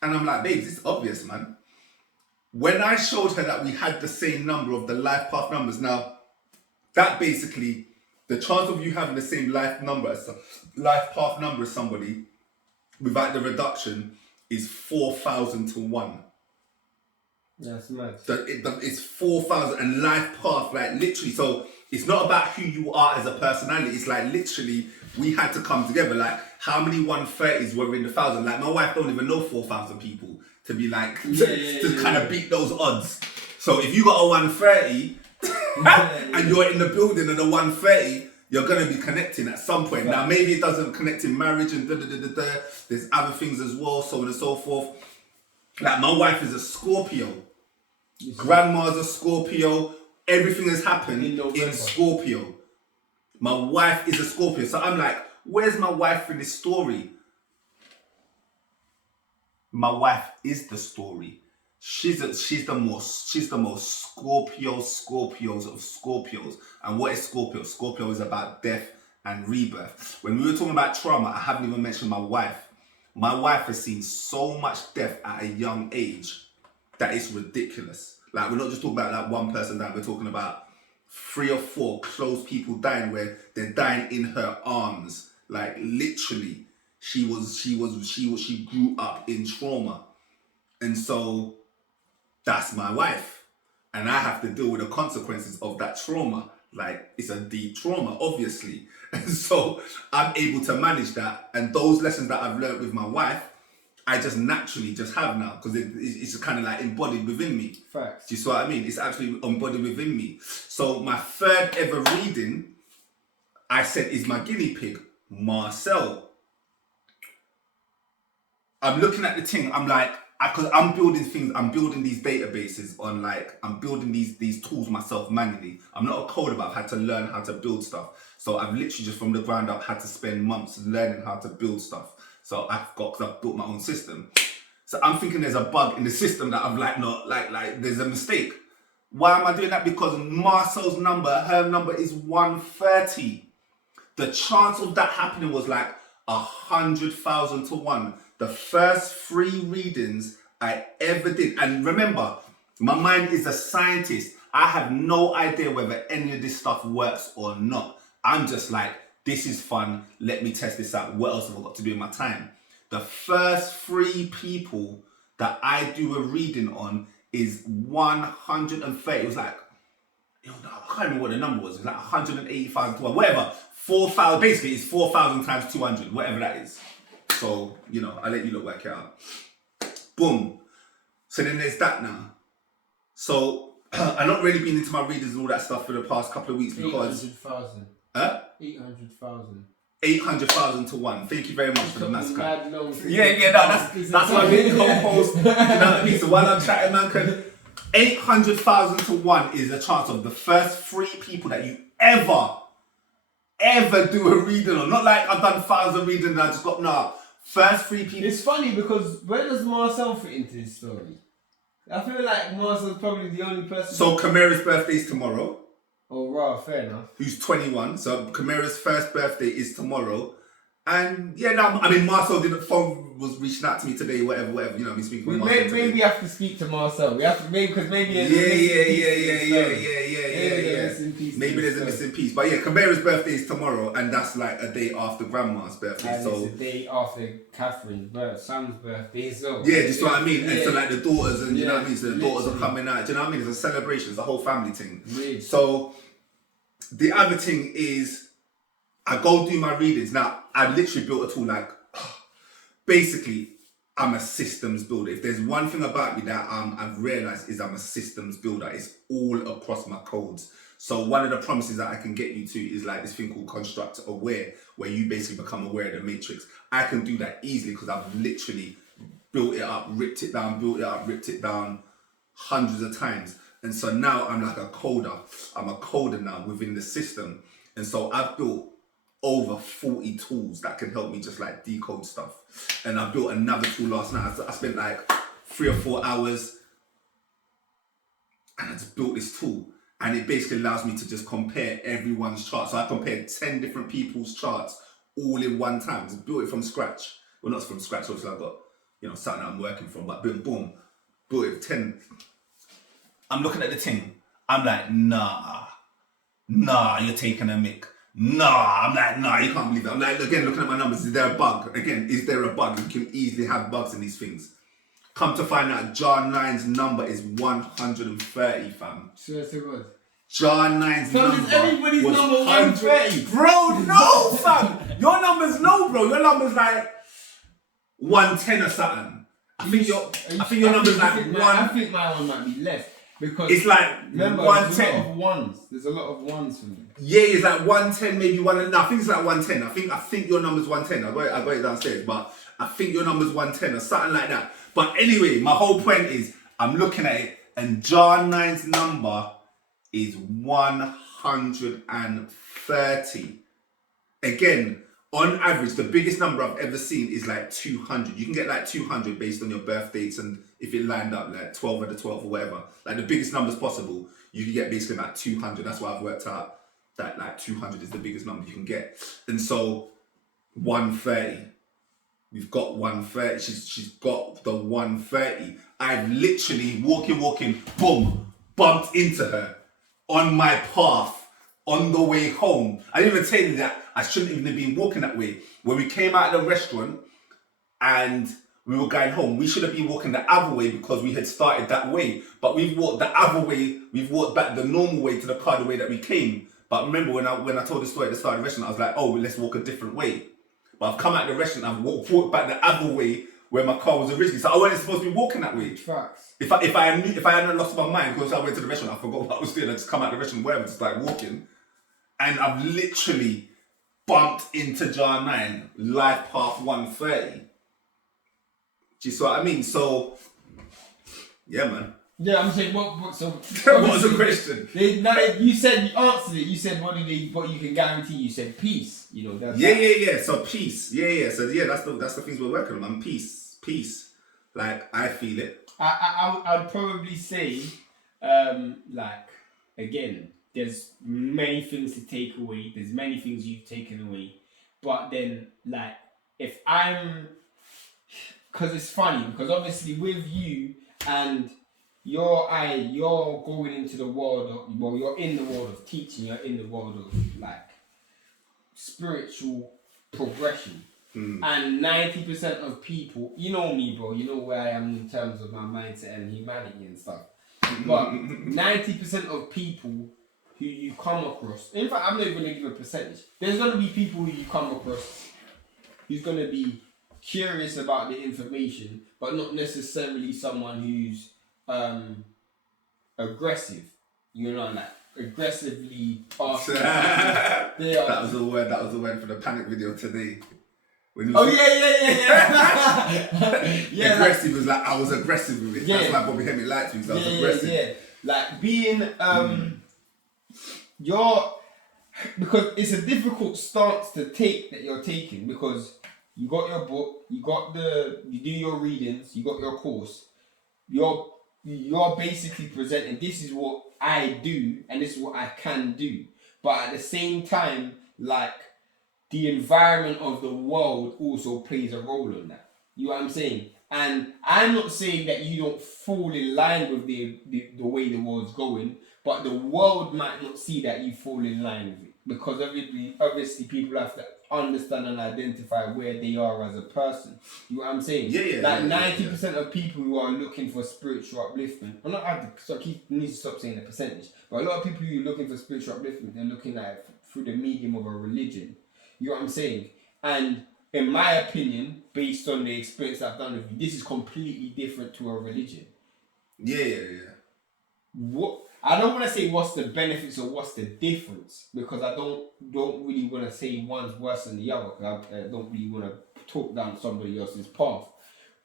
And I'm like, babes, it's obvious, man. When I showed her that we had the same number of the life path numbers, now, that basically, the chance of you having the same life path number as somebody without the reduction is 4,000 to 1. That's mad. So it's 4,000 and life path, like literally. So it's not about who you are as a personality. It's like literally we had to come together. Like how many 130s were in the 1,000? Like my wife don't even know 4,000 people to be like to kind of beat those odds. So if you got a 130 and you're in the building and a 130, you're gonna be connecting at some point. Now maybe it doesn't connect in marriage and there's other things as well, so on and so forth. Like my wife is a Scorpio. Grandma's a Scorpio. Everything has happened in Scorpio. My wife is a Scorpio. So I'm like, where's my wife in this story? My wife is the story. She's the most Scorpios of Scorpios. And what is Scorpio? Scorpio is about death and rebirth. When we were talking about trauma, I haven't even mentioned my wife. My wife has seen so much death at a young age that it's ridiculous. Like we're not just talking about that one person dying, we're talking about 3 or 4 close people dying where they're dying in her arms. Like literally, she grew up in trauma. And so that's my wife. And I have to deal with the consequences of that trauma. Like it's a deep trauma, obviously. And so I'm able to manage that. And those lessons that I've learned with my wife, I just naturally just have now because it's kind of like embodied within me. Facts. Do you see what I mean? It's actually embodied within me. So my third ever reading, I said, is my guinea pig, Marcel. I'm looking at the thing. I'm like, because I'm building things. I'm building these databases on like, I'm building these tools myself manually. I'm not a coder, but I've had to learn how to build stuff. So I've literally just from the ground up had to spend months learning how to build stuff. So because I've built my own system. So I'm thinking there's a bug in the system that I'm like, not like there's a mistake. Why am I doing that? Because Marcel's number, her number is 130. The chance of that happening was like 100,000 to 1. The first 3 readings I ever did. And remember, my mind is a scientist. I have no idea whether any of this stuff works or not. I'm just like, this is fun. Let me test this out. What else have I got to do in my time? The first 3 people that I do a reading on is 130. It was like, I can't remember what the number was. It was like 180,000 to 1, whatever. 4,000, basically it's 4,000 times 200, whatever that is. So, I'll let you work it out. Boom. So then there's that now. So, I've not really been into my readers and all that stuff for the past couple of weeks because... 800,000. Huh? 800,000. 800,000 to 1. Thank you very much for the maths card. No, that's my big co-post. You know what I mean? So while I'm chatting, man, 800,000 to 1 is a chance of the first 3 people that you ever do a reading on. Not like I've done 1,000 readings and I just got, first 3 people. It's funny because where does Marcel fit into this story? I feel like Marcel's probably the only person. So Kamera's birthday is tomorrow. Oh, right, fair enough. Who's 21. So Kamera's first birthday is tomorrow. And Marcel was reaching out to me today, whatever, I've been speaking with Marcel. Maybe we have to speak to Marcel. We have to, because maybe there's Maybe there's a missing piece. But yeah, Kamera's birthday is tomorrow, and that's like a day after Grandma's birthday. And so it's a day after Catherine's son's birthday. So yeah, just what I mean. And so like the daughters and you know what I mean. So the daughters literally are coming out. Do you know what I mean? It's a celebration. It's a whole family thing. Really? So the other thing is, I go do my readings. Now, I literally built a tool like, basically, I'm a systems builder. If there's one thing about me that I've realized is I'm a systems builder. It's all across my codes. So one of the promises that I can get you to is like this thing called construct aware, where you basically become aware of the matrix. I can do that easily because I've literally built it up, ripped it down hundreds of times. And so now I'm like a coder. I'm a coder now within the system. And so I've built over 40 tools that can help me just like decode stuff. And I built another tool last night. I spent like 3 or 4 hours and I just built this tool. And it basically allows me to just compare everyone's chart. So I compared 10 different people's charts all in one time. Just built it from scratch. Well, not from scratch, obviously I've got, something that I'm working from, but boom, built it 10. I'm looking at the thing. I'm like, nah, you're taking a mick. I'm like, you can't believe it. I'm like, again, looking at my numbers, is there a bug? Again, is there a bug? You can easily have bugs in these things. Come to find out, Jar 9's number is 130, fam. Swear to God. Jar 9's number is everybody's was number 130. Bro, no, fam. Your number's low, bro. Your number's like 110 or something. I think your number's like 1. I think my one might be less. Because it's like remember, 110. There's a lot of ones for me. Yeah, it's like 110, maybe 1. No, I think it's like 110. I think your number's 110. I got it downstairs, but I think your number's 110 or something like that. But anyway, my whole point is I'm looking at it, and Jar 9's number is 130. Again, on average, the biggest number I've ever seen is like 200. You can get like 200 based on your birth dates and if it lined up like 12 of the 12 or whatever. Like the biggest numbers possible, you can get basically like 200. That's why I've worked out that like 200 is the biggest number you can get. And so 130. We've got 130. She's got the 130. I've literally walking, boom, bumped into her on my path on the way home. I didn't even tell you that I shouldn't even have been walking that way. When we came out of the restaurant and we were going home, we should have been walking the other way because we had started that way. But we've walked the other way. We've walked back the normal way to the car the way that we came. But remember when I told the story at the start of the restaurant, I was like, oh, let's walk a different way. But I've come out of the restaurant, I've walked back the other way where my car was originally. So I wasn't supposed to be walking that way. Facts. If I hadn't lost my mind because I went to the restaurant, I forgot what I was doing. I just come out of the restaurant, wherever, just like walking. And I've literally bumped into Jar 9, life path 130. Do you see what I mean? So, yeah, man. Yeah, I'm saying what so What was the question? You said you answered it. You said what you can guarantee. You said peace. You know that's Yeah. So peace. Yeah. So yeah, that's the things we're working on, man. Peace. Like I feel it. I'd probably say, like again, there's many things to take away. There's many things you've taken away, but then like if I'm, because it's funny because obviously with you and you're going into the world of, well, you're in the world of teaching. You're in the world of like spiritual progression. And 90% of people, you know me, bro, you know where I am in terms of my mindset and humanity and stuff. But 90% of people who you come across, in fact, I'm not even going to give a percentage. There's going to be people who you come across who's going to be curious about the information, but not necessarily someone who's aggressive. You know, like aggressively asking. That was the word for the panic video today. When yeah. Yeah, aggressive was like I was aggressive with it. Yeah. That's why Bobby Hemming liked me because I was aggressive. Yeah. Like being you're, because it's a difficult stance to take that you're taking, because you got your book, you do your readings, you got your course, you're basically presenting this is what I do and this is what I can do. But at the same time, like the environment of the world also plays a role in that. You know what I'm saying? And I'm not saying that you don't fall in line with the way the world's going, but the world might not see that you fall in line with it. Because obviously people have to understand and identify where they are as a person. You know what I'm saying? Yeah. Like 90% of people who are looking for spiritual upliftment, I'm not, I need to stop saying the percentage, but a lot of people who are looking for spiritual upliftment, they're looking at it through the medium of a religion. You know what I'm saying? And in my opinion, based on the experience I've done with you, this is completely different to a religion. Yeah. What I don't want to say what's the benefits or what's the difference, because I don't really want to say one's worse than the other, because I don't really want to talk down somebody else's path.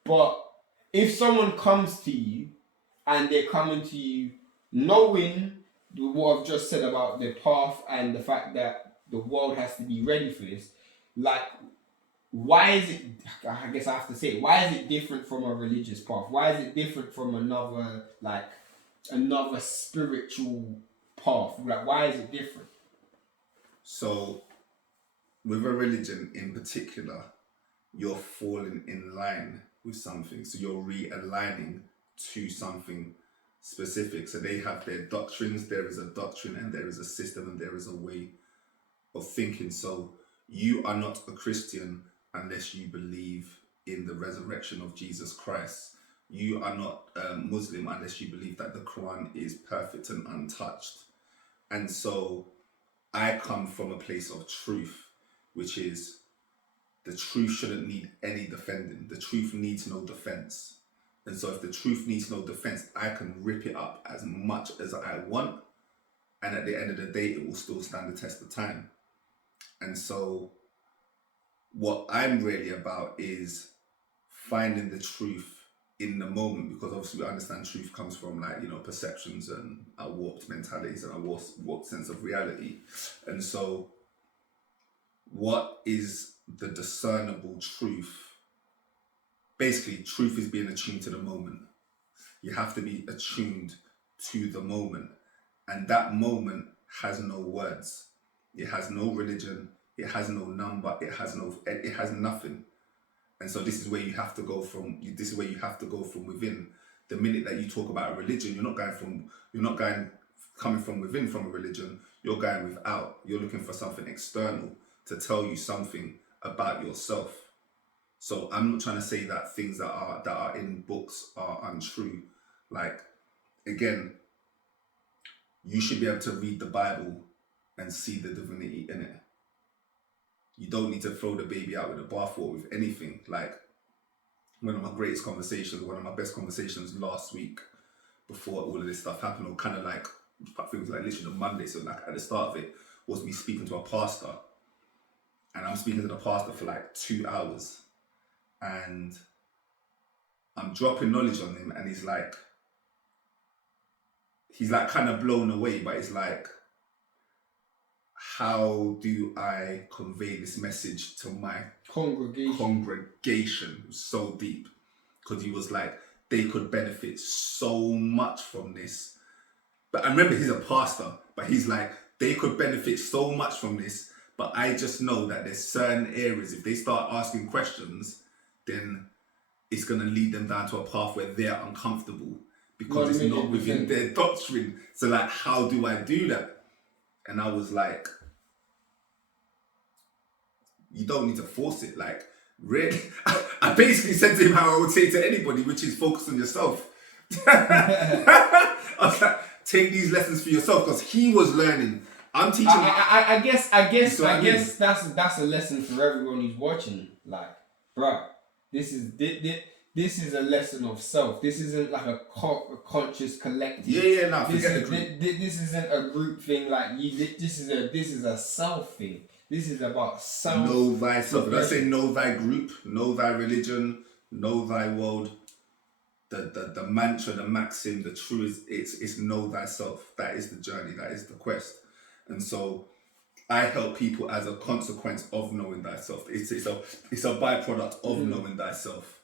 But if someone comes to you and they're coming to you knowing what I've just said about the path and the fact that the world has to be ready for this, like, why is it, I guess I have to say, why is it different from a religious path? Why is it different from another spiritual path? Like, why is it different? So, with a religion in particular, you're falling in line with something. So you're realigning to something specific. So they have their doctrines, there is a doctrine and there is a system and there is a way of thinking. So you are not a Christian unless you believe in the resurrection of Jesus Christ. You are not Muslim unless you believe that the Quran is perfect and untouched. And so I come from a place of truth, which is the truth shouldn't need any defending. The truth needs no defense. And so if the truth needs no defense, I can rip it up as much as I want. And at the end of the day, it will still stand the test of time. And so what I'm really about is finding the truth in the moment, because obviously we understand truth comes from, like, you know, perceptions and our warped mentalities and our warped sense of reality. And so what is the discernible truth? Basically, truth is being attuned to the moment. You have to be attuned to the moment. And that moment has no words. It has no religion. It has no number. It has nothing. And so this is where you have to go from. This is where you have to go from within. The minute that you talk about a religion, you're not coming from within from a religion. You're going without. You're looking for something external to tell you something about yourself. So I'm not trying to say that things that are in books are untrue. Like, again, you should be able to read the Bible and see the divinity in it. You don't need to throw the baby out with the bathwater with anything. Like, one of my greatest conversations, one of my best conversations last week before all of this stuff happened, or kind of like, I think it was like literally on Monday, so like at the start of it, was me speaking to a pastor. And I'm speaking to the pastor for like 2 hours. And I'm dropping knowledge on him, and he's like kind of blown away, but it's like, how do I convey this message to my congregation? It was so deep, because he was like, they could benefit so much from this. But I remember he's a pastor, but he's like, they could benefit so much from this, but I just know that there's certain areas, if they start asking questions, then it's going to lead them down to a path where they're uncomfortable because it's not within their doctrine. So like, how do I do that? And I was like, you don't need to force it. Like, really? I basically said to him how I would say to anybody, which is focus on yourself. I was like, take these lessons for yourself, because he was learning. I'm teaching. I guess that's a lesson for everyone who's watching. Like, bruh, this is a lesson of self. This isn't like a conscious collective. No, forget the group. This isn't a group thing. Like, this is a self thing. This is about self. Know thyself. Did I say know thy group, know thy religion, know thy world? The mantra, the maxim, the truth, it's know thyself. That is the journey, that is the quest. And so I help people as a consequence of knowing thyself. It's a byproduct of knowing thyself.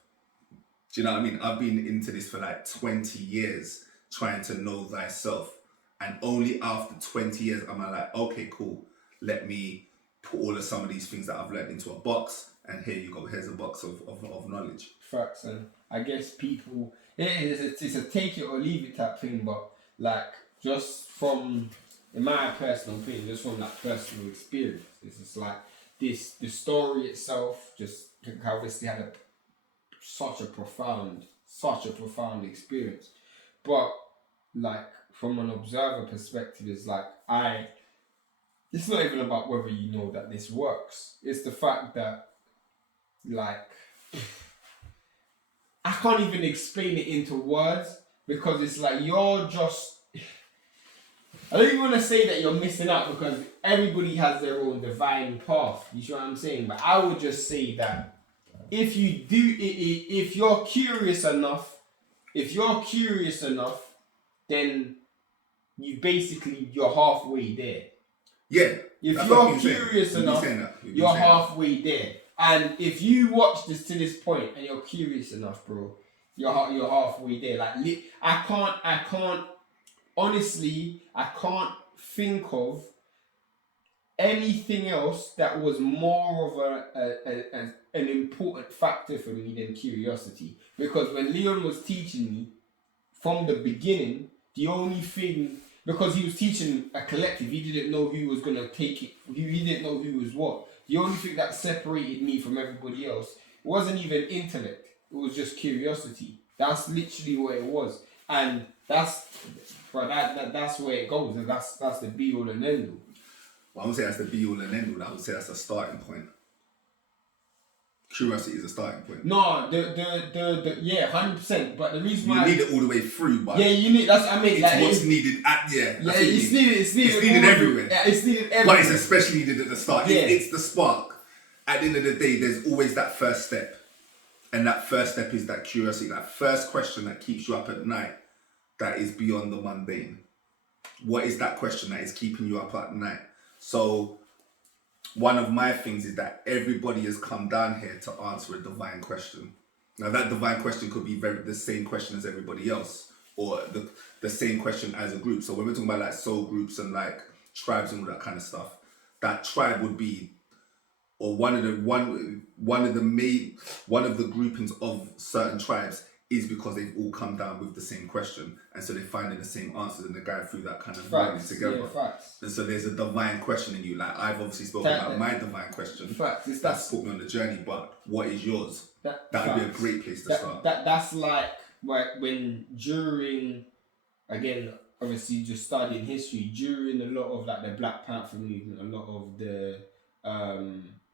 Do you know what I mean? I've been into this for like 20 years, trying to know thyself. And only after 20 years am I like, okay, cool. Let me put all of some of these things that I've learned into a box, and here you go. Here's a box of knowledge. Facts. And I guess people, it's a take it or leave it type thing, but like, just from, in my personal opinion, just from that personal experience, it's just like the story itself just obviously had such a profound experience. But like, from an observer perspective, it's like, it's not even about whether you know that this works. It's the fact that, like, I can't even explain it into words, because it's like, you're just, I don't even want to say that you're missing out, because everybody has their own divine path. You see what I'm saying? But I would just say that if you're curious enough, then you're halfway there. Yeah. If you're curious enough, you're halfway there. And if you watch this to this point and you're curious enough, bro, you're halfway there. Like, I can't honestly, I can't think of anything else that was more of an important factor for me than curiosity. Because when Leon was teaching me from the beginning, the only thing, because he was teaching a collective, he didn't know who was going to take it, he didn't know who was what. The only thing that separated me from everybody else wasn't even intellect, it was just curiosity. That's literally what it was. And that's where it goes, and that's the be all and end all. Well, I would say that's the be all and end all. I would say that's the starting point. Curiosity is a starting point. No, the 100%. But the reason why you need it all the way through, but you need. That's what I mean. It's like, what's needed at it's needed everywhere. Yeah, it's needed everywhere. But it's especially needed at the start. Yeah. It's the spark. At the end of the day, there's always that first step, and that first step is that curiosity. That first question that keeps you up at night, that is beyond the mundane. What is that question that is keeping you up at night? So, one of my things is that everybody has come down here to answer a divine question. Now, that divine question could be the same question as everybody else, or the same question as a group. So when we're talking about like soul groups and like tribes and all that kind of stuff, that tribe would be, or one of the groupings of certain tribes is because they've all come down with the same question, and so they're finding the same answers and they're going through that kind of journey together. Yeah, facts. And so there's a divine question in you. Like, I've obviously spoken about my divine question. Facts. That's put me on the journey, but what is yours? That would be a great place to start. That's like when during, again, obviously just studying history, during a lot of like the Black Panther movement, a lot of the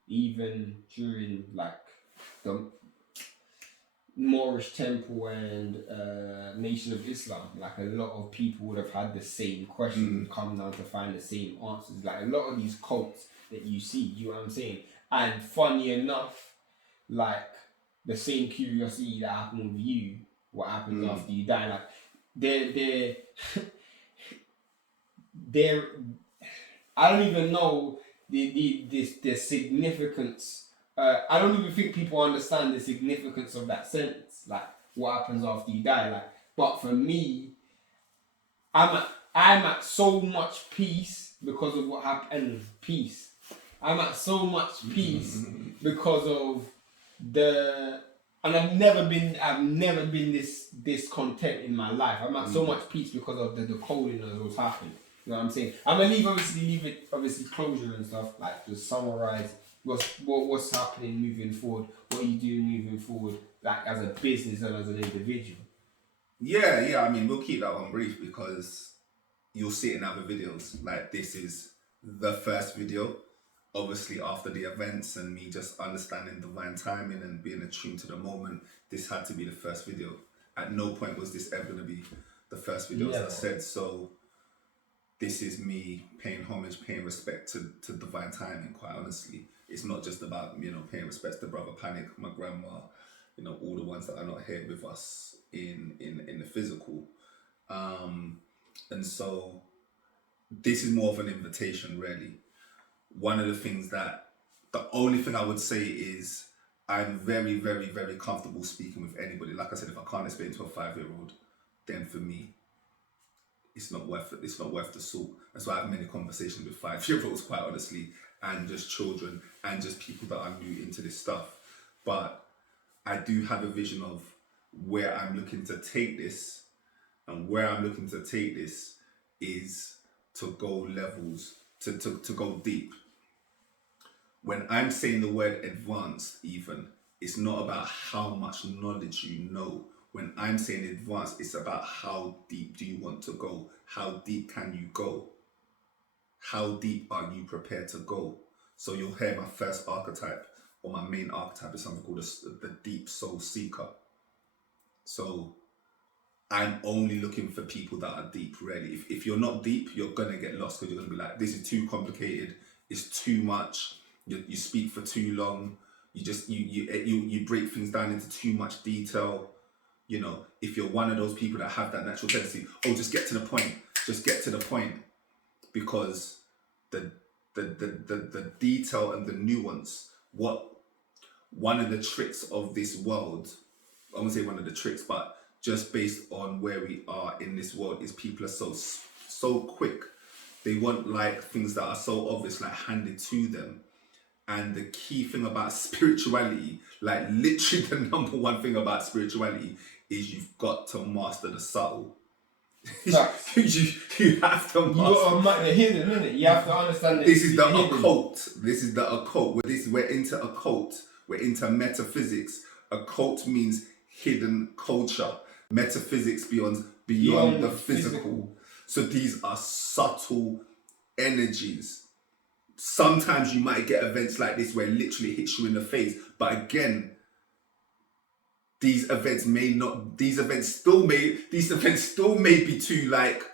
even during like the Moorish Temple and Nation of Islam, like a lot of people would have had the same questions, come down to find the same answers. Like a lot of these cults that you see, you know what I'm saying? And funny enough, like the same curiosity that happened with you, what happens after you die. Like they're they're I don't even know the significance. I don't even think people understand the significance of that sentence. Like what happens after you die. Like, but for me, I'm at so much peace because of what happened. Peace. I'm at so much peace because of and I've never been this content in my life. I'm at so much peace because of the decoding of what's happening. You know what I'm saying? I'm gonna leave it closure and stuff, like just summarize what's happening moving forward, what you do moving forward, like as a business and as an individual. Yeah. I mean, we'll keep that one brief because you'll see it in other videos. Like, this is the first video. Obviously, after the events and me just understanding divine timing and being attuned to the moment, this had to be the first video. At no point was this ever going to be the first video, as I said. So this is me paying homage, paying respect to divine timing, quite honestly. It's not just about, paying respect to Brother Panic, my grandma, all the ones that are not here with us in the physical. And so this is more of an invitation, really. One of the things the only thing I would say is I'm very, very, very comfortable speaking with anybody. Like I said, if I can't explain to a 5-year-old, then for me, it's not worth the salt. That's why I have many conversations with 5-year-olds, quite honestly, and just children and just people that are new into this stuff. But I do have a vision of where I'm looking to take this, and where I'm looking to take this is to go levels, to go deep. When I'm saying the word advanced, even, it's not about how much knowledge you know. When I'm saying advanced, it's about how deep do you want to go? How deep can you go? How deep are you prepared to go? So you'll hear my first archetype, or my main archetype, is something called the deep soul seeker. So I'm only looking for people that are deep, really. If you're not deep, you're gonna get lost, because you're gonna be like, this is too complicated, it's too much, you speak for too long, you break things down into too much detail. If you're one of those people that have that natural tendency, just get to the point, because the detail and the nuance, one of the tricks of this world, I won't say one of the tricks, but just based on where we are in this world, is people are so quick. They want like things that are so obvious, like handed to them. And the key thing about spirituality, like literally the number one thing about spirituality, is you've got to master the subtle. you have to master the hidden, innit? You have to understand that this is the occult. This is the occult. We're into occult. We're into metaphysics. Occult means hidden culture. Metaphysics beyond the physical. So these are subtle energies. Sometimes you might get events like this where it literally hits you in the face. But again, these events still may be too, like,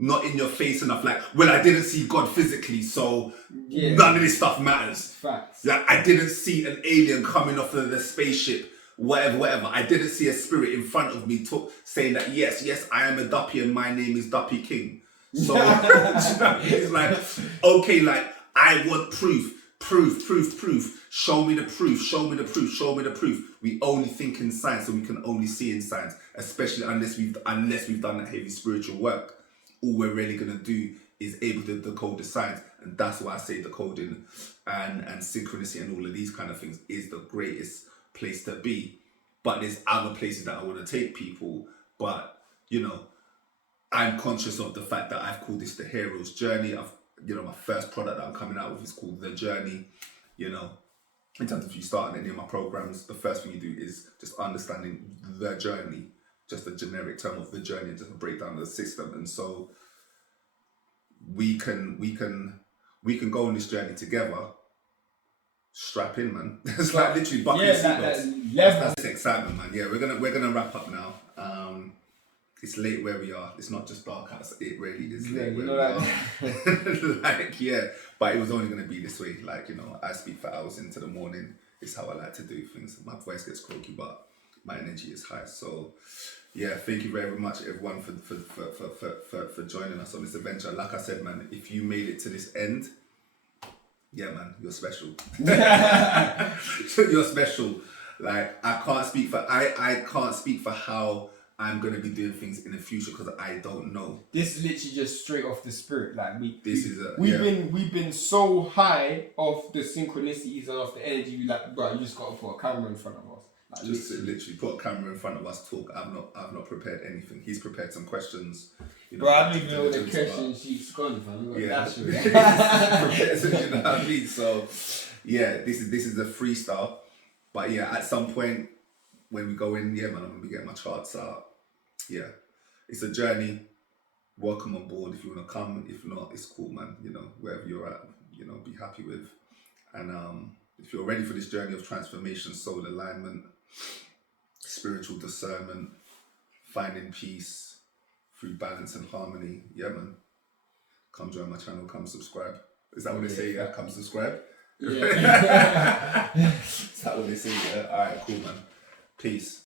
not in your face enough. Like, well, I didn't see God physically, so none of this stuff matters. Facts. Like, I didn't see an alien coming off of the spaceship, whatever. I didn't see a spirit in front of me saying that, yes, I am a Duppy and my name is Duppy King. So, it's like, okay, like, I want proof. Show me the proof. We only think in science, so we can only see in science, especially unless we've done that heavy spiritual work. All we're really gonna do is able to decode the science, and that's why I say decoding and synchronicity and all of these kind of things is the greatest place to be. But there's other places that I want to take people, but I'm conscious of the fact that I've called this the hero's journey. My first product that I'm coming out with is called The Journey. In terms of if you start any of my programs, the first thing you do is just understanding the journey, just a generic term of the journey, just a breakdown of the system. And so we can go on this journey together. Strap in, man. It's like literally buckle your seatbelts. That's excitement, man. Yeah, we're gonna wrap up now. It's late where we are. It's not just dark outside. It really is late where we are. But it was only going to be this way. Like, I speak for hours into the morning. it's how I like to do things. My voice gets croaky, but my energy is high. So yeah, thank you very much everyone for joining us on this adventure. Like I said, man, if you made it to this end, yeah, man, you're special. You're special. Like I can't speak for how I'm gonna be doing things in the future because I don't know. This is literally just straight off the spirit. Like we've been so high off the synchronicities and off the energy. We like, bro, you just gotta put a camera in front of us. Like, Just literally put a camera in front of us, talk. I've not prepared anything. He's prepared some questions. You know, bro, I don't even know where the question sheet's gone, fam. Yeah. That's You know what I mean? So yeah, this is a freestyle. But yeah, at some point when we go in, yeah, man, I'm gonna be getting my charts out. Yeah, it's a journey. Welcome on board if you wanna come. If not, it's cool, man. You know, wherever you're at, you know, be happy with. And if you're ready for this journey of transformation, soul alignment, spiritual discernment, finding peace through balance and harmony, yeah, man, come join my channel. Come subscribe. Is that what they say? Yeah, come subscribe. Yeah. Is that what they say? Yeah. All right, cool, man. Peace.